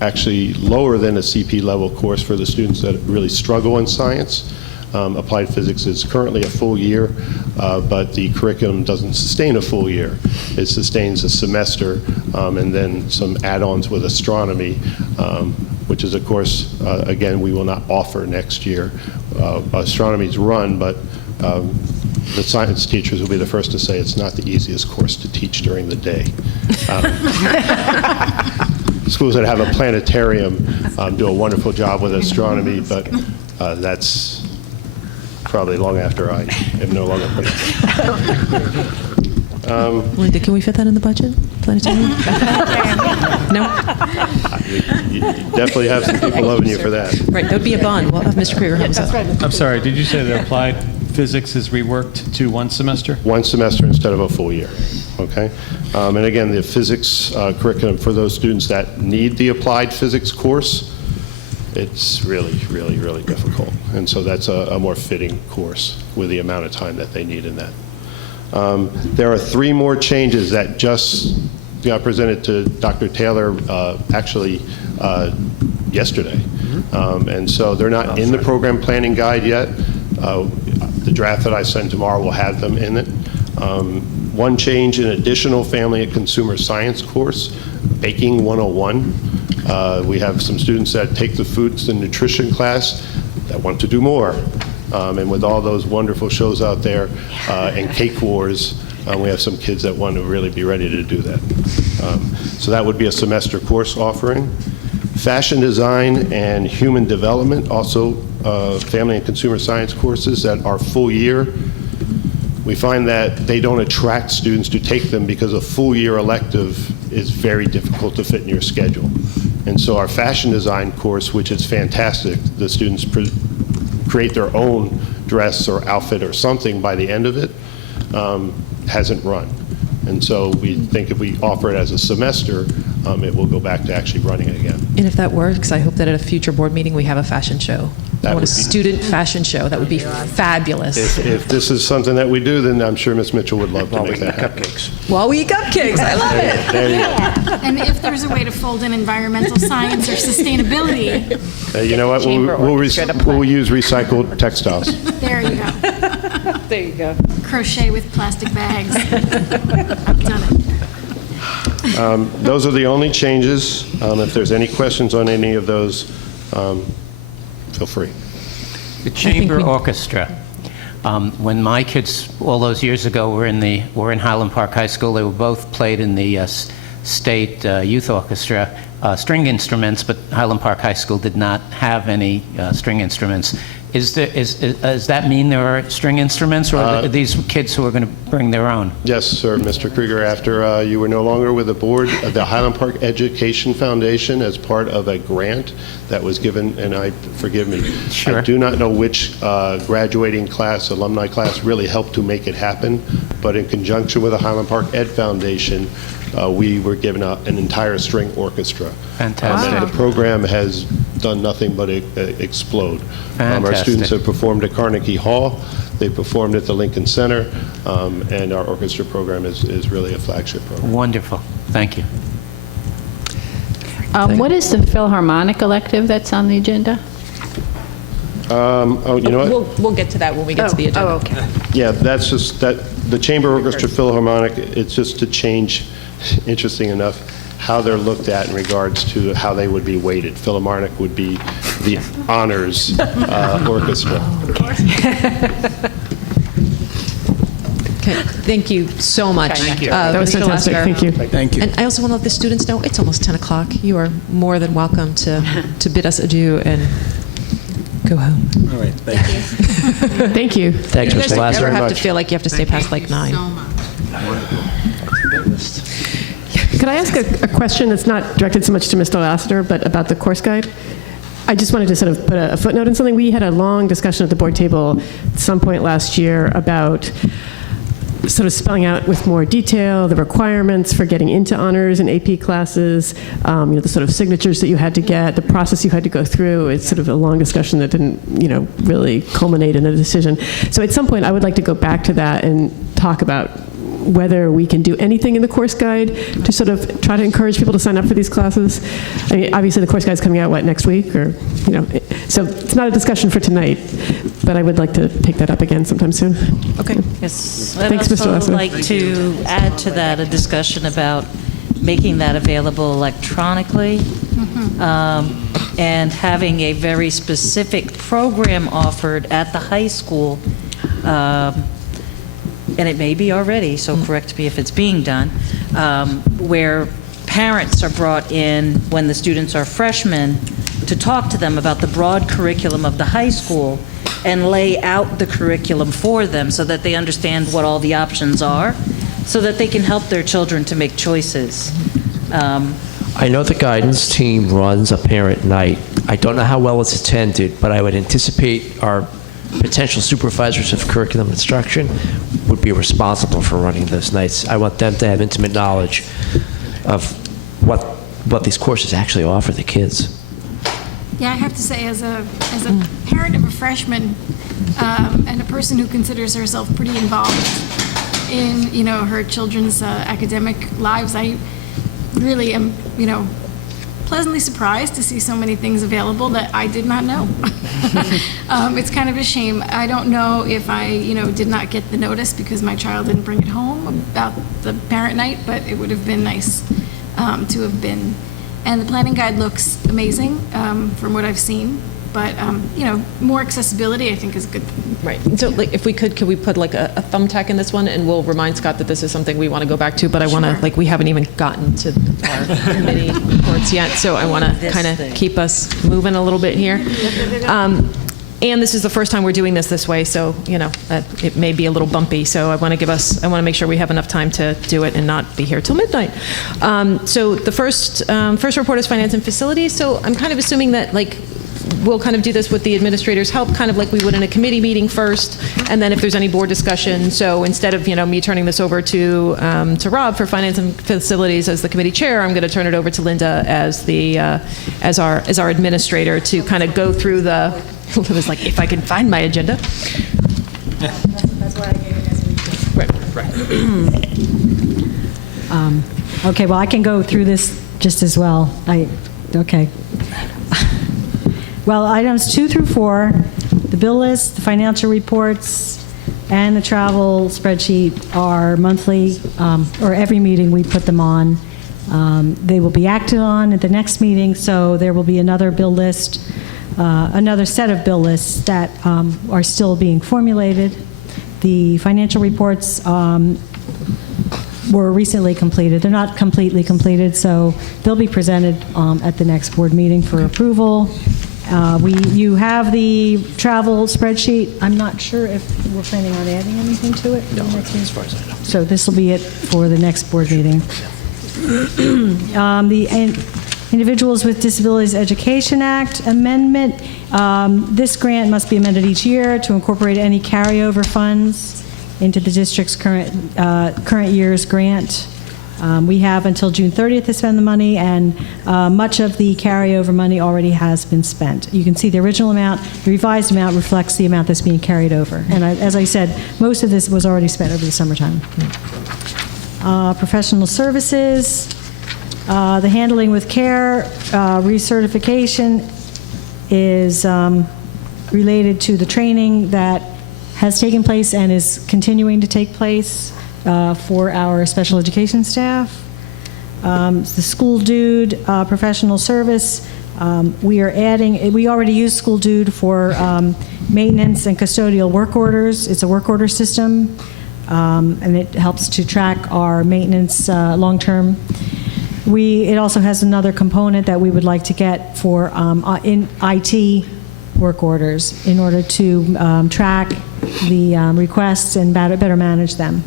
actually lower than a CP level course for the students that really struggle in science. Applied Physics is currently a full year, but the curriculum doesn't sustain a full year. It sustains a semester and then some add-ons with astronomy, which is a course, again, we will not offer next year. Astronomy's run, but the science teachers will be the first to say it's not the easiest course to teach during the day. Schools that have a planetarium do a wonderful job with astronomy, but that's probably long after I am no longer present. Linda, can we fit that in the budget? Planetarium? No? You definitely have some people loving you for that. Right, that would be a bond. We'll have Mr. Krieger help us out. I'm sorry, did you say that Applied Physics is reworked to 1 semester? 1 semester instead of a full year, okay? And again, the physics curriculum for those students that need the Applied Physics course, it's really, really, really difficult. And so that's a more fitting course with the amount of time that they need in that. There are 3 more changes that just got presented to Dr. Taylor actually yesterday. And so they're not in the program planning guide yet. The draft that I send tomorrow will have them in it. One change, an additional family and consumer science course, Baking 101. We have some students that take the foods and nutrition class that want to do more. And with all those wonderful shows out there and Cake Wars, we have some kids that want to really be ready to do that. So that would be a semester course offering. Fashion design and human development, also family and consumer science courses that are full year. We find that they don't attract students to take them because a full year elective is very difficult to fit in your schedule. And so our fashion design course, which is fantastic, the students create their own dress or outfit or something by the end of it, hasn't run. And so we think if we offer it as a semester, it will go back to actually running it again. And if that works, I hope that at a future board meeting we have a fashion show. I want a student fashion show. That would be fabulous. If this is something that we do, then I'm sure Ms. Mitchell would love to make that happen. While we eat cupcakes, I love it. There you go. And if there's a way to fold in environmental science or sustainability, You know what? We'll use recycled textiles. there you go. There you go. Crochet with plastic bags. I've done it. Those are the only changes. If there's any questions on any of those, feel free. The chamber orchestra. When my kids, all those years ago, were in Highland Park High School, they were both played in the state youth orchestra, string instruments, but Highland Park High School did not have any string instruments. Does that mean there are string instruments, or are these kids who are going to bring their own? Yes, sir, Mr. Krieger. After you were no longer with the board, the Highland Park Education Foundation, as part of a grant that was given, and forgive me, Sure. I do not know which graduating class, alumni class, really helped to make it happen, but in conjunction with the Highland Park Ed Foundation, we were given an entire string orchestra. Fantastic. And the program has done nothing but explode. Our Fantastic. students have performed at Carnegie Hall, they performed at the Lincoln Center, and our orchestra program is really a flagship program. Wonderful. Thank you. What is the Philharmonic elective that's on the agenda? Oh, you know what? We'll get to that when we get to the agenda. Oh, okay. Yeah, that's just that the Chamber Orchestra Philharmonic, it's just to change, interesting enough, how they're looked at in regards to how they would be weighted. Philharmonic would be the honors orchestra. Okay, thank you so much. Thank you. That was Mr. fantastic. Lassiter. Thank you. Thank you. And I also want to let the students know it's almost 10 o'clock. You are more than welcome to bid us adieu and go home. All right, thank you. Thank you. Thanks, You guys Mr. don't Lassiter. ever have to much. feel like you have to stay past like 9. Could I ask a question that's not directed so much to Mr. Lassiter, but about the course guide? I just wanted to sort of put a footnote in something. We had a long discussion at the board table at some point last year about sort of spelling out with more detail the requirements for getting into honors and AP classes, the sort of signatures that you had to get, the process you had to go through. It's sort of a long discussion that didn't, really culminate in a decision. So at some point, I would like to go back to that and talk about whether we can do anything in the course guide to sort of try to encourage people to sign up for these classes. I mean, obviously, the course guide's coming out, next week? So it's not a discussion for tonight, but I would like to take that up again sometime soon. Okay. Yes. Thanks, Mr. I'd also Lassiter. like to add to that a discussion about making that available electronically and having a very specific program offered at the high school. And it may be already, so correct me if it's being done, where parents are brought in when the students are freshmen to talk to them about the broad curriculum of the high school and lay out the curriculum for them so that they understand what all the options are, so that they can help their children to make choices. I know the guidance team runs a parent night. I don't know how well it's attended, but I would anticipate our potential supervisors of curriculum instruction would be responsible for running those nights. I want them to have intimate knowledge of what these courses actually offer the kids. Yeah, I have to say, as a parent of a freshman and a person who considers herself pretty involved in her children's academic lives, I really am pleasantly surprised to see so many things available that I did not know. It's kind of a shame. I don't know if I did not get the notice because my child didn't bring it home about the parent night, but it would have been nice to have been. And the planning guide looks amazing from what I've seen, but more accessibility I think is a good thing. Right. And so if we could we put like a thumbtack in this one, and we'll remind Scott that this is something we want to go back to, but I want to, we haven't even gotten to our committee reports yet, so I want to kind of keep us moving a little bit here. And this is the first time we're doing this way, so, it may be a little bumpy, so I want to make sure we have enough time to do it and not be here till midnight. So the first report is finance and facilities, so I'm kind of assuming that, we'll kind of do this with the administrator's help, kind of like we would in a committee meeting first, and then if there's any board discussion. So instead of me turning this over to Rob for finance and facilities as the committee chair, I'm going to turn it over to Linda as our administrator to kind of go through the. It was like, if I can find my agenda. That's why I gave it as a Right. Okay, well, I can go through this just as well. Okay. Well, items 2 through 4, the bill list, the financial reports, and the travel spreadsheet are monthly, or every meeting we put them on. They will be acted on at the next meeting, so there will be another bill list, another set of bill lists that are still being formulated. The financial reports were recently completed. They're not completely completed, so they'll be presented at the next board meeting for approval. You have the travel spreadsheet. I'm not sure if we're planning on adding anything to it. No, as far as I know. So this will be it for the next board meeting. The Individuals with Disabilities Education Act amendment. This grant must be amended each year to incorporate any carryover funds into the district's current year's grant. We have until June 30th to spend the money, and much of the carryover money already has been spent. You can see the original amount. The revised amount reflects the amount that's being carried over. And as I said, most of this was already spent over the summertime. Professional services, the handling with care recertification is related to the training that has taken place and is continuing to take place for our special education staff. The school dude professional service, we are adding, we already use school dude for maintenance and custodial work orders. It's a work order system, and it helps to track our maintenance long-term. It also has another component that we would like to get for in IT work orders in order to track the requests and better manage them.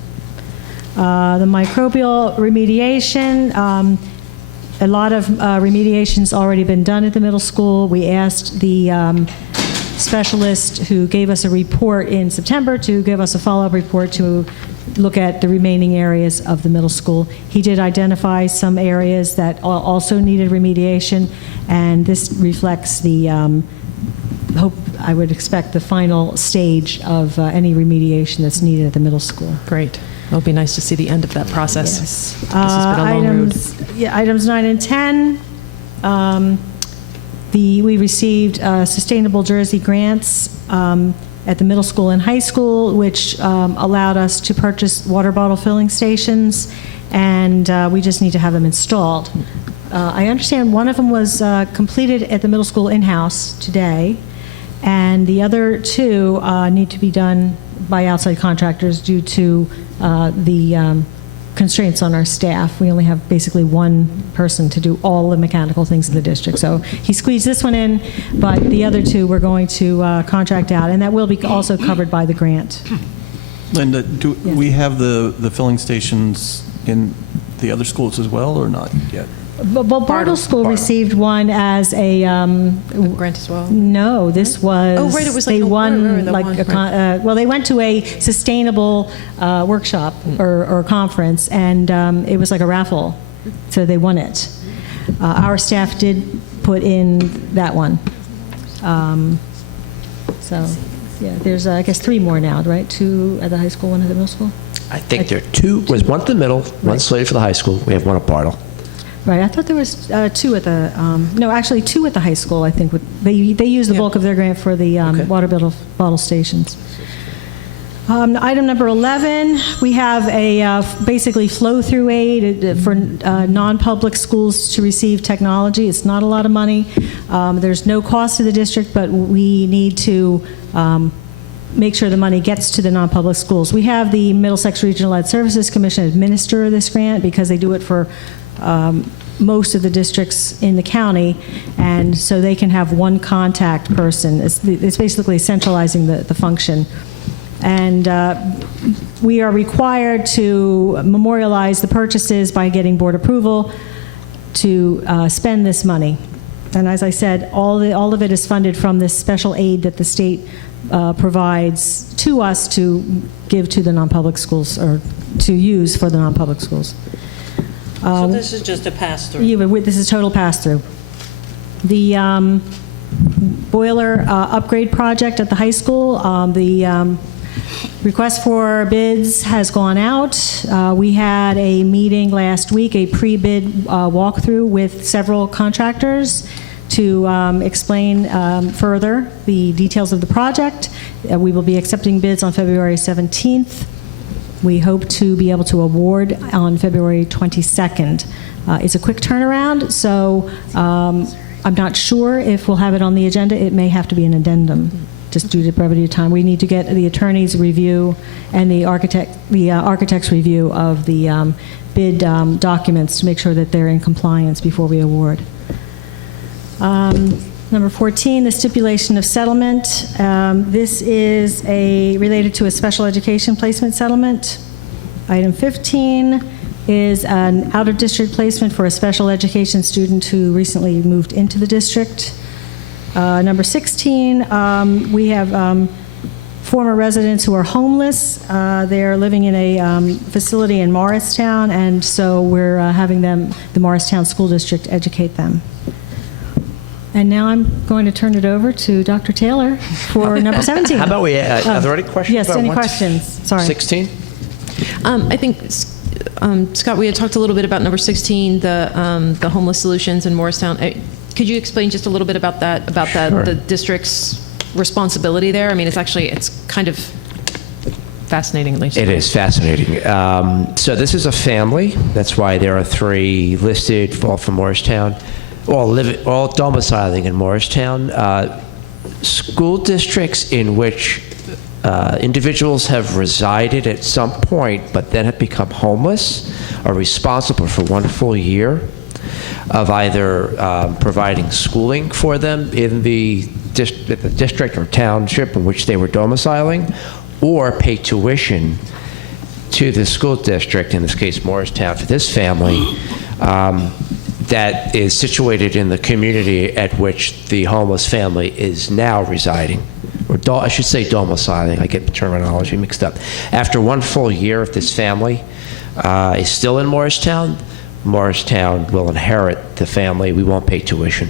The microbial remediation, a lot of remediation's already been done at the middle school. We asked the specialist who gave us a report in September to give us a follow-up report to look at the remaining areas of the middle school. He did identify some areas that also needed remediation, and this reflects the I would expect the final stage of any remediation that's needed at the middle school. Great. It'll be nice to see the end of that process. Yes. This has been a long road. Items 9 and 10. We received sustainable Jersey grants at the middle school and high school, which allowed us to purchase water bottle filling stations, and we just need to have them installed. I understand one of them was completed at the middle school in-house today, and the other two need to be done by outside contractors due to the constraints on our staff. We only have basically one person to do all the mechanical things in the district. So he squeezed this one in, but the other two we're going to contract out, and that will be also covered by the grant. Linda, do we have the filling stations in the other schools as well, or not yet? Well, Bartle School received one as a grant as well. No, this was. Oh, right, it was like they a won the like one, a well, they went to a sustainable workshop or conference, and it was like a raffle, so they won it. Our staff did put in that one. So, yeah, there's I guess 3 more now, right? 2 at the high school, 1 at the middle school. I think there are 2. There's 1 at the middle, 1 slated for the high school. We have 1 at Bartle. Right, I thought there was 2 at the, no, actually 2 at the high school, I think. They use the bulk of their grant for the water bottle stations. Item number 11, we have a basically flow-through aid for non-public schools to receive technology. It's not a lot of money. There's no cost to the district, but we need to make sure the money gets to the non-public schools. We have the Middlesex Regional Ed Services Commission administer this grant because they do it for most of the districts in the county, and so they can have one contact person. It's basically centralizing the function. And we are required to memorialize the purchases by getting board approval to spend this money. And as I said, all of it is funded from this special aid that the state provides to us to give to the non-public schools, or to use for the non-public schools. So this is just a pass-through? Yeah, but this is total pass-through. The boiler upgrade project at the high school, the request for bids has gone out. We had a meeting last week, a pre-bid walkthrough with several contractors to explain further the details of the project. We will be accepting bids on February 17th. We hope to be able to award on February 22nd. It's a quick turnaround, so I'm not sure if we'll have it on the agenda. It may have to be an addendum, just due to brevity of time. We need to get the attorney's review and the architect's review of the bid documents to make sure that they're in compliance before we award. Number 14, the stipulation of settlement. This is related to a special education placement settlement. Item 15 is an out-of-district placement for a special education student who recently moved into the district. Number 16, we have former residents who are homeless. They're living in a facility in Morristown, and so we're having the Morristown School District, educate them. And now I'm going to turn it over to Dr. Taylor for number 17. How about we, are there any questions? Yes, about any one- questions? Sorry. 16? I think, Scott, we had talked a little bit about number 16, the homeless solutions in Morristown. Could you explain just a little bit about that, Sure. the district's responsibility there? I mean, it's kind of fascinating, at least. It is fascinating. So this is a family. That's why there are 3 listed, all from Morristown, all domiciling in Morristown. School districts in which individuals have resided at some point but then have become homeless are responsible for 1 full year of either providing schooling for them in the district or township in which they were domiciling, or pay tuition to the school district, in this case Morristown, for this family that is situated in the community at which the homeless family is now residing. Or I should say domiciling, I get the terminology mixed up. After 1 full year, if this family is still in Morristown, Morristown will inherit the family. We won't pay tuition.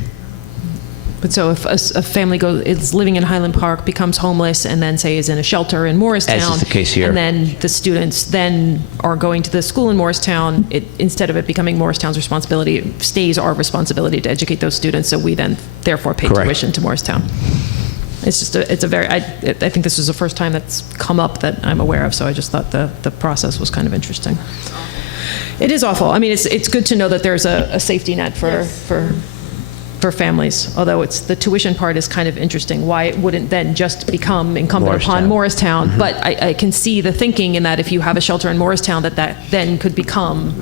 But so if a family is living in Highland Park, becomes homeless, and then say is in a shelter in Morristown, As is the case here. and then the students then are going to the school in Morristown, instead of it becoming Morristown's responsibility, it stays our responsibility to educate those students, so we then therefore pay Correct. tuition to Morristown. It's just it's a very, I think this is the first time that's come up that I'm aware of, so I just thought the process was kind of interesting. It is awful. I mean, it's good to know that there's a safety net for families, although the tuition part is kind of interesting, why it wouldn't then just become incumbent upon Morristown. Mm-hmm. But I can see the thinking in that if you have a shelter in Morristown, that then could become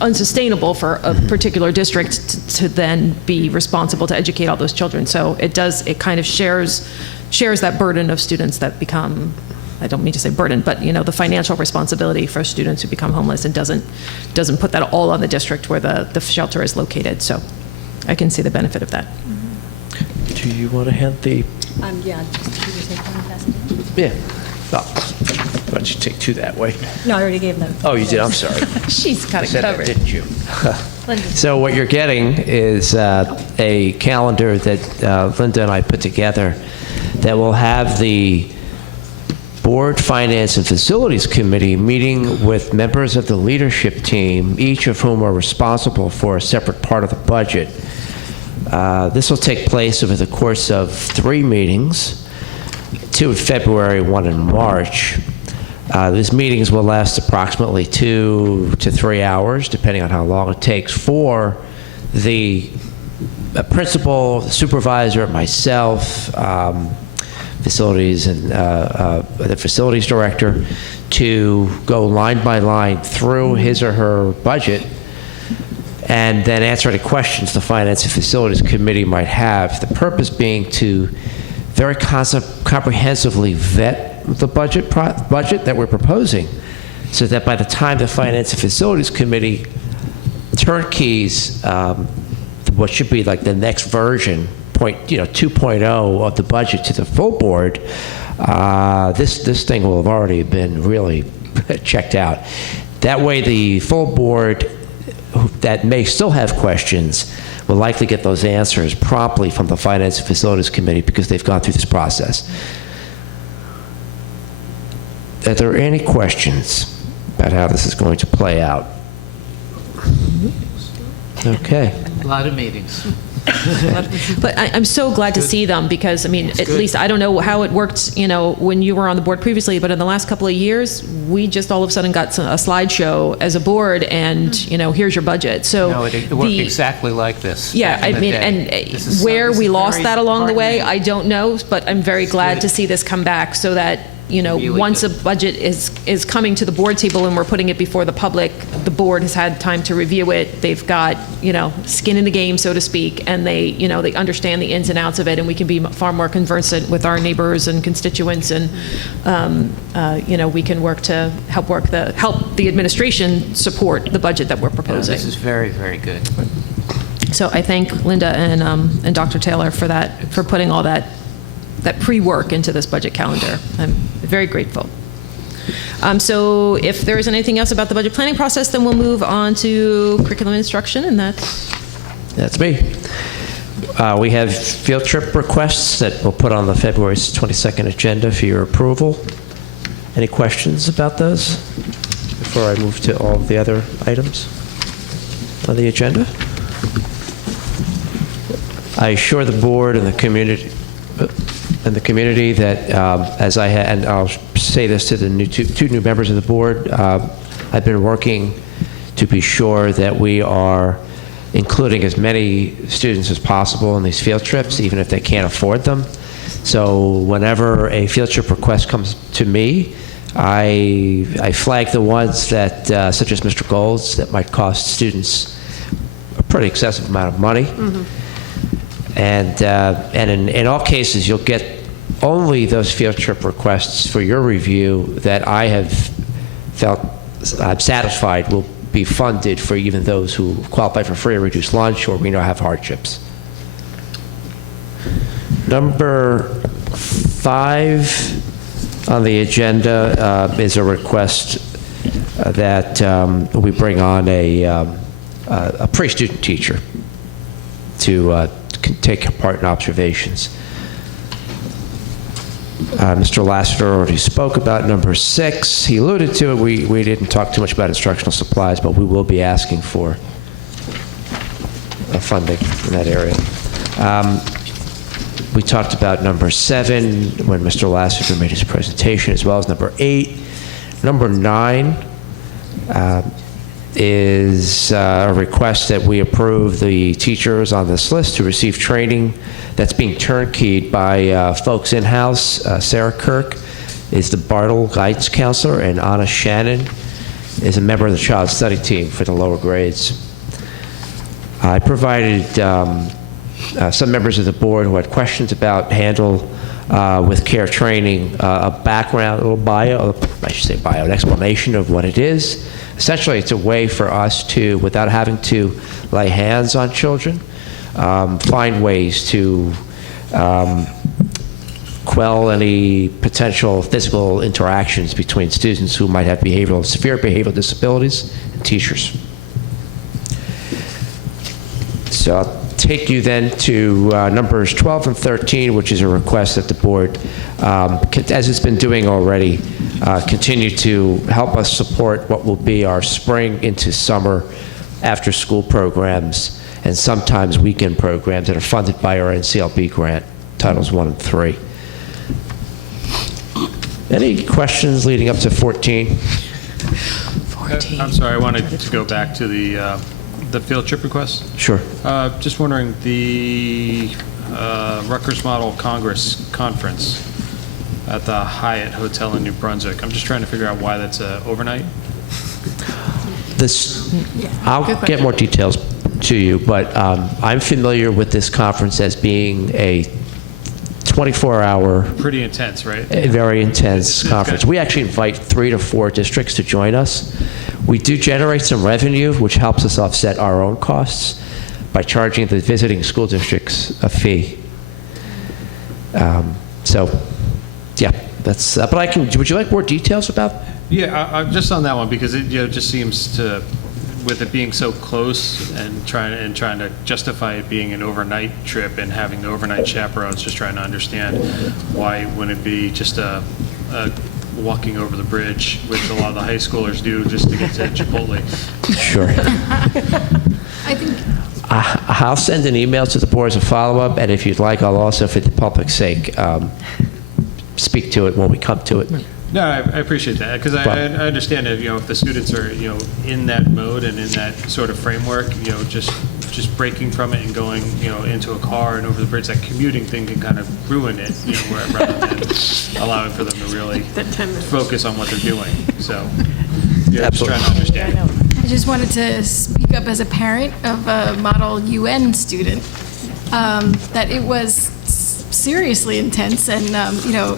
unsustainable for a particular district to then be responsible to educate all those children. So it kind of shares that burden of students that become, I don't mean to say burden, but the financial responsibility for students who become homeless, and doesn't put that all on the district where the shelter is located. So I can see the benefit of that. Do you want to hand the... Yeah, just you take one and pass it. Yeah. Oh, why don't you take 2 that way? No, I already gave them. Oh, you did? I'm sorry. She's got it Said that, covered. didn't you? So what you're getting is a calendar that Linda and I put together that will have the Board Finance and Facilities Committee meeting with members of the leadership team, each of whom are responsible for a separate part of the budget. This will take place over the course of 3 meetings, 2 in February, 1 in March. These meetings will last approximately 2 to 3 hours, depending on how long it takes for the principal, the supervisor, myself, facilities and the facilities director, to go line by line through his or her budget and then answer any questions the Finance and Facilities Committee might have. The purpose being to very comprehensively vet the budget that we're proposing, so that by the time the Finance and Facilities Committee turnkeys what should be like the next version, 2.0 of the budget to the full board, this thing will have already been really checked out. That way the full board that may still have questions will likely get those answers promptly from the Finance and Facilities Committee because they've gone through this process. Are there any questions about how this is going to play out? Okay. A lot of meetings. But I'm so glad to see them, because, I mean, at least I don't know how it worked, when you were on the board previously, but in the last couple of years, we just all of a sudden got a slideshow as a board, and, here's your budget. So No, it worked exactly like this. Yeah, back I in the mean, day. and where we lost very that along the way, heartening. I don't know, but I'm very glad to see this come back, so that once a budget is coming to the board table and we're putting it before the public, the board has had time to review it. They've got, skin in the game, so to speak, and they understand the ins and outs of it, and we can be far more conversant with our neighbors and constituents, and, we can work to help the administration support the budget that we're proposing. This is very, very good. So I thank Linda and Dr. Taylor for putting all that pre-work into this budget calendar. I'm very grateful. So if there isn't anything else about the budget planning process, then we'll move on to curriculum instruction, and That's me. We have field trip requests that we'll put on the February 22nd agenda for your approval. Any questions about those before I move to all the other items on the agenda? I assure the board and the community that and I'll say this to the two new members of the board, I've been working to be sure that we are including as many students as possible in these field trips, even if they can't afford them. So whenever a field trip request comes to me, I flag the ones that, such as Mr. Gold's, that might cost students a pretty excessive amount of money. And in all cases, you'll get only those field trip requests for your review that I have felt I'm satisfied will be funded for even those who qualify for free or reduced lunch, or we know have hardships. Number 5 on the agenda is a request that we bring on a pre-student teacher to take part in observations. Mr. Lassiter already spoke about number 6. He alluded to it. We didn't talk too much about instructional supplies, but we will be asking for funding in that area. We talked about number 7 when Mr. Lassiter made his presentation, as well as number 8. Number 9 is a request that we approve the teachers on this list to receive training that's being turnkeyed by folks in-house. Sarah Kirk is the Bartle guidance counselor, and Anna Shannon is a member of the child study team for the lower grades. I provided some members of the board who had questions about Handle with Care training, a background, a little bio, I should say bio, an explanation of what it is. Essentially, it's a way for us to, without having to lay hands on children, find ways to quell any potential physical interactions between students who might have severe behavioral disabilities and teachers. So I'll take you then to numbers 12 and 13, which is a request that the board, as it's been doing already, continue to help us support what will be our spring into summer after-school programs and sometimes weekend programs that are funded by our NCLB grant, Titles 1 and 3. Any questions leading up to 14? 14. I'm sorry, I wanted to go back to the field trip request. Sure. Just wondering, the Rutgers Model Congress Conference at the Hyatt Hotel in New Brunswick. I'm just trying to figure out why that's overnight. I'll get more details to you, but I'm familiar with this conference as being a 24-hour, pretty intense, right? Very intense conference. We actually invite 3 to 4 districts to join us. We do generate some revenue, which helps us offset our own costs by charging the visiting school districts a fee. So, yeah, that's. But I can. Would you like more details about? Yeah, just on that one, because it just seems to, with it being so close and trying to justify it being an overnight trip and having the overnight chaperones, just trying to understand why wouldn't it be just a walking over the bridge, which a lot of the high schoolers do just to get to Chipotle. Sure. I think I'll send an email to the board as a follow-up, and if you'd like, I'll also, for the public's sake, speak to it when we come to it. No, I appreciate that, because I understand if, if the students are, in that mode and in that sort of framework, just breaking from it and going, into a car and over the bridge, that commuting thing can kind of ruin it, rather than allowing for them to really focus on what they're doing. So, just trying to understand. I just wanted to speak up as a parent of a Model UN student, that it was seriously intense, and,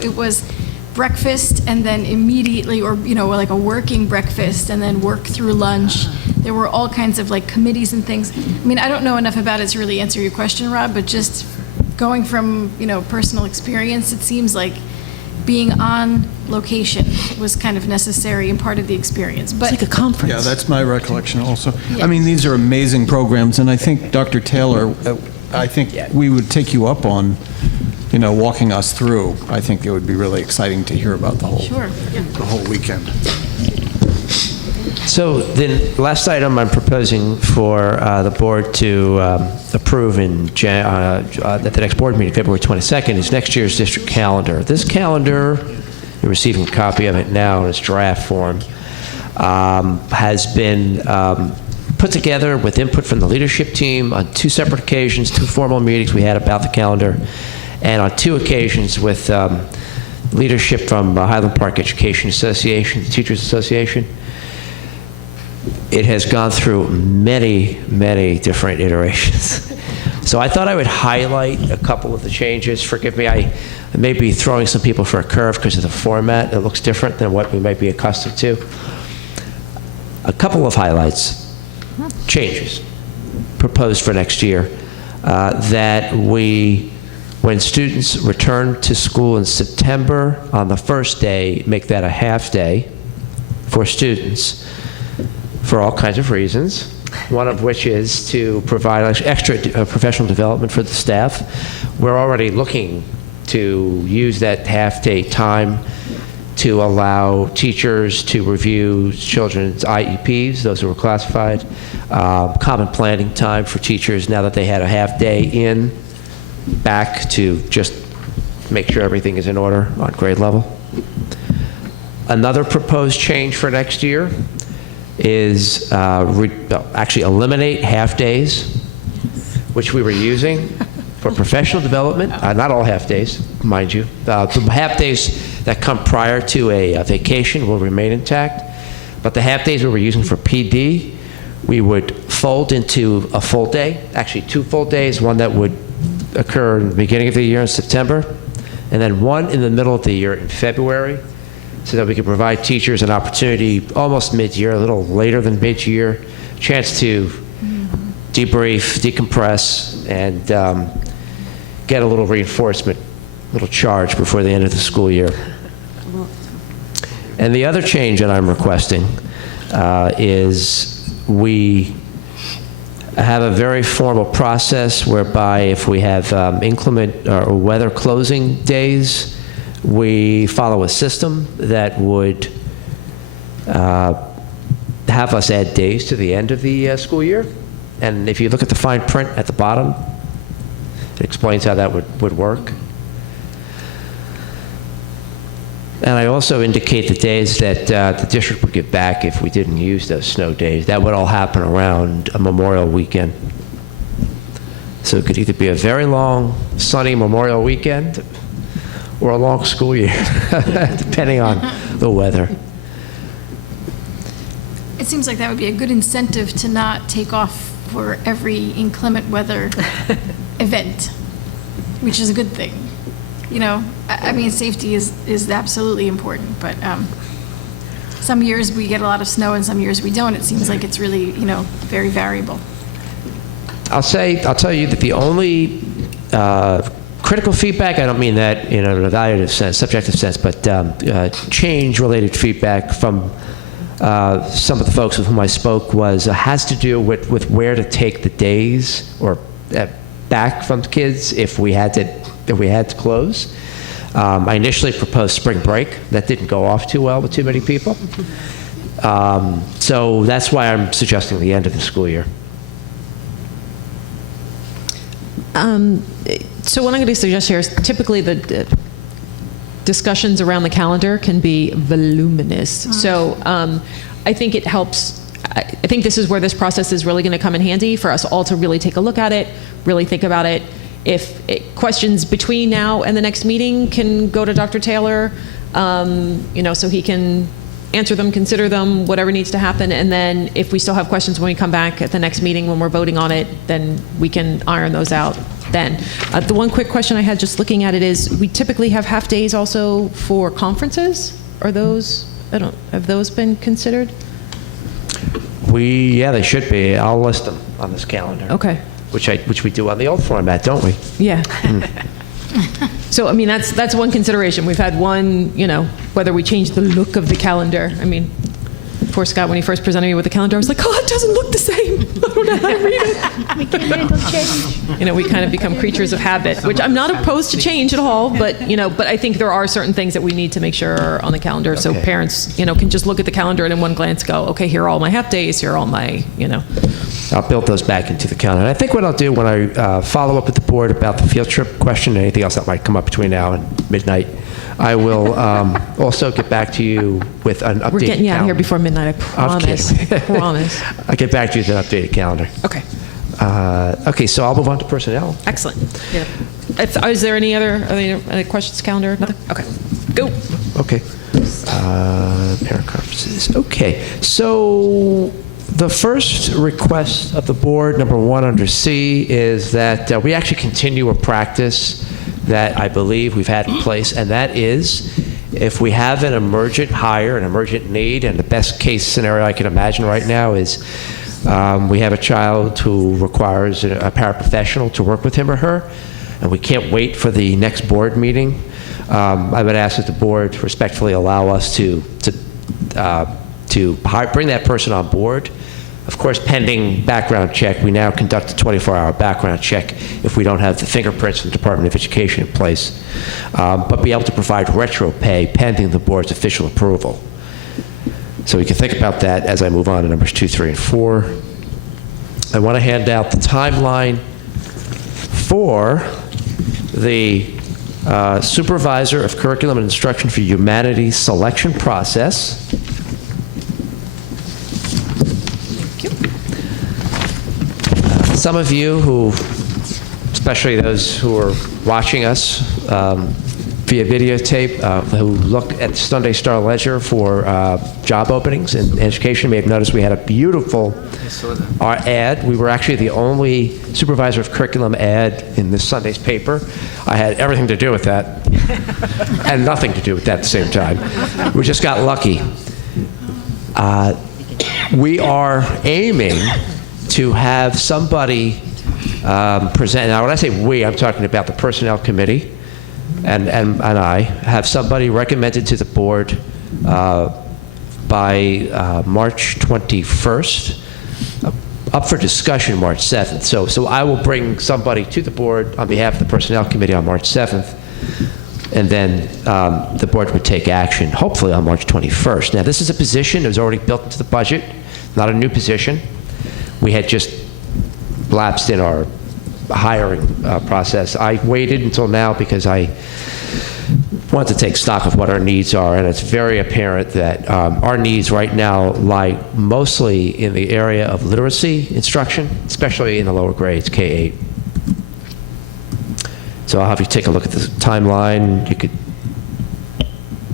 it was breakfast and then immediately, or, like a working breakfast and then work through lunch. There were all kinds of like committees and things. I mean, I don't know enough about it to really answer your question, Rob, but just going from, personal experience, it seems like being on location was kind of necessary and part of the experience. But it's like a conference. Yeah, that's my recollection also. I mean, these are amazing programs, and I think, Dr. Taylor, I think we would take you up on, walking us through. I think it would be really exciting to hear about the whole weekend. So the last item I'm proposing for the board to approve at the next board meeting, February 22nd, is next year's district calendar. This calendar, you're receiving a copy of it now in its draft form, has been put together with input from the leadership team on 2 separate occasions, 2 formal meetings we had about the calendar, and on 2 occasions with leadership from Highland Park Education Association, the Teachers Association. It has gone through many, many different iterations. So I thought I would highlight a couple of the changes. Forgive me, I may be throwing some people for a curve because of the format. It looks different than what we might be accustomed to. A couple of highlights, changes proposed for next year, that when students return to school in September on the first day, make that a half day for students for all kinds of reasons, one of which is to provide extra professional development for the staff. We're already looking to use that half-day time to allow teachers to review children's IEPs, those who were classified, common planning time for teachers now that they had a half-day back to just make sure everything is in order on grade level. Another proposed change for next year is actually eliminate half-days, which we were using for professional development. Not all half-days, mind you. The half-days that come prior to a vacation will remain intact, but the half-days we were using for PD, we would fold into a full day, actually 2 full days, one that would occur in the beginning of the year in September, and then one in the middle of the year in February, so that we could provide teachers an opportunity almost mid-year, a little later than mid-year, chance to debrief, decompress, and get a little reinforcement, a little charge before the end of the school year. And the other change that I'm requesting is we have a very formal process whereby if we have inclement or weather closing days, we follow a system that would have us add days to the end of the school year. And if you look at the fine print at the bottom, it explains how that would work. And I also indicate the days that the district would give back if we didn't use those snow days. That would all happen around a Memorial weekend. So it could either be a very long, sunny Memorial weekend or a long school year, depending on the weather. it seems like that would be a good incentive to not take off for every inclement weather event, which is a good thing. You know, I mean, safety is absolutely important, but some years we get a lot of snow and some years we don't. It seems like it's really, you know, very variable. I'll tell you that the only critical feedback, I don't mean that in an evaluative sense, subjective sense, but change-related feedback from some of the folks with whom I spoke has to do with where to take the days or back from kids if we had to close. I initially proposed spring break. That didn't go off too well with too many people. So that's why I'm suggesting the end of the school year. So what I'm going to suggest here is typically discussions around the calendar can be voluminous. So I think it helps. I think this is where this process is really going to come in handy for us all to really take a look at it, really think about it. If questions between now and the next meeting can go to Dr. Taylor, so he can answer them, consider them, whatever needs to happen. And then if we still have questions when we come back at the next meeting when we're voting on it, then we can iron those out then. The one quick question I had just looking at it is, we typically have half days also for conferences. Are those, have those been considered? Yeah, they should be. I'll list them on this calendar. Okay. Which we do on the old format, don't we? Yeah. So, I mean, that's one consideration. We've had one, whether we change the look of the calendar. I mean, poor Scott, when he first presented me with the calendar, I was like, oh, it doesn't look the same. I don't know how to read it. We can't handle change. We kind of become creatures of habit, which I'm not opposed to change at all, but I think there are certain things that we need to make sure are on the calendar, so parents, can just look at the calendar and in one glance go, okay, here are all my half days, here are all my, I'll build those back into the calendar. And I think what I'll do when I follow up with the board about the field trip question and anything else that might come up between now and midnight, I will also get back to you with an updated We're getting you out of here calendar. before midnight, I promise. Promise. I'll get back to you with an updated calendar. Okay. Okay, so I'll move on to personnel. Excellent. Yeah. Is there any other questions, calendar? Nothing? Okay. Go. Okay. Parent conferences. Okay. So the first request of the board, number 1 under C, is that we actually continue a practice that I believe we've had in place, and that is if we have an emergent hire, an emergent need, and the best case scenario I can imagine right now is we have a child who requires a paraprofessional to work with him or her, and we can't wait for the next board meeting. I would ask that the board respectfully allow us to bring that person on board. Of course, pending background check, we now conduct a 24-hour background check if we don't have the fingerprints from the Department of Education in place, but be able to provide retro pay pending the board's official approval. So we can think about that as I move on to numbers 2, 3, and 4. I want to hand out the timeline for the Supervisor of Curriculum and Instruction for Humanities selection process. Some of you who, especially those who are watching us via videotape, who look at Sunday Star Ledger for job openings in education, may have noticed we had a beautiful ad. We were actually the only Supervisor of Curriculum ad in this Sunday's paper. I had everything to do with that and nothing to do with that at the same time. We just got lucky. We are aiming to have somebody present. Now, when I say we, I'm talking about the Personnel Committee and I have somebody recommended to the board by March 21st, up for discussion March 7th. So I will bring somebody to the board on behalf of the Personnel Committee on March 7th, and then the board would take action, hopefully on March 21st. Now, this is a position that was already built into the budget, not a new position. We had just lapsed in our hiring process. I waited until now because I want to take stock of what our needs are, and it's very apparent that our needs right now lie mostly in the area of literacy instruction, especially in the lower grades, K-8. So I'll have you take a look at the timeline. You could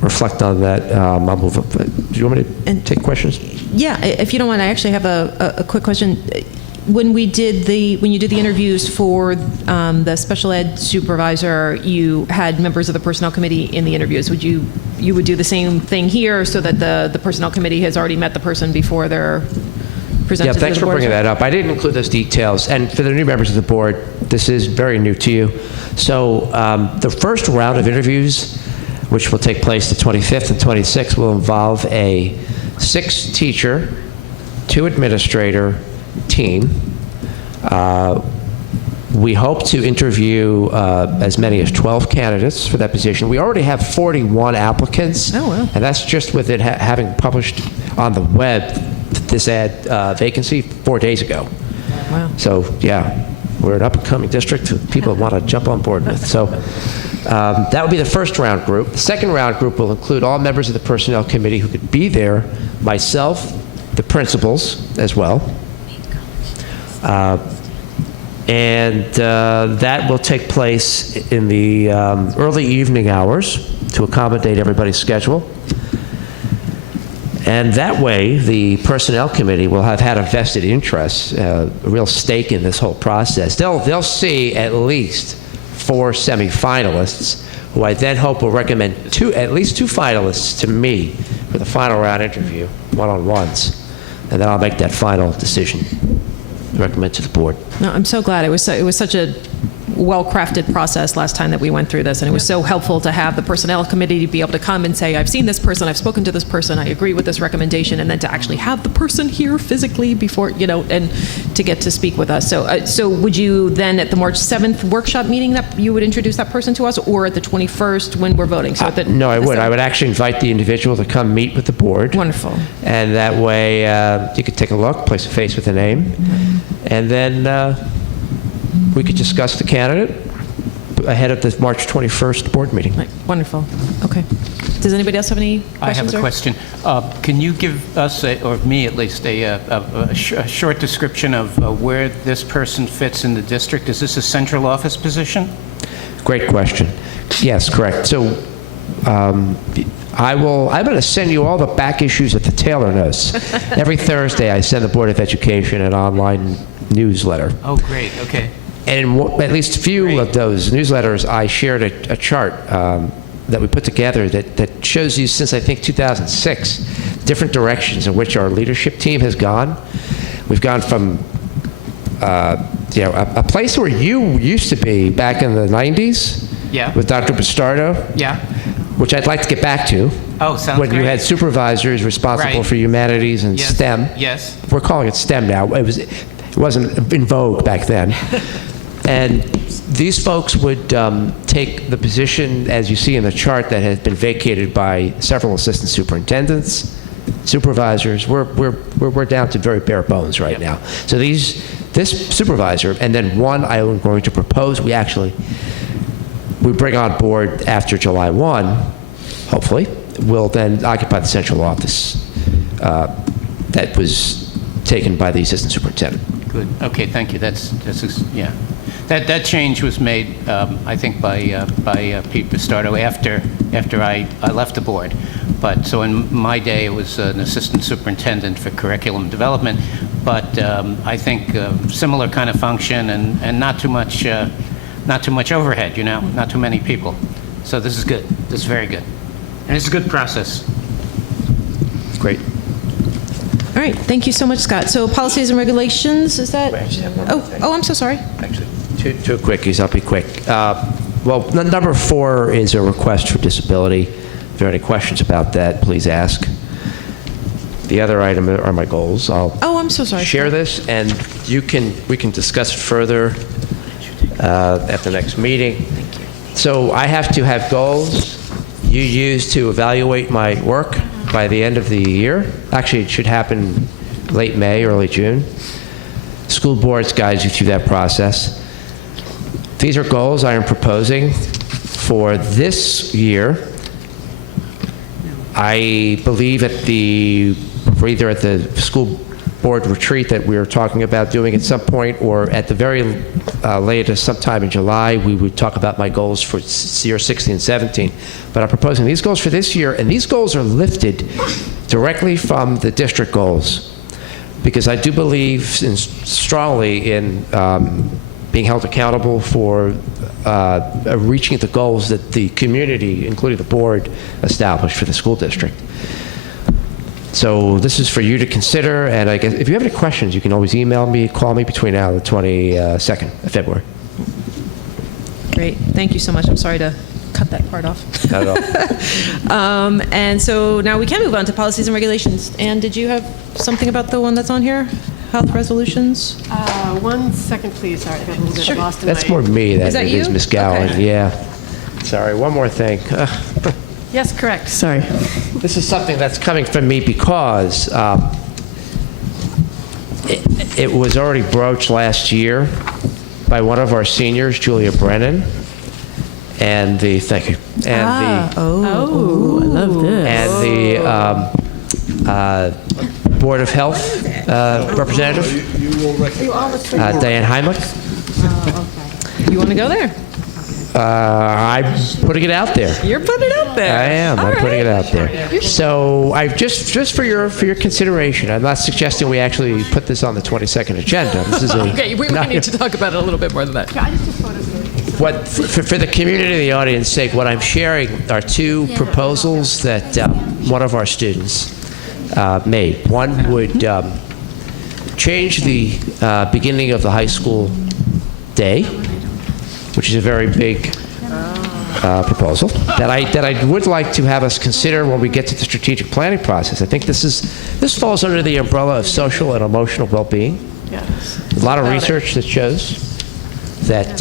reflect on that. I'll move up. Do you want me to take questions? Yeah, if you don't mind, I actually have a quick question. When you did the interviews for the special ed supervisor, you had members of the personnel committee in the interviews. You would do the same thing here, so that the personnel committee has already met the person before they're presented? Yeah, thanks for bringing that up. I didn't include those details, and for the new members of the board, this is very new to you. So the first round of interviews, which will take place the 25th and 26th, will involve a 6-teacher, 2-administrator team. We hope to interview as many as 12 candidates for that position. We already have 41 applicants. Oh, wow. And that's just with it having published on the web this ad vacancy 4 days ago. Wow. So, yeah, we're an up-and-coming district people want to jump on board with. So That would be the first round group. The second round group will include all members of the Personnel Committee who could be there, myself, the principals as well. That will take place in the early evening hours to accommodate everybody's schedule. And that way, the Personnel Committee will have had a vested interest, a real stake in this whole process. They'll see at least 4 semifinalists, who I then hope will recommend at least two finalists to me for the final round interview, one-on-ones. And then I'll make that final decision, recommend to the board. No, I'm so glad. It was such a well-crafted process last time that we went through this, and it was so helpful to have the Personnel Committee to be able to come and say, I've seen this person, I've spoken to this person, I agree with this recommendation, and then to actually have the person here physically before, and to get to speak with us. So would you then, at the March 7th workshop meeting, that you would introduce that person to us, or at the 21st when we're voting? No, I would. I would actually invite the individual to come meet with the board. Wonderful. And that way you could take a look, place a face with a name, and then we could discuss the candidate ahead of the March 21st board meeting. Right. Wonderful. Okay. Does anybody else have any questions? I have a question. Can you give us, or me at least, a short description of where this person fits in the district? Is this a central office position? Great question. Yes, correct. So I'm going to send you all the back issues of the Taylor Notes. Every Thursday I send the Board of Education an online newsletter. Oh, great. Okay. And in at least a few of those newsletters, I shared a chart that we put together that shows you, since I think 2006, different directions in which our leadership team has gone. We've gone from a place where you used to be back in the 90s with Dr. Bastardo, which I'd like to get back to. Oh, sounds when you had supervisors responsible for humanities and STEM. Yes. We're calling it STEM now. It wasn't in vogue back then. And these folks would take the position, as you see in the chart, that has been vacated by several assistant superintendents, supervisors. We're down to very bare bones right now. So this supervisor, and then one I am going to propose, we bring on board after July 1, hopefully, will then occupy the central office that was taken by the assistant superintendent. Good. Okay, thank you. Yeah. That change was made, I think, by Pete Bastardo after I left the board. But so in my day, it was an assistant superintendent for curriculum development. But I think similar kind of function and not too much overhead. Not too many people. So this is good. This is very good, and it's a good process. Great. All right. Thank you so much, Scott. So policies and regulations, is that? Oh, I'm so sorry. Actually, two quickies. I'll be quick. Well, number 4 is a request for disability. If there are any questions about that, please ask. The other item are my goals. I'm so sorry. Share this, and we can discuss it further at the next meeting. Thank you. So I have to have goals you use to evaluate my work by the end of the year. Actually, it should happen late May, early June. School boards guides you through that process. These are goals I am proposing for this year. I believe either at the school board retreat that we were talking about doing at some point, or at the very latest, sometime in July, we would talk about my goals for year 16 and 17. But I'm proposing these goals for this year, and these goals are lifted directly from the district goals, because I do believe strongly in being held accountable for reaching the goals that the community, including the board, established for the school district. So this is for you to consider, and I guess if you have any questions, you can always email me, call me between now and the 22nd of February. Great. Thank you so much. I'm sorry to cut that part off. Not at all. And so now we can move on to policies and regulations. And did you have something about the one that's on here? Health resolutions? 1 second, please. Sorry, I got a little bit lost in That's more me than Is that it is you? Ms. Gowan. Okay. Yeah. Sorry, one more thing. Yes, correct. Sorry. This is something that's coming from me because it was already broached last year by one of our seniors, Julia Brennan, and the, thank you, and I love this. and the Board of Health representative, Diane Heimlich. You want to go there? I'm putting it out there. You're putting it out there. I am. All I'm putting it right. out there. So I just for your consideration. I'm not suggesting we actually put this on the 22nd agenda. This is a Okay, we need to talk about it a little bit more than that. what for the community and the audience sake. What I'm sharing are two proposals that one of our students made. One would change the beginning of the high school day, which is a very big proposal that I would like to have us consider when we get to the strategic planning process. I think this falls under the umbrella of social and emotional well-being. Yes. A lot of research that shows that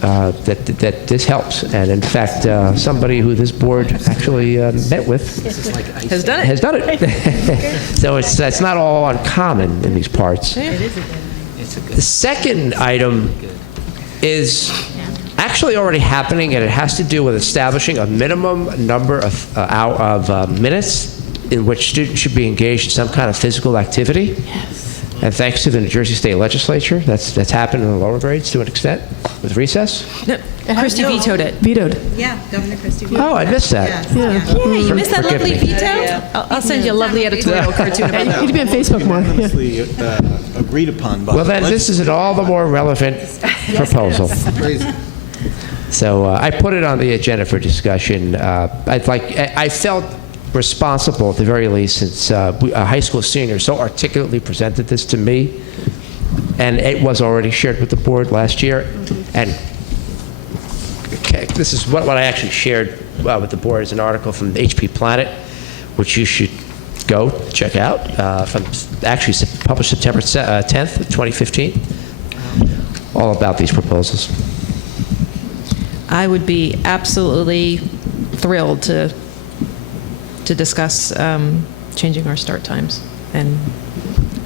that this helps, and in fact, somebody who this board actually met with Has done it. has done it. So it's not all uncommon in these parts. The second item is actually already happening, and it has to do with establishing a minimum number of minutes in which students should be engaged in some kind of physical activity. Yes. And thanks to the New Jersey State Legislature, that's happened in the lower grades to an extent with recess. Christie vetoed it. Vetoed. Yeah, Governor Christie vetoed Oh, I missed that. Yeah. Yeah, you missed that Forgive lovely me. veto? I'll send you a lovely editorial cartoon about You that. need to be on Facebook more. Yeah. Honestly, agreed upon by Well, the then this is an all the more relevant proposal. Crazy. So I put it on the agenda for discussion. I felt responsible, at the very least, since a high school senior so articulately presented this to me, and it was already shared with the board last year. And this is what I actually shared with the board as an article from HP Planet, which you should go check out, from actually published September 10th, 2015, all about these proposals. I would be absolutely thrilled to discuss changing our start times and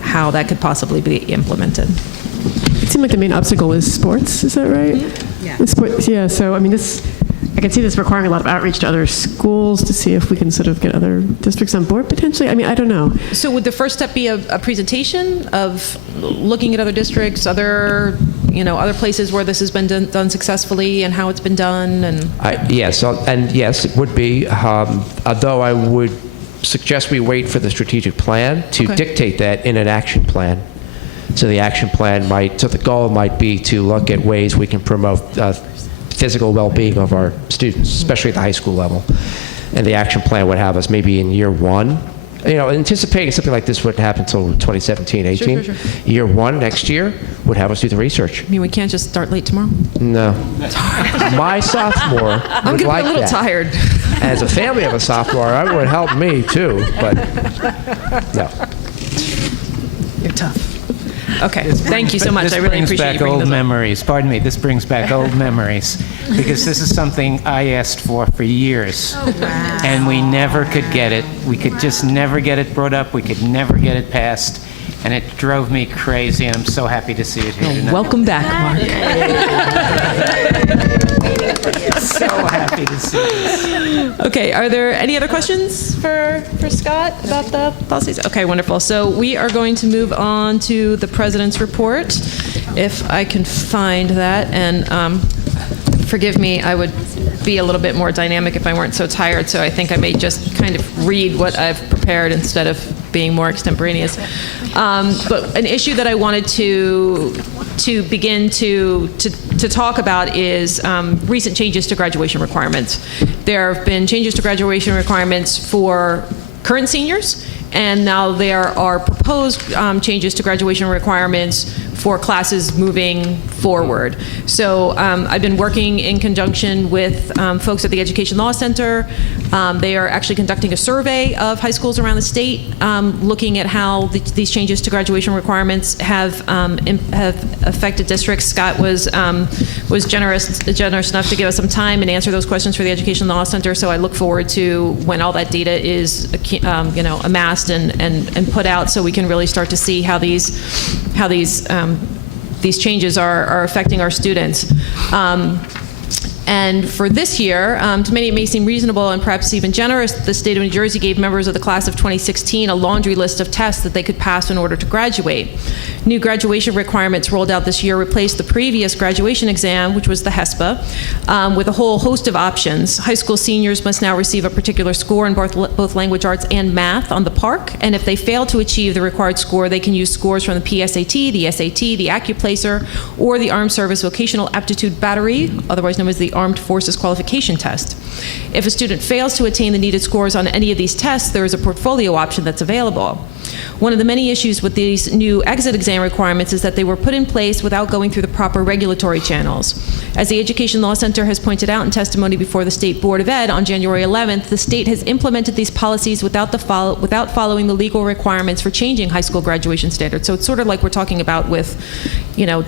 how that could possibly be implemented. It seemed like the main obstacle is sports. Is that right? Yeah. The sports, yeah. So I mean, I can see this requiring a lot of outreach to other schools to see if we can sort of get other districts on board potentially. I mean, I don't know. So would the first step be a presentation of looking at other districts, other places where this has been done successfully and how it's been done? And Yes, it would be, although I would suggest we wait for the strategic plan to dictate that in an action plan. So the action plan the goal might be to look at ways we can promote physical well-being of our students, especially at the high school level. And the action plan would have us maybe in year one, anticipating something like this wouldn't happen until 2017, 18. Sure. Year one, next year, would have us do the research. I mean, we can't just start late tomorrow? No. My sophomore I'm would getting like a little that. tired. As a family of a sophomore, it would help me too, but no. You're tough. Okay, thank you so much. I really appreciate you bringing this up. Memories. Pardon me, this brings back old memories, because this is something I asked for years. Oh, wow. And we never could get it. We could just never get it brought up. We could never get it passed. And it drove me crazy, and I'm so happy to see it here tonight. Welcome back, Mark. So happy to see this. Okay, are there any other questions for Scott about the policies? Okay, wonderful. So we are going to move on to the president's report, if I can find that. And forgive me, I would be a little bit more dynamic if I weren't so tired, so I think I may just kind of read what I've prepared instead of being more extemporaneous. But an issue that I wanted to begin to talk about is recent changes to graduation requirements. There have been changes to graduation requirements for current seniors, and now there are proposed changes to graduation requirements for classes moving forward. So I've been working in conjunction with folks at the Education Law Center. They are actually conducting a survey of high schools around the state, looking at how these changes to graduation requirements have affected districts. Scott was generous enough to give us some time and answer those questions for the Education Law Center. So I look forward to when all that data is amassed and put out, so we can really start to see how these changes are affecting our students. And for this year, to many it may seem reasonable and perhaps even generous, the state of New Jersey gave members of the class of 2016 a laundry list of tests that they could pass in order to graduate. New graduation requirements rolled out this year replaced the previous graduation exam, which was the HESPA, with a whole host of options. High school seniors must now receive a particular score in both language arts and math on the PARCC, and if they fail to achieve the required score, they can use scores from the PSAT, the SAT, the AccuPlacer, or the Armed Service Vocational Aptitude Battery, otherwise known as the Armed Forces Qualification Test. If a student fails to attain the needed scores on any of these tests, there is a portfolio option that's available. One of the many issues with these new exit exam requirements is that they were put in place without going through the proper regulatory channels. As the Education Law Center has pointed out in testimony before the State Board of Ed on January 11th, the state has implemented these policies without following the legal requirements for changing high school graduation standards. So it's sort of like we're talking about with,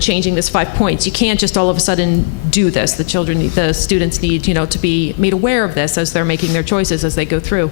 changing this 5 points. You can't just all of a sudden do this. The students need, to be made aware of this as they're making their choices as they go through.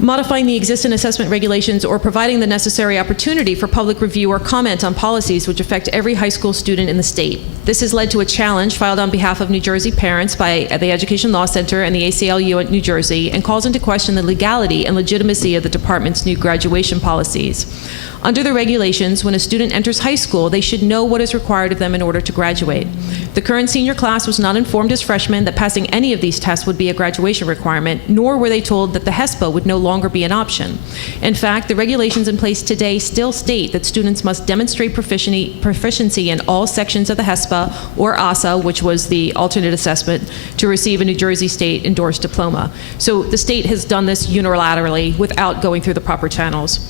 Modifying the existing assessment regulations or providing the necessary opportunity for public review or comment on policies which affect every high school student in the state. This has led to a challenge filed on behalf of New Jersey parents by the Education Law Center and the ACLU at New Jersey, and calls into question the legality and legitimacy of the department's new graduation policies. Under the regulations, when a student enters high school, they should know what is required of them in order to graduate. The current senior class was not informed as freshmen that passing any of these tests would be a graduation requirement, nor were they told that the HESPA would no longer be an option. In fact, the regulations in place today still state that students must demonstrate proficiency in all sections of the HESPA or ASA, which was the alternate assessment, to receive a New Jersey state endorsed diploma. So the state has done this unilaterally without going through the proper channels.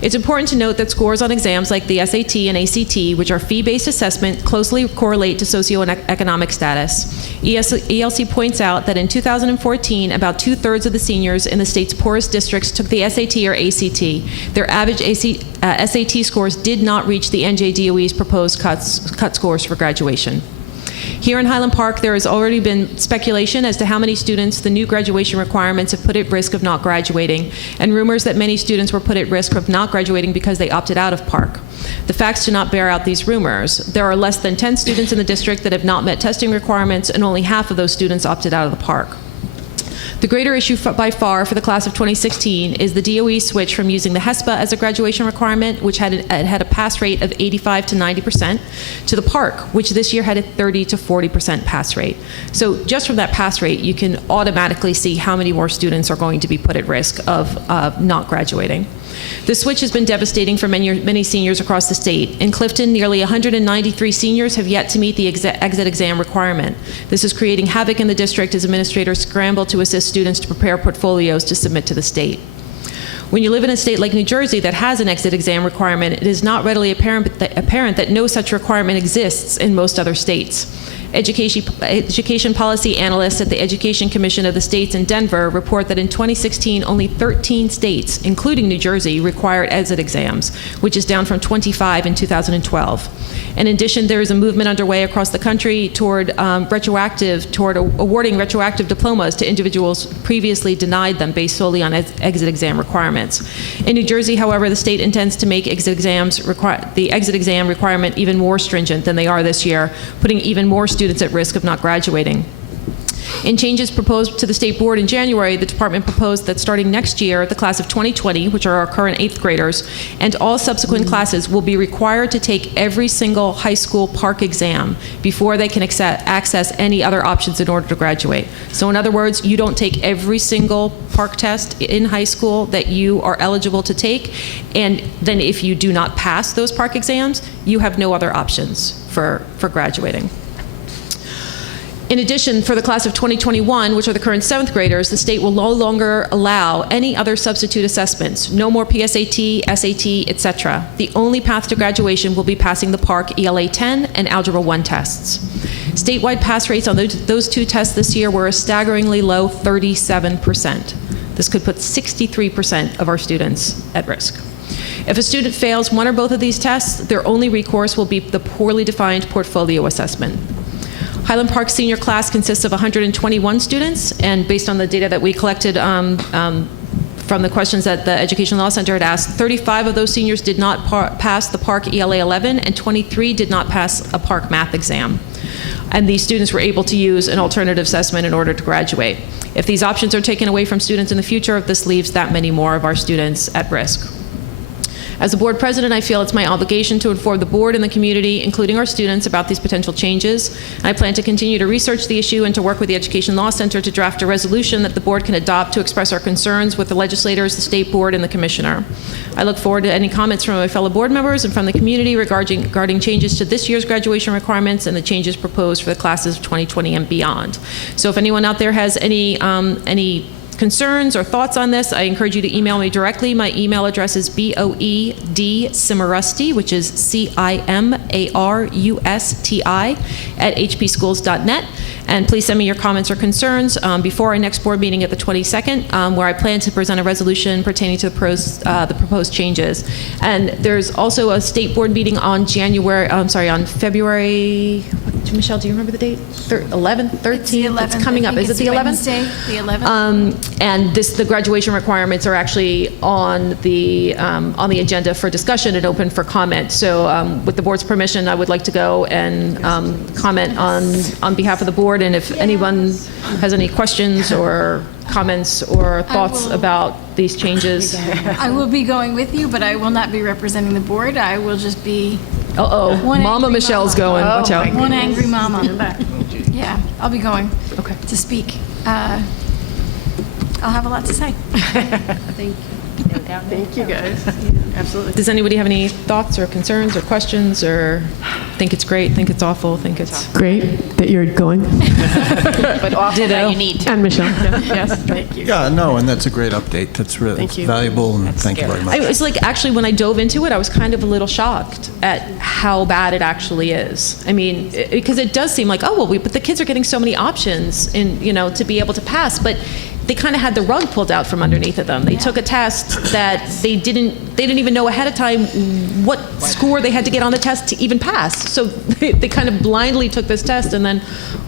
It's important to note that scores on exams like the SAT and ACT, which are fee-based assessment, closely correlate to socioeconomic status. ELC points out that in 2014, about 2/3 of the seniors in the state's poorest districts took the SAT or ACT. Their average SAT scores did not reach the NJDOE's proposed cut scores for graduation. Here in Highland Park, there has already been speculation as to how many students the new graduation requirements have put at risk of not graduating, and rumors that many students were put at risk of not graduating because they opted out of Park. The facts do not bear out these rumors. There are less than 10 students in the district that have not met testing requirements, and only half of those students opted out of the Park. The greater issue by far for the class of 2016 is the DOE switch from using the HESPA as a graduation requirement, which had a pass rate of 85 to 90%, to the PARCC, which this year had a 30 to 40% pass rate. So just from that pass rate, you can automatically see how many more students are going to be put at risk of not graduating. The switch has been devastating for many seniors across the state. In Clifton, nearly 193 seniors have yet to meet the exit exam requirement. This is creating havoc in the district as administrators scramble to assist students to prepare portfolios to submit to the state. When you live in a state like New Jersey that has an exit exam requirement, it is not readily apparent that no such requirement exists in most other states. Education policy analysts at the Education Commission of the States in Denver report that in 2016, only 13 states, including New Jersey, required exit exams, which is down from 25 in 2012. In addition, there is a movement underway across the country toward awarding retroactive diplomas to individuals previously denied them based solely on exit exam requirements. In New Jersey, however, the state intends to make the exit exam requirement even more stringent than they are this year, putting even more students at risk of not graduating. In changes proposed to the State Board in January, the department proposed that starting next year, the class of 2020, which are our current 8th graders, and all subsequent classes will be required to take every single high school PARCC exam before they can access any other options in order to graduate. So in other words, you don't take every single PARCC test in high school that you are eligible to take, and then if you do not pass those PARCC exams, you have no other options for graduating. In addition, for the class of 2021, which are the current 7th graders, the state will no longer allow any other substitute assessments, no more PSAT, SAT, etc. The only path to graduation will be passing the PARCC ELA 10 and Algebra 1 tests. Statewide pass rates on those two tests this year were a staggeringly low 37%. This could put 63% of our students at risk. If a student fails one or both of these tests, their only recourse will be the poorly defined portfolio assessment. Highland Park senior class consists of 121 students, and based on the data that we collected from the questions that the Education Law Center had asked, 35 of those seniors did not pass the Park ELA 11, and 23 did not pass a Park math exam. And these students were able to use an alternative assessment in order to graduate. If these options are taken away from students in the future, this leaves that many more of our students at risk. As the board president, I feel it's my obligation to inform the board and the community, including our students, about these potential changes. I plan to continue to research the issue and to work with the Education Law Center to draft a resolution that the board can adopt to express our concerns with the legislators, the state board, and the commissioner. I look forward to any comments from my fellow board members and from the community regarding changes to this year's graduation requirements and the changes proposed for the classes of 2020 and beyond. So if anyone out there has any concerns or thoughts on this, I encourage you to email me directly. My email address is boedcimarusti, which is cimarusti@hpschools.net. And please send me your comments or concerns before our next board meeting at the 22nd, where I plan to present a resolution pertaining to the proposed changes. And there's also a state board meeting on February, Michelle, do you remember the date? 11th, 13th? It's coming up. Is it the 11th? Wednesday, the 11th. And the graduation requirements are actually on the agenda for discussion and open for comment. So with the board's permission, I would like to go and comment on behalf of the board. And if anyone has any questions or comments or thoughts about these changes. I will be going with you, but I will not be representing the board. I will just be. Mama Michelle's going. Watch out. One angry mama. Yeah, I'll be going to speak. I'll have a lot to say. Thank you. Thank you, guys. Absolutely. Does anybody have any thoughts or concerns or questions, or think it's great, think it's awful, think it's Great that you're going. But awful that you need to. And Michelle. Yes, thank you. Yeah, no, and that's a great update. That's really Thank you. valuable, and thank you very much. It was like, actually, when I dove into it, I was kind of a little shocked at how bad it actually is. I mean, because it does seem like, but the kids are getting so many options to be able to pass, but they kind of had the rug pulled out from underneath of them. They took a test that they didn't even know ahead of time what score they had to get on the test to even pass. So they kind of blindly took this test, and then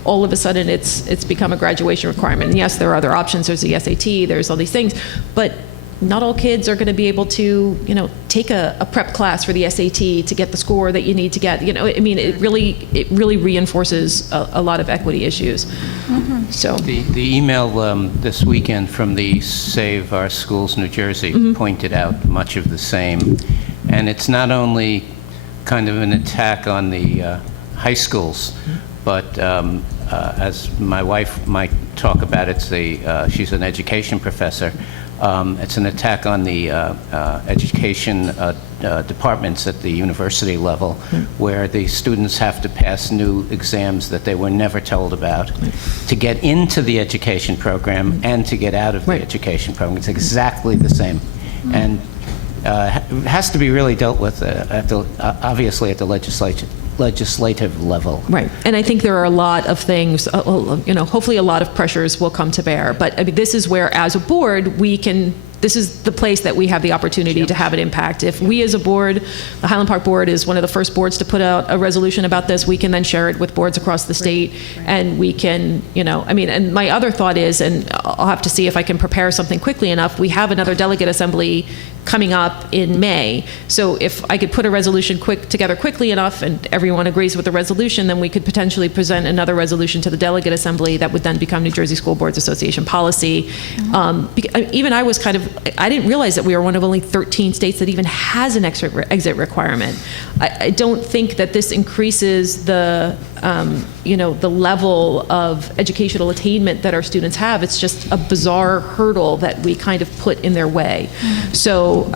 all of a sudden it's become a graduation requirement. And yes, there are other options. There's the SAT, there's all these things, but not all kids are going to be able to, take a prep class for the SAT to get the score that you need to get. I mean, it really reinforces a lot of equity issues. Mm-hmm. So the email this weekend from the Save Our Schools New Jersey pointed out much of the same, and it's not only kind of an attack on the high schools, but as my wife might talk about, she's an education professor. It's an attack on the education departments at the university level, where the students have to pass new exams that they were never told about to get into the education program and to get out of the education program. It's exactly the same. And it has to be really dealt with, obviously, at the legislative level. Right. And I think there are a lot of things, hopefully a lot of pressures will come to bear. But I mean, this is where, as a board, this is the place that we have the opportunity to have an impact. If we as a board, the Highland Park Board is one of the first boards to put out a resolution about this, we can then share it with boards across the state, and we can, and my other thought is, and I'll have to see if I can prepare something quickly enough, we have another delegate assembly coming up in May. So if I could put a resolution together quickly enough and everyone agrees with the resolution, then we could potentially present another resolution to the delegate assembly that would then become New Jersey School Boards Association policy. Even I was I didn't realize that we are one of only 13 states that even has an exit requirement. I don't think that this increases the level of educational attainment that our students have. It's just a bizarre hurdle that we kind of put in their way. So,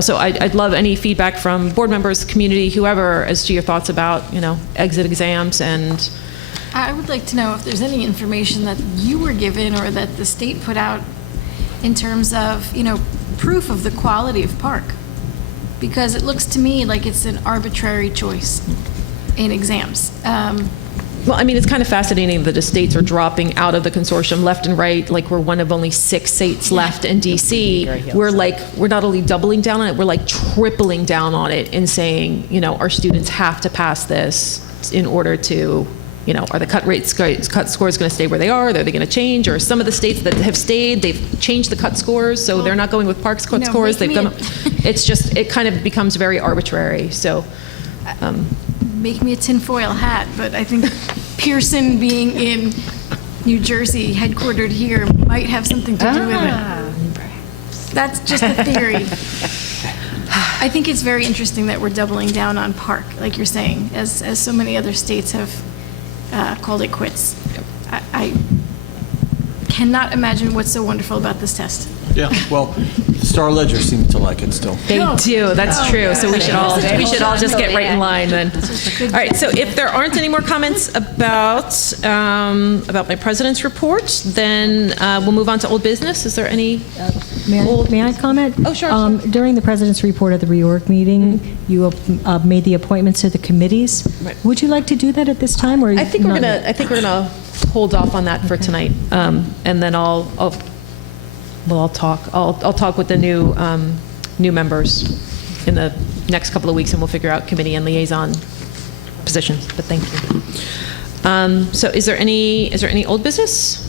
so I'd love any feedback from board members, community, whoever, as to your thoughts about, exit exams. And I would like to know if there's any information that you were given or that the state put out in terms of, proof of the quality of Park. Because it looks to me like it's an arbitrary choice in exams. Well, I mean, it's kind of fascinating that the states are dropping out of the consortium left and right. Like, we're one of only 6 states left in DC. We're not only doubling down on it, we're like tripling down on it and saying, our students have to pass this in order to are the cut scores going to stay where they are? Are they going to change? Or some of the states that have stayed, they've changed the cut scores, so they're not going with Parks cut scores. They've done. It's just, it kind of becomes very arbitrary. So. Make me a tinfoil hat, but I think Pearson being in New Jersey, headquartered here, might have something to do with it. That's just a theory. I think it's very interesting that we're doubling down on Park, like you're saying, as so many other states have called it quits. I cannot imagine what's so wonderful about this test. Yeah, well, Star Ledger seems to like it still. They do. That's true. So we should all just get right in line then. All right. So if there aren't any more comments about my president's report, then we'll move on to old business. Is there any? May I comment? Oh, sure. During the president's report at the reorg meeting, you made the appointments to the committees. Right. Would you like to do that at this time, or I think we're not? gonna hold off on that for tonight, and then I'll talk with the new members in the next couple of weeks, and we'll figure out committee and liaison positions. But thank you. So is there any old business?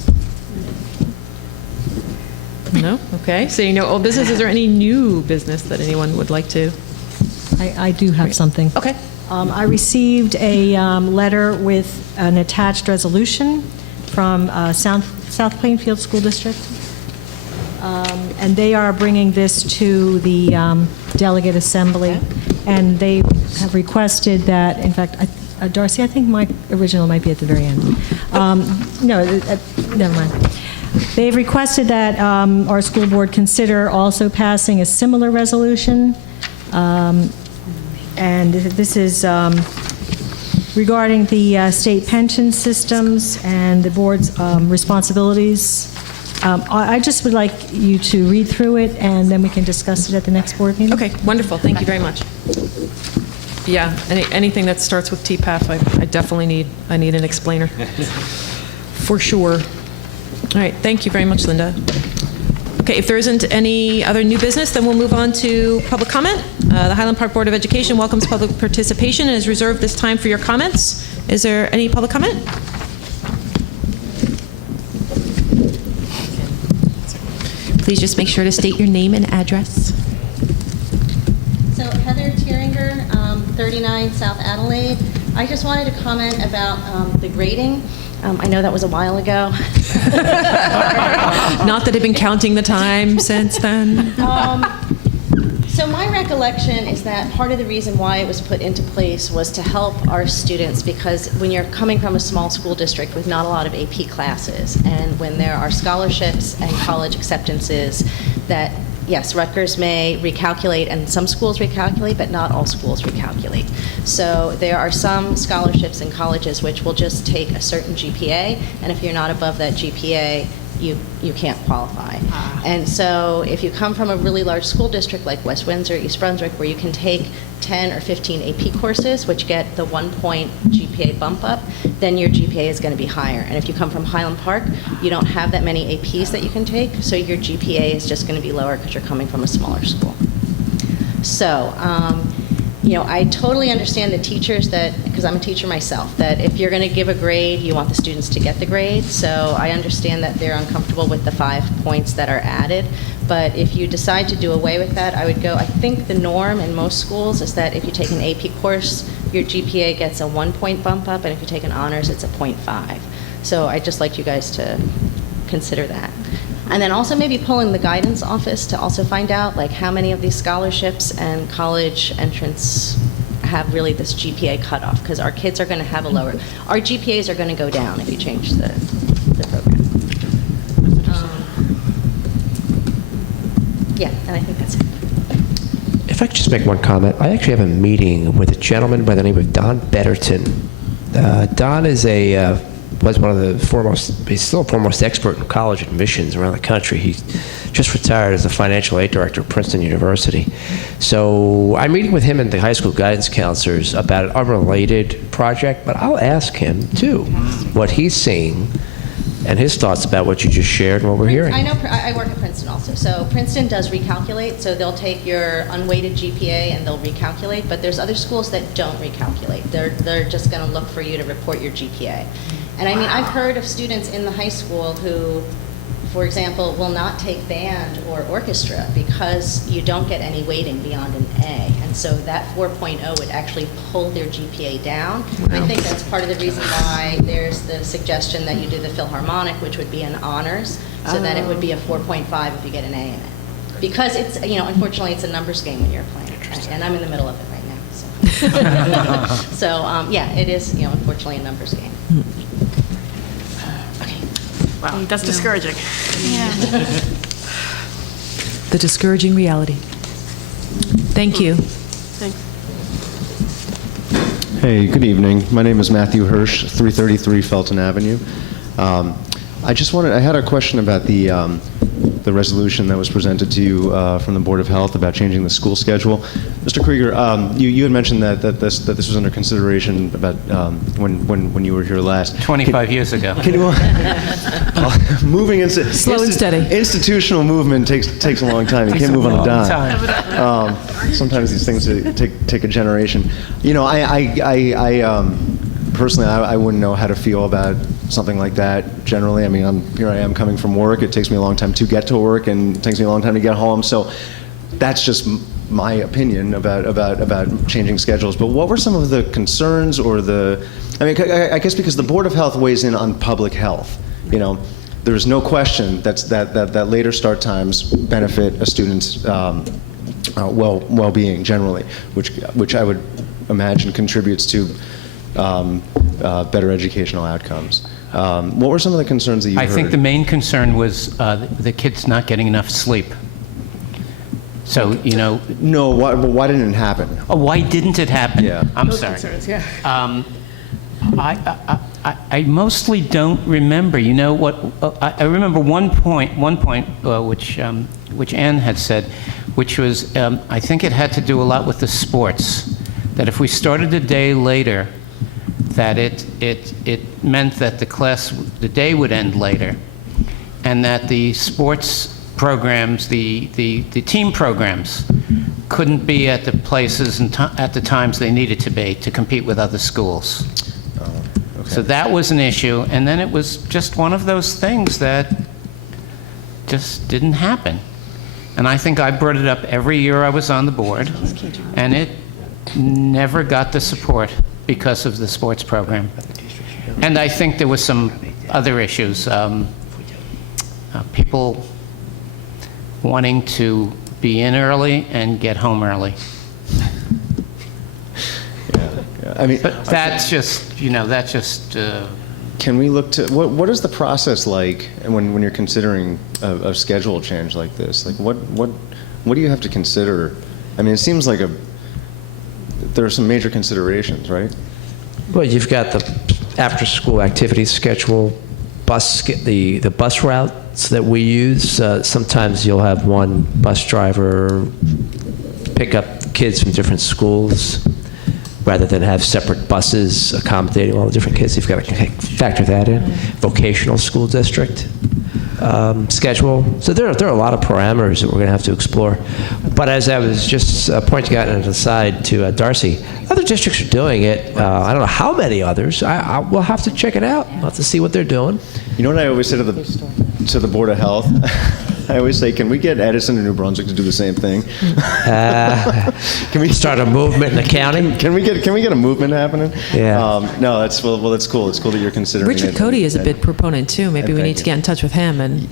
No? Okay. So old business. Is there any new business that anyone would like to? I do have something. Okay. I received a letter with an attached resolution from South Plainfield School District. And they are bringing this to the delegate assembly, and they have requested that, in fact, Darcy, I think my original might be at the very end. No, never mind. They've requested that our school board consider also passing a similar resolution, and this is regarding the state pension systems and the board's responsibilities. I just would like you to read through it, and then we can discuss it at the next board meeting. Okay, wonderful. Thank you very much. Yeah, anything that starts with TPAF, I definitely need an explainer. For sure. All right, thank you very much, Linda. Okay, if there isn't any other new business, then we'll move on to public comment. The Highland Park Board of Education welcomes public participation and has reserved this time for your comments. Is there any public comment? Please just make sure to state your name and address. So Heather Tieringer, 39 South Adelaide. I just wanted to comment about the grading. I know that was a while ago. Not that I've been counting the time since then. So my recollection is that part of the reason why it was put into place was to help our students, because when you're coming from a small school district with not a lot of AP classes, and when there are scholarships and college acceptances that, yes, Rutgers may recalculate, and some schools recalculate, but not all schools recalculate. So there are some scholarships and colleges which will just take a certain GPA, and if you're not above that GPA, you can't qualify. And so if you come from a really large school district like West Windsor, East Brunswick, where you can take 10 or 15 AP courses, which get the 1-point GPA bump up, then your GPA is going to be higher. And if you come from Highland Park, you don't have that many APs that you can take, so your GPA is just going to be lower because you're coming from a smaller school. So, I totally understand the teachers because I'm a teacher myself, that if you're going to give a grade, you want the students to get the grade. So I understand that they're uncomfortable with the 5 points that are added. But if you decide to do away with that, I think the norm in most schools is that if you take an AP course, your GPA gets a 1-point bump up, and if you take an honors, it's a 0.5. So I'd just like you guys to consider that. And then also maybe pulling the guidance office to also find out how many of these scholarships and college entrance have really this GPA cutoff, because our kids are going to have our GPAs are going to go down if you change the program. Yeah, and I think that's it. If I could just make one comment, I actually have a meeting with a gentleman by the name of Don Betterton. Don is was one of the foremost, he's still a foremost expert in college admissions around the country. He just retired as the financial aid director at Princeton University. So I'm meeting with him and the high school guidance counselors about an unrelated project, but I'll ask him too what he's seeing and his thoughts about what you just shared and what we're hearing. I know, I work at Princeton also. So Princeton does recalculate, so they'll take your unweighted GPA and they'll recalculate, but there's other schools that don't recalculate. They're just going to look for you to report your GPA. And I mean, I've heard of students in the high school who, for example, will not take band or orchestra because you don't get any weighting beyond an A. And so that 4.0 would actually pull their GPA down. Wow. I think that's part of the reason why there's the suggestion that you do the Philharmonic, which would be an honors, so that it would be a 4.5 if you get an A in it. Because it's, unfortunately, it's a numbers game when you're playing. And I'm in the middle of it right now. So, yeah, it is, unfortunately, a numbers game. Wow, that's discouraging. Yeah. The discouraging reality. Thank you. Hey, good evening. My name is Matthew Hirsch, 333 Felton Avenue. I had a question about the resolution that was presented to you from the Board of Health about changing the school schedule. Mr. Krieger, you had mentioned that this was under consideration about when you were here last. 25 years ago. Moving into slow and steady. Institutional movement takes a long time. You can't move on a dime. Sometimes these things take a generation. Personally, I wouldn't know how to feel about something like that generally. I mean, here I am coming from work. It takes me a long time to get to work, and it takes me a long time to get home. So that's just my opinion about changing schedules. But what were some of the concerns or I guess because the Board of Health weighs in on public health. There's no question that later start times benefit a student's well-being generally, which I would imagine contributes to better educational outcomes. What were some of the concerns that you heard? I think the main concern was the kids not getting enough sleep. So, No, why didn't it happen? Oh, why didn't it happen? Yeah. I'm Those sorry. concerns, yeah. I mostly don't remember. I remember one point which Ann had said, which was, I think it had to do a lot with the sports. That if we started a day later, that it meant that the day would end later, and that the sports programs, the team programs, couldn't be at the places and at the times they needed to be to compete with other schools. Okay. So that was an issue, and then it was just one of those things that just didn't happen. And I think I brought it up every year I was on the board, and it never got the support because of the sports program. And I think there was some other issues. People wanting to be in early and get home early. Yeah. I mean, but that's just, Can we look to what is the process like when you're considering a schedule change like this? Like what do you have to consider? I mean, it seems like there are some major considerations, right? Well, you've got the after-school activities schedule, the bus routes that we use. Sometimes you'll have one bus driver pick up kids from different schools rather than have separate buses accommodating all the different kids. You've got to factor that in. Vocational school district schedule. So there are a lot of parameters that we're going to have to explore. But as I was just pointing out on the side to Darcy, other districts are doing it. I don't know how many others. We'll have to check it out. We'll have to see what they're doing. You know what I always say to the Board of Health? I always say, can we get Edison and New Brunswick to do the same thing? Can we start a movement in the county? Can we get a movement happening? Yeah. No, that's cool. It's cool that you're considering Richard it. Cody is a big proponent too. Maybe we need to get in touch with him and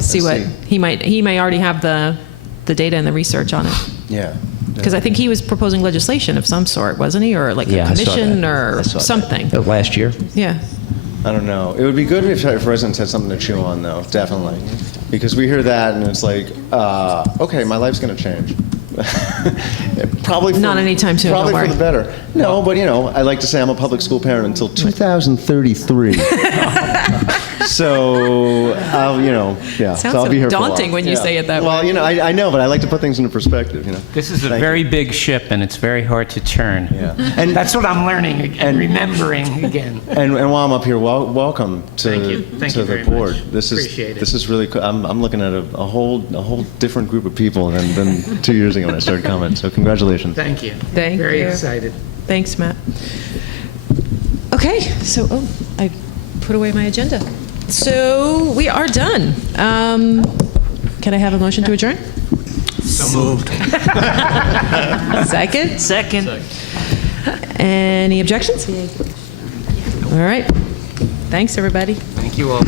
see what he may already have the data and the research on it. Yeah. Because I think he was proposing legislation of some sort, wasn't he, or like a commission or something? Last year. Yeah. I don't know. It would be good if residents had something to chew on, though, definitely. Because we hear that, and it's like, okay, my life's going to change. Probably not anytime soon. Probably don't for worry. the better. No, but I like to say I'm a public school parent until 2033. So, yeah. Sounds so I'll so be here for a while. daunting when you say it that way. Well, I know, but I like to put things into perspective, This is a Thank very you. big ship, and it's very hard to turn. Yeah. And that's what I'm learning and remembering again. And while I'm up here, welcome to, Thank you. Thank to you the very board. much. This Appreciate it. is really cool. I'm looking at a whole different group of people than 2 years ago when I started coming. So congratulations. Thank you. Thank Very you. excited. Thanks, Matt. Okay, so, I put away my agenda. So we are done. Can I have a motion to adjourn? So moved. Second? Second. Any objections? All right. Thanks, everybody. Thank you all.